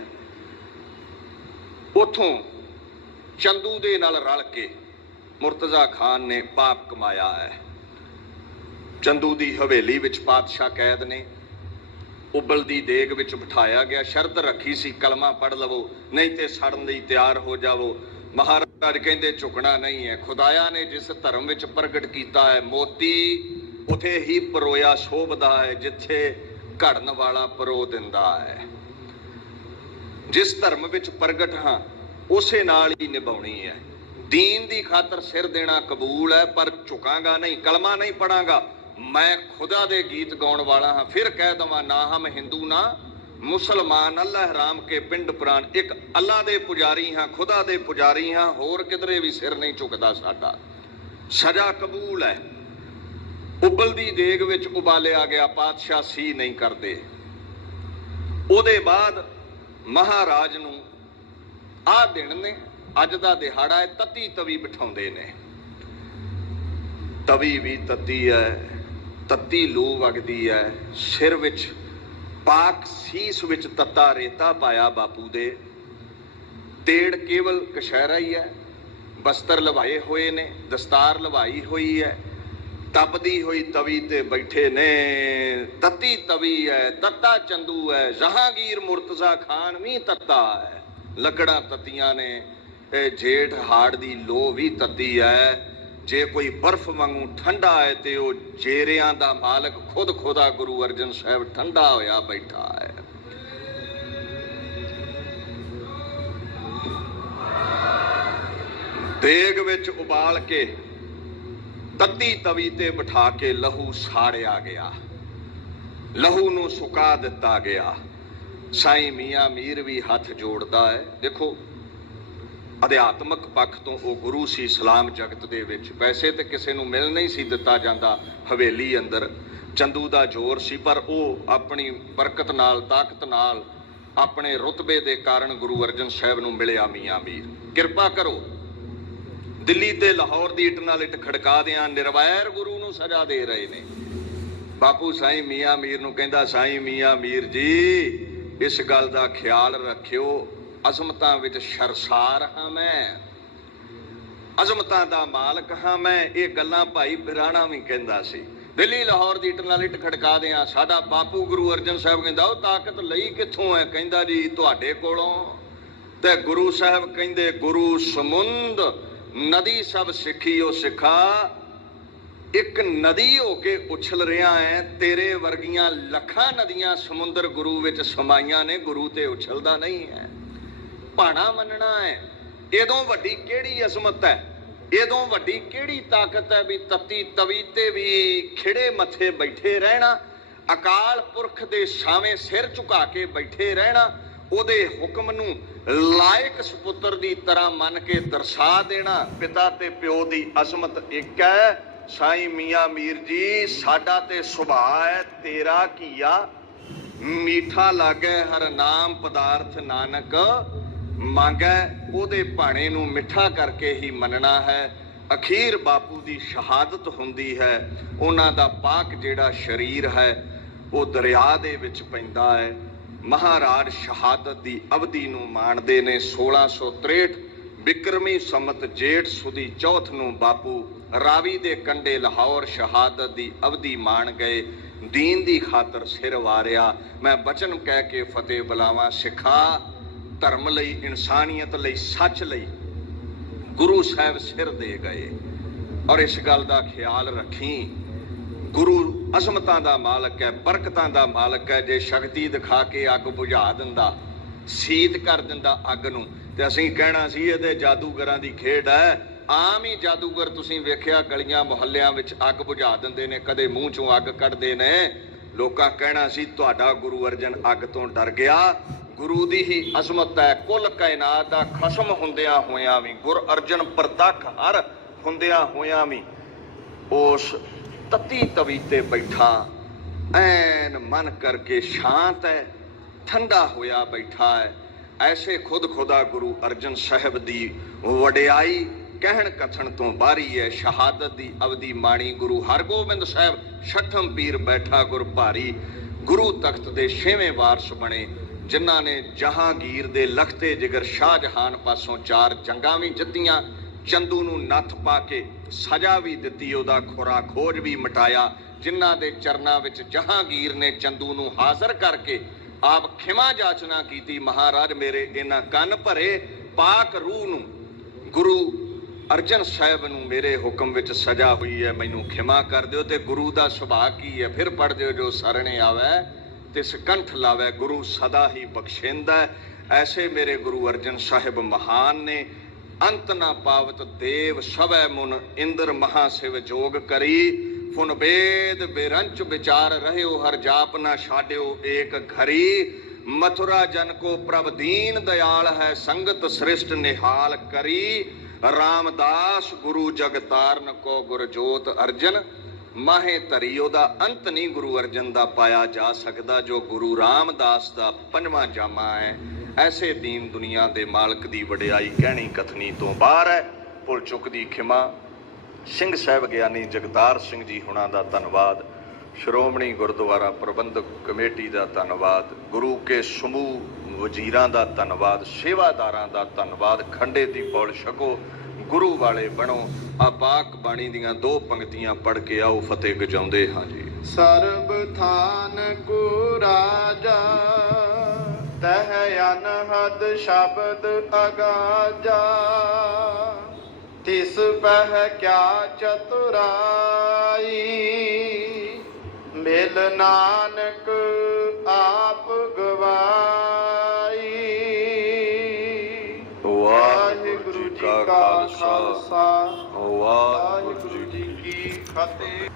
ਉਥੋਂ ਚੰਦੂ ਦੇ ਨਾਲ ਰਲ ਕੇ ਮੁਰਤਜ਼ਾ ਖਾਨ ਨੇ ਪਾਪ ਕਮਾਇਆ ਹੈ। ਚੰਦੂ ਦੀ ਹਵੇਲੀ ਵਿੱਚ ਪਾਤਸ਼ਾਹ ਕੈਦ ਨੇ, ਉਬਲਦੀ ਦੇਗ ਵਿੱਚ ਬਿਠਾਇਆ ਗਿਆ। ਸ਼ਰਤ ਰੱਖੀ ਸੀ ਕਲਮਾ ਪੜ੍ਹ ਲਵੋ, ਨਹੀਂ ਤੇ ਸੜਨ ਲਈ ਤਿਆਰ ਹੋ ਜਾਵੋ। ਮਹਾਰਾਜ ਕਹਿੰਦੇ ਝੁਕਣਾ ਨਹੀਂ ਹੈ। ਖੁਦਾਇਆ ਨੇ ਜਿਸ ਧਰਮ ਵਿੱਚ ਪ੍ਰਗਟ ਕੀਤਾ ਹੈ, ਮੋਤੀ ਉਥੇ ਹੀ ਪਰੋਇਆ ਸ਼ੋਭਦਾ ਹੈ, ਜਿੱਥੇ ਘੜਨ ਵਾਲਾ ਪਰੋ ਦਿੰਦਾ ਹੈ। ਜਿਸ ਧਰਮ ਵਿੱਚ ਪ੍ਰਗਟ ਹਾਂ ਉਸੇ ਨਾਲ ਹੀ ਨਿਭਾਉਣੀ ਹੈ। ਦੀਨ ਦੀ ਖਾਤਰ ਸਿਰ ਦੇਣਾ ਕਬੂਲ ਹੈ, ਪਰ ਝੁਕਾਂਗਾ ਨਹੀਂ, ਕਲਮਾ ਨਹੀਂ ਪੜਾਂਗਾ। ਮੈਂ ਖੁਦਾ ਦੇ ਗੀਤ ਗਾਉਣ ਵਾਲਾ ਹਾਂ। ਫਿਰ ਕਹਿ ਦਵਾਂ ਨਾ ਹਮ ਹਿੰਦੂ ਨਾ ਮੁਸਲਮਾਨ, ਅੱਲਾਹ ਹਰਾਮ ਕੇ ਪਿੰਡ ਪ੍ਰਾਨ, ਇੱਕ ਅੱਲਾ ਦੇ ਪੁਜਾਰੀ ਹਾਂ, ਖੁਦਾ ਦੇ ਪੁਜਾਰੀ ਹਾਂ, ਹੋਰ ਕਿਧਰੇ ਵੀ ਸਿਰ ਨਹੀਂ ਝੁਕਦਾ ਸਾਡਾ। ਸਜ਼ਾ ਕਬੂਲ ਹੈ। ਉਬਲਦੀ ਦੇਗ ਵਿੱਚ ਉਬਾਲਿਆ ਗਿਆ, ਪਾਤਸ਼ਾਹ ਸੀ ਨਹੀਂ ਕਰਦੇ। ਉਹਦੇ ਬਾਅਦ ਮਹਾਰਾਜ ਨੂੰ ਆਹ ਦਿਨ ਨੇ, ਅੱਜ ਦਾ ਦਿਹਾੜਾ ਹੈ, ਤਤੀ ਤਵੀ ਬਿਠਾਉਂਦੇ ਨੇ। ਤਵੀ ਵੀ ਤਤੀ ਹੈ, ਤਤੀ ਲੂ ਵਗਦੀ ਹੈ। ਸਿਰ ਵਿੱਚ ਪਾਕ ਸੀਸ ਵਿੱਚ ਤੱਤਾ ਰੇਤਾ ਪਾਇਆ ਬਾਪੂ ਦੇ। ਤੇੜ ਕੇਵਲ ਕਸ਼ਹਿਰਾ ਹੀ ਹੈ। ਬਸਤਰ ਲਵਾਏ ਹੋਏ ਨੇ, ਦਸਤਾਰ ਲਵਾਈ ਹੋਈ ਹੈ। ਤਪਦੀ ਹੋਈ ਤਵੀ ਤੇ ਬੈਠੇ ਨੇ। ਤਤੀ ਤਵੀ ਹੈ, ਤੱਤਾ ਚੰਦੂ ਹੈ। ਜਹਾਂਗੀਰ ਮੁਰਤਜ਼ਾ ਖਾਨ ਵੀ ਤੱਤਾ ਹੈ। ਲੱਕੜਾਂ ਤੱਤੀਆਂ ਨੇ। ਇਹ ਜੇਠ ਹਾੜ ਦੀ ਲੋ ਵੀ ਤੱਤੀ ਹੈ। ਜੇ ਕੋਈ ਬਰਫ਼ ਵਾਂਗੂ ਠੰਡਾ ਹੈ ਤੇ ਉਹ ਜੇਰਿਆਂ ਦਾ ਮਾਲਕ ਖੁਦ ਖੁਦਾ ਗੁਰੂ ਅਰਜਨ ਸਾਹਿਬ ਠੰਡਾ ਹੋਇਆ ਬੈਠਾ ਹੈ। ਦੇਗ ਵਿੱਚ ਉਬਾਲ ਕੇ ਤੱਤੀ ਤਵੀ ਤੇ ਬਿਠਾ ਕੇ ਲਹੂ ਸਾੜਿਆ ਗਿਆ, ਲਹੂ ਨੂੰ ਸੁਕਾ ਦਿੱਤਾ ਗਿਆ। ਸਾਈਂ ਮੀਆਂ ਮੀਰ ਵੀ ਹੱਥ ਜੋੜਦਾ ਹੈ। ਦੇਖੋ, ਅਧਿਆਤਮਕ ਪੱਖ ਤੋਂ ਉਹ ਗੁਰੂ ਸੀ ਇਸਲਾਮ ਜਗਤ ਦੇ ਵਿੱਚ। ਵੈਸੇ ਤੇ ਕਿਸੇ ਨੂੰ ਮਿਲ ਨਹੀਂ ਸੀ ਦਿੱਤਾ ਜਾਂਦਾ ਹਵੇਲੀ ਅੰਦਰ। ਚੰਦੂ ਦਾ ਜ਼ੋਰ ਸੀ, ਪਰ ਉਹ ਆਪਣੀ ਬਰਕਤ ਨਾਲ, ਤਾਕਤ ਨਾਲ, ਆਪਣੇ ਰੁਤਬੇ ਦੇ ਕਾਰਨ ਗੁਰੂ ਅਰਜਨ ਸਾਹਿਬ ਨੂੰ ਮਿਲਿਆ। ਮੀਆਂ ਮੀਰ ਕਿਰਪਾ ਕਰੋ, ਦਿੱਲੀ ਤੇ ਲਾਹੌਰ ਦੀ ਇੱਟ ਨਾਲ ਇੱਟ ਖੜਕਾ ਦਿਆਂ, ਨਿਰਵੈਰ ਗੁਰੂ ਨੂੰ ਸਜ਼ਾ ਦੇ ਰਹੇ ਨੇ। ਬਾਪੂ ਸਾਈਂ ਮੀਆਂ ਮੀਰ ਨੂੰ ਕਹਿੰਦਾ, ਸਾਈਂ ਮੀਆਂ ਮੀਰ ਜੀ, ਇਸ ਗੱਲ ਦਾ ਖਿਆਲ ਰੱਖਿਓ, ਅਜ਼ਮਤਾਂ ਵਿੱਚ ਸ਼ਰਸਾਰ ਹਾਂ ਮੈਂ, ਅਜ਼ਮਤਾਂ ਦਾ ਮਾਲਕ ਹਾਂ ਮੈਂ। ਇਹ ਗੱਲਾਂ ਭਾਈ ਬਿਰਾਣਾ ਵੀ ਕਹਿੰਦਾ ਸੀ। ਦਿੱਲੀ ਲਾਹੌਰ ਦੀ ਇੱਟ ਨਾਲ ਇੱਟ ਖੜਕਾ ਦਿਆਂ। ਸਾਡਾ ਬਾਪੂ ਗੁਰੂ ਅਰਜਨ ਸਾਹਿਬ ਕਹਿੰਦਾ, ਉਹ ਤਾਕਤ ਲਈ ਕਿੱਥੋਂ ਹੈ? ਕਹਿੰਦਾ ਜੀ ਤੁਹਾਡੇ ਕੋਲੋਂ। ਤੇ ਗੁਰੂ ਸਾਹਿਬ ਕਹਿੰਦੇ, ਗੁਰੂ ਸਮੁੰਦ ਨਦੀ ਸਭ ਸਿੱਖੀ ਉਹ ਸਿੱਖਾ, ਇੱਕ ਨਦੀ ਹੋ ਕੇ ਉਛਲ ਰਿਹਾ ਹੈ। ਤੇਰੇ ਵਰਗੀਆਂ ਲੱਖਾਂ ਨਦੀਆਂ ਸਮੁੰਦਰ ਗੁਰੂ ਵਿੱਚ ਸਮਾਈਆਂ ਨੇ, ਗੁਰੂ ਤੇ ਉਛਲਦਾ ਨਹੀਂ ਹੈ। ਭਾਣਾ ਮੰਨਣਾ ਹੈ। ਇਹਦੋਂ ਵੱਡੀ ਕਿਹੜੀ ਅਜ਼ਮਤ ਹੈ, ਇਹਦੋਂ ਵੱਡੀ ਕਿਹੜੀ ਤਾਕਤ ਹੈ ਵੀ ਤਤੀ ਤਵੀ ਤੇ ਵੀ ਖਿੜੇ ਮੱਥੇ ਬੈਠੇ ਰਹਿਣਾ, ਅਕਾਲ ਪੁਰਖ ਦੇ ਸਾਵੇਂ ਸਿਰ ਝੁਕਾ ਕੇ ਬੈਠੇ ਰਹਿਣਾ, ਉਹਦੇ ਹੁਕਮ ਨੂੰ ਲਾਇਕ ਸੁਪੁੱਤਰ ਦੀ ਤਰ੍ਹਾਂ ਮੰਨ ਕੇ ਦਰਸਾ ਦੇਣਾ। ਪਿਤਾ ਤੇ ਪਿਓ ਦੀ ਅਜ਼ਮਤ ਇੱਕ ਹੈ। ਸਾਈਂ ਮੀਆਂ ਮੀਰ ਜੀ, ਸਾਡਾ ਤੇ ਸੁਭਾਅ ਹੈ, ਤੇਰਾ ਕੀਆ ਮੀਠਾ ਲਾਗੈ ਹਰ ਨਾਮ ਪਦਾਰਥ ਨਾਨਕ ਮੰਗੈ। ਉਹਦੇ ਭਾਣੇ ਨੂੰ ਮਿੱਠਾ ਕਰਕੇ ਹੀ ਮੰਨਣਾ ਹੈ। ਅਖੀਰ ਬਾਪੂ ਦੀ ਸ਼ਹਾਦਤ ਹੁੰਦੀ ਹੈ। ਉਹਨਾਂ ਦਾ ਪਾਕ ਜਿਹੜਾ ਸਰੀਰ ਹੈ ਉਹ ਦਰਿਆ ਦੇ ਵਿੱਚ ਪੈਂਦਾ ਹੈ। ਮਹਾਰਾਜ ਸ਼ਹਾਦਤ ਦੀ ਅਵਧੀ ਨੂੰ ਮਾਣਦੇ ਨੇ। 1663 ਬਿਕਰਮੀ ਸੰਮਤ ਜੇਠ ਸੁਦੀ ਚੌਥ ਨੂੰ ਬਾਪੂ ਰਾਵੀ ਦੇ ਕੰਢੇ ਲਾਹੌਰ ਸ਼ਹਾਦਤ ਦੀ ਅਵਧੀ ਮਾਣ ਗਏ। ਦੀਨ ਦੀ ਖਾਤਰ ਸਿਰ ਵਾਰਿਆ। ਮੈਂ ਬਚਨ ਕਹਿ ਕੇ ਫਤਿਹ ਬੁਲਾਵਾਂ, ਸਿੱਖਾ ਧਰਮ ਲਈ, ਇਨਸਾਨੀਅਤ ਲਈ, ਸੱਚ ਲਈ ਗੁਰੂ ਸਾਹਿਬ ਸਿਰ ਦੇ ਗਏ। ਔਰ ਇਸ ਗੱਲ ਦਾ ਖਿਆਲ ਰੱਖੀ, ਗੁਰੂ ਅਜ਼ਮਤਾਂ ਦਾ ਮਾਲਕ ਹੈ, ਬਰਕਤਾਂ ਦਾ ਮਾਲਕ ਹੈ। ਜੇ ਸ਼ਕਤੀ ਦਿਖਾ ਕੇ ਅੱਗ ਬੁਝਾ ਦਿੰਦਾ, ਸੀਤ ਕਰ ਦਿੰਦਾ ਅੱਗ ਨੂੰ, ਤੇ ਅਸੀਂ ਕਹਿਣਾ ਸੀ ਇਹਦੇ ਜਾਦੂਗਰਾਂ ਦੀ ਖੇਡ ਹੈ। ਆਮ ਹੀ ਜਾਦੂਗਰ ਤੁਸੀਂ ਵੇਖਿਆ ਗਲੀਆਂ ਮੁਹੱਲਿਆਂ ਵਿੱਚ ਅੱਗ ਬੁਝਾ ਦਿੰਦੇ ਨੇ, ਕਦੇ ਮੂੰਹ ਚੋਂ ਅੱਗ ਕੱਢਦੇ ਨੇ। ਲੋਕਾਂ ਕਹਿਣਾ ਸੀ ਤੁਹਾਡਾ ਗੁਰੂ ਅਰਜਨ ਅੱਗ ਤੋਂ ਡਰ ਗਿਆ। ਗੁਰੂ ਦੀ ਹੀ ਅਜ਼ਮਤ ਹੈ। ਕੁੱਲ ਕਾਇਨਾਤ ਦਾ ਖਸਮ ਹੁੰਦਿਆਂ ਹੋਇਆਂ ਵੀ, ਗੁਰ ਅਰਜਨ ਪ੍ਰਤੱਖ ਹਰ ਹੁੰਦਿਆਂ ਹੋਇਆਂ ਵੀ ਉਸ ਤਤੀ ਤਵੀ ਤੇ ਬੈਠਾ, ਐਨ ਮਨ ਕਰਕੇ ਸ਼ਾਂਤ ਹੈ, ਠੰਡਾ ਹੋਇਆ ਬੈਠਾ ਹੈ। ਐਸੇ ਖੁਦ ਖੁਦਾ ਗੁਰੂ ਅਰਜਨ ਸਾਹਿਬ ਦੀ ਵਡਿਆਈ ਕਹਿਣ ਕਥਨ ਤੋਂ ਬਾਹਰੀ ਹੈ। ਸ਼ਹਾਦਤ ਦੀ ਅਵਧੀ ਮਾਣੀ ਗੁਰੂ ਹਰਗੋਬਿੰਦ ਸਾਹਿਬ ਛਠਮ ਪੀਰ ਬੈਠਾ ਗੁਰ ਭਾਰੀ, ਗੁਰੂ ਤਖਤ ਦੇ 6ਵੇਂ ਵਾਰਸ ਬਣੇ, ਜਿਨ੍ਹਾਂ ਨੇ ਜਹਾਂਗੀਰ ਦੇ ਲਖਤੇ ਜਿਗਰ ਸ਼ਾਹਜਹਾਨ ਪਾਸੋਂ 4 ਜੰਗਾਂ ਵੀ ਜਿੱਤੀਆਂ, ਚੰਦੂ ਨੂੰ ਨੱਥ ਪਾ ਕੇ ਸਜ਼ਾ ਵੀ ਦਿੱਤੀ, ਉਹਦਾ ਖੁਰਾ ਖੋਜ ਵੀ ਮਿਟਾਇਆ। ਜਿਨ੍ਹਾਂ ਦੇ ਚਰਨਾਂ ਵਿੱਚ ਜਹਾਂਗੀਰ ਨੇ ਚੰਦੂ ਨੂੰ ਹਾਜ਼ਰ ਕਰਕੇ ਆਪ ਖਿਮਾ ਜਾਚਨਾ ਕੀਤੀ, ਮਹਾਰਾਜ ਮੇਰੇ ਇਹਨਾਂ ਕੰਨ ਭਰੇ ਪਾਕ ਰੂਹ ਨੂੰ ਗੁਰੂ ਅਰਜਨ ਸਾਹਿਬ ਨੂੰ ਮੇਰੇ ਹੁਕਮ ਵਿੱਚ ਸਜ਼ਾ ਹੋਈ ਹੈ, ਮੈਨੂੰ ਖਿਮਾ ਕਰ ਦਿਓ। ਤੇ ਗੁਰੂ ਦਾ ਸੁਭਾਅ ਕੀ ਹੈ, ਫਿਰ ਪੜ੍ਹ ਦਿਓ, ਜੋ ਸਰਣੇ ਆਵੈ ਤਿਸ ਕੰਠ ਲਾਵੈ, ਗੁਰੂ ਸਦਾ ਹੀ ਬਖਸ਼ਿੰਦਾ। ਐਸੇ ਮੇਰੇ ਗੁਰੂ ਅਰਜਨ ਸਾਹਿਬ ਮਹਾਨ ਨੇ। ਅੰਤ ਨਾ ਪਾਵਤ ਦੇਵ ਸਵੈ ਮੁਨ ਇੰਦਰ ਮਹਾ ਸਿਵ ਜੋਗ ਕਰੀ, ਫੁਨ ਵੇਦ ਬਿਰੰਚ ਵਿਚਾਰ ਰਹਿਓ ਹਰ ਜਾਪ ਨਾ ਛਾਡਿਓ ਏਕ ਘਰੀ, ਮਥੁਰਾ ਜਨ ਕੋ ਪ੍ਰਭ ਦੀਨ ਦਇਆਲ ਹੈ, ਸੰਗਤ ਸ੍ਰਿਸ਼ਟ ਨਿਹਾਲ ਕਰੀ, ਰਾਮਦਾਸ ਗੁਰੂ ਜਗਤਾਰਨ ਕੋ ਗੁਰਜੋਤ ਅਰਜਨ ਮਾਹੇ ਧਰੀ। ਉਹਦਾ ਅੰਤ ਨਹੀਂ ਗੁਰੂ ਅਰਜਨ ਦਾ ਪਾਇਆ ਜਾ ਸਕਦਾ, ਜੋ ਗੁਰੂ ਰਾਮਦਾਸ ਦਾ ਪੰਜਵਾਂ ਜਾਮਾ ਹੈ। ਐਸੇ ਦੀਨ ਦੁਨੀਆ ਦੇ ਮਾਲਕ ਦੀ ਵਡਿਆਈ ਕਹਿਣੀ ਕਥਨੀ ਤੋਂ ਬਾਹਰ ਹੈ। ਭੁੱਲ ਚੁੱਕ ਦੀ ਖਿਮਾ। ਸਿੰਘ ਸਾਹਿਬ ਗਿਆਨੀ ਜਗਤਾਰ ਸਿੰਘ ਜੀ ਹੁਣਾਂ ਦਾ ਧੰਨਵਾਦ। ਸ਼੍ਰੋਮਣੀ ਗੁਰਦੁਆਰਾ ਪ੍ਰਬੰਧਕ ਕਮੇਟੀ ਦਾ ਧੰਨਵਾਦ। ਗੁਰੂ ਕੇ ਸਮੂਹ ਵਜ਼ੀਰਾਂ ਦਾ ਧੰਨਵਾਦ। ਸੇਵਾਦਾਰਾਂ ਦਾ ਧੰਨਵਾਦ। ਖੰਡੇ ਦੀ ਪੌਲ ਛਕੋ, ਗੁਰੂ ਵਾਲੇ ਬਣੋ। ਆ ਪਾਕ ਬਾਣੀ ਦੀਆਂ 2 ਪੰਕਤੀਆਂ ਪੜ੍ਹ ਕੇ ਆਓ, ਫਤਿਹ ਗਜਾਉਂਦੇ ਹਾਂ ਜੀ। ਸਰਬ ਥਾਨ ਕੋ ਰਾਜਾ, ਤਹ ਅਨਹਦ ਸ਼ਬਦ ਅਗਾਜਾ, ਤਿਸ ਪਹਿ ਕਿਆ ਚਤੁਰਾਈ, ਮਿਲ ਨਾਨਕ ਆਪ ਗਵਾਈ। ਵਾਹਿਗੁਰੂ ਜੀ ਕਾ ਖਾਲਸਾ, ਵਾਹਿਗੁਰੂ ਜੀ ਕੀ ਫਤਿਹ।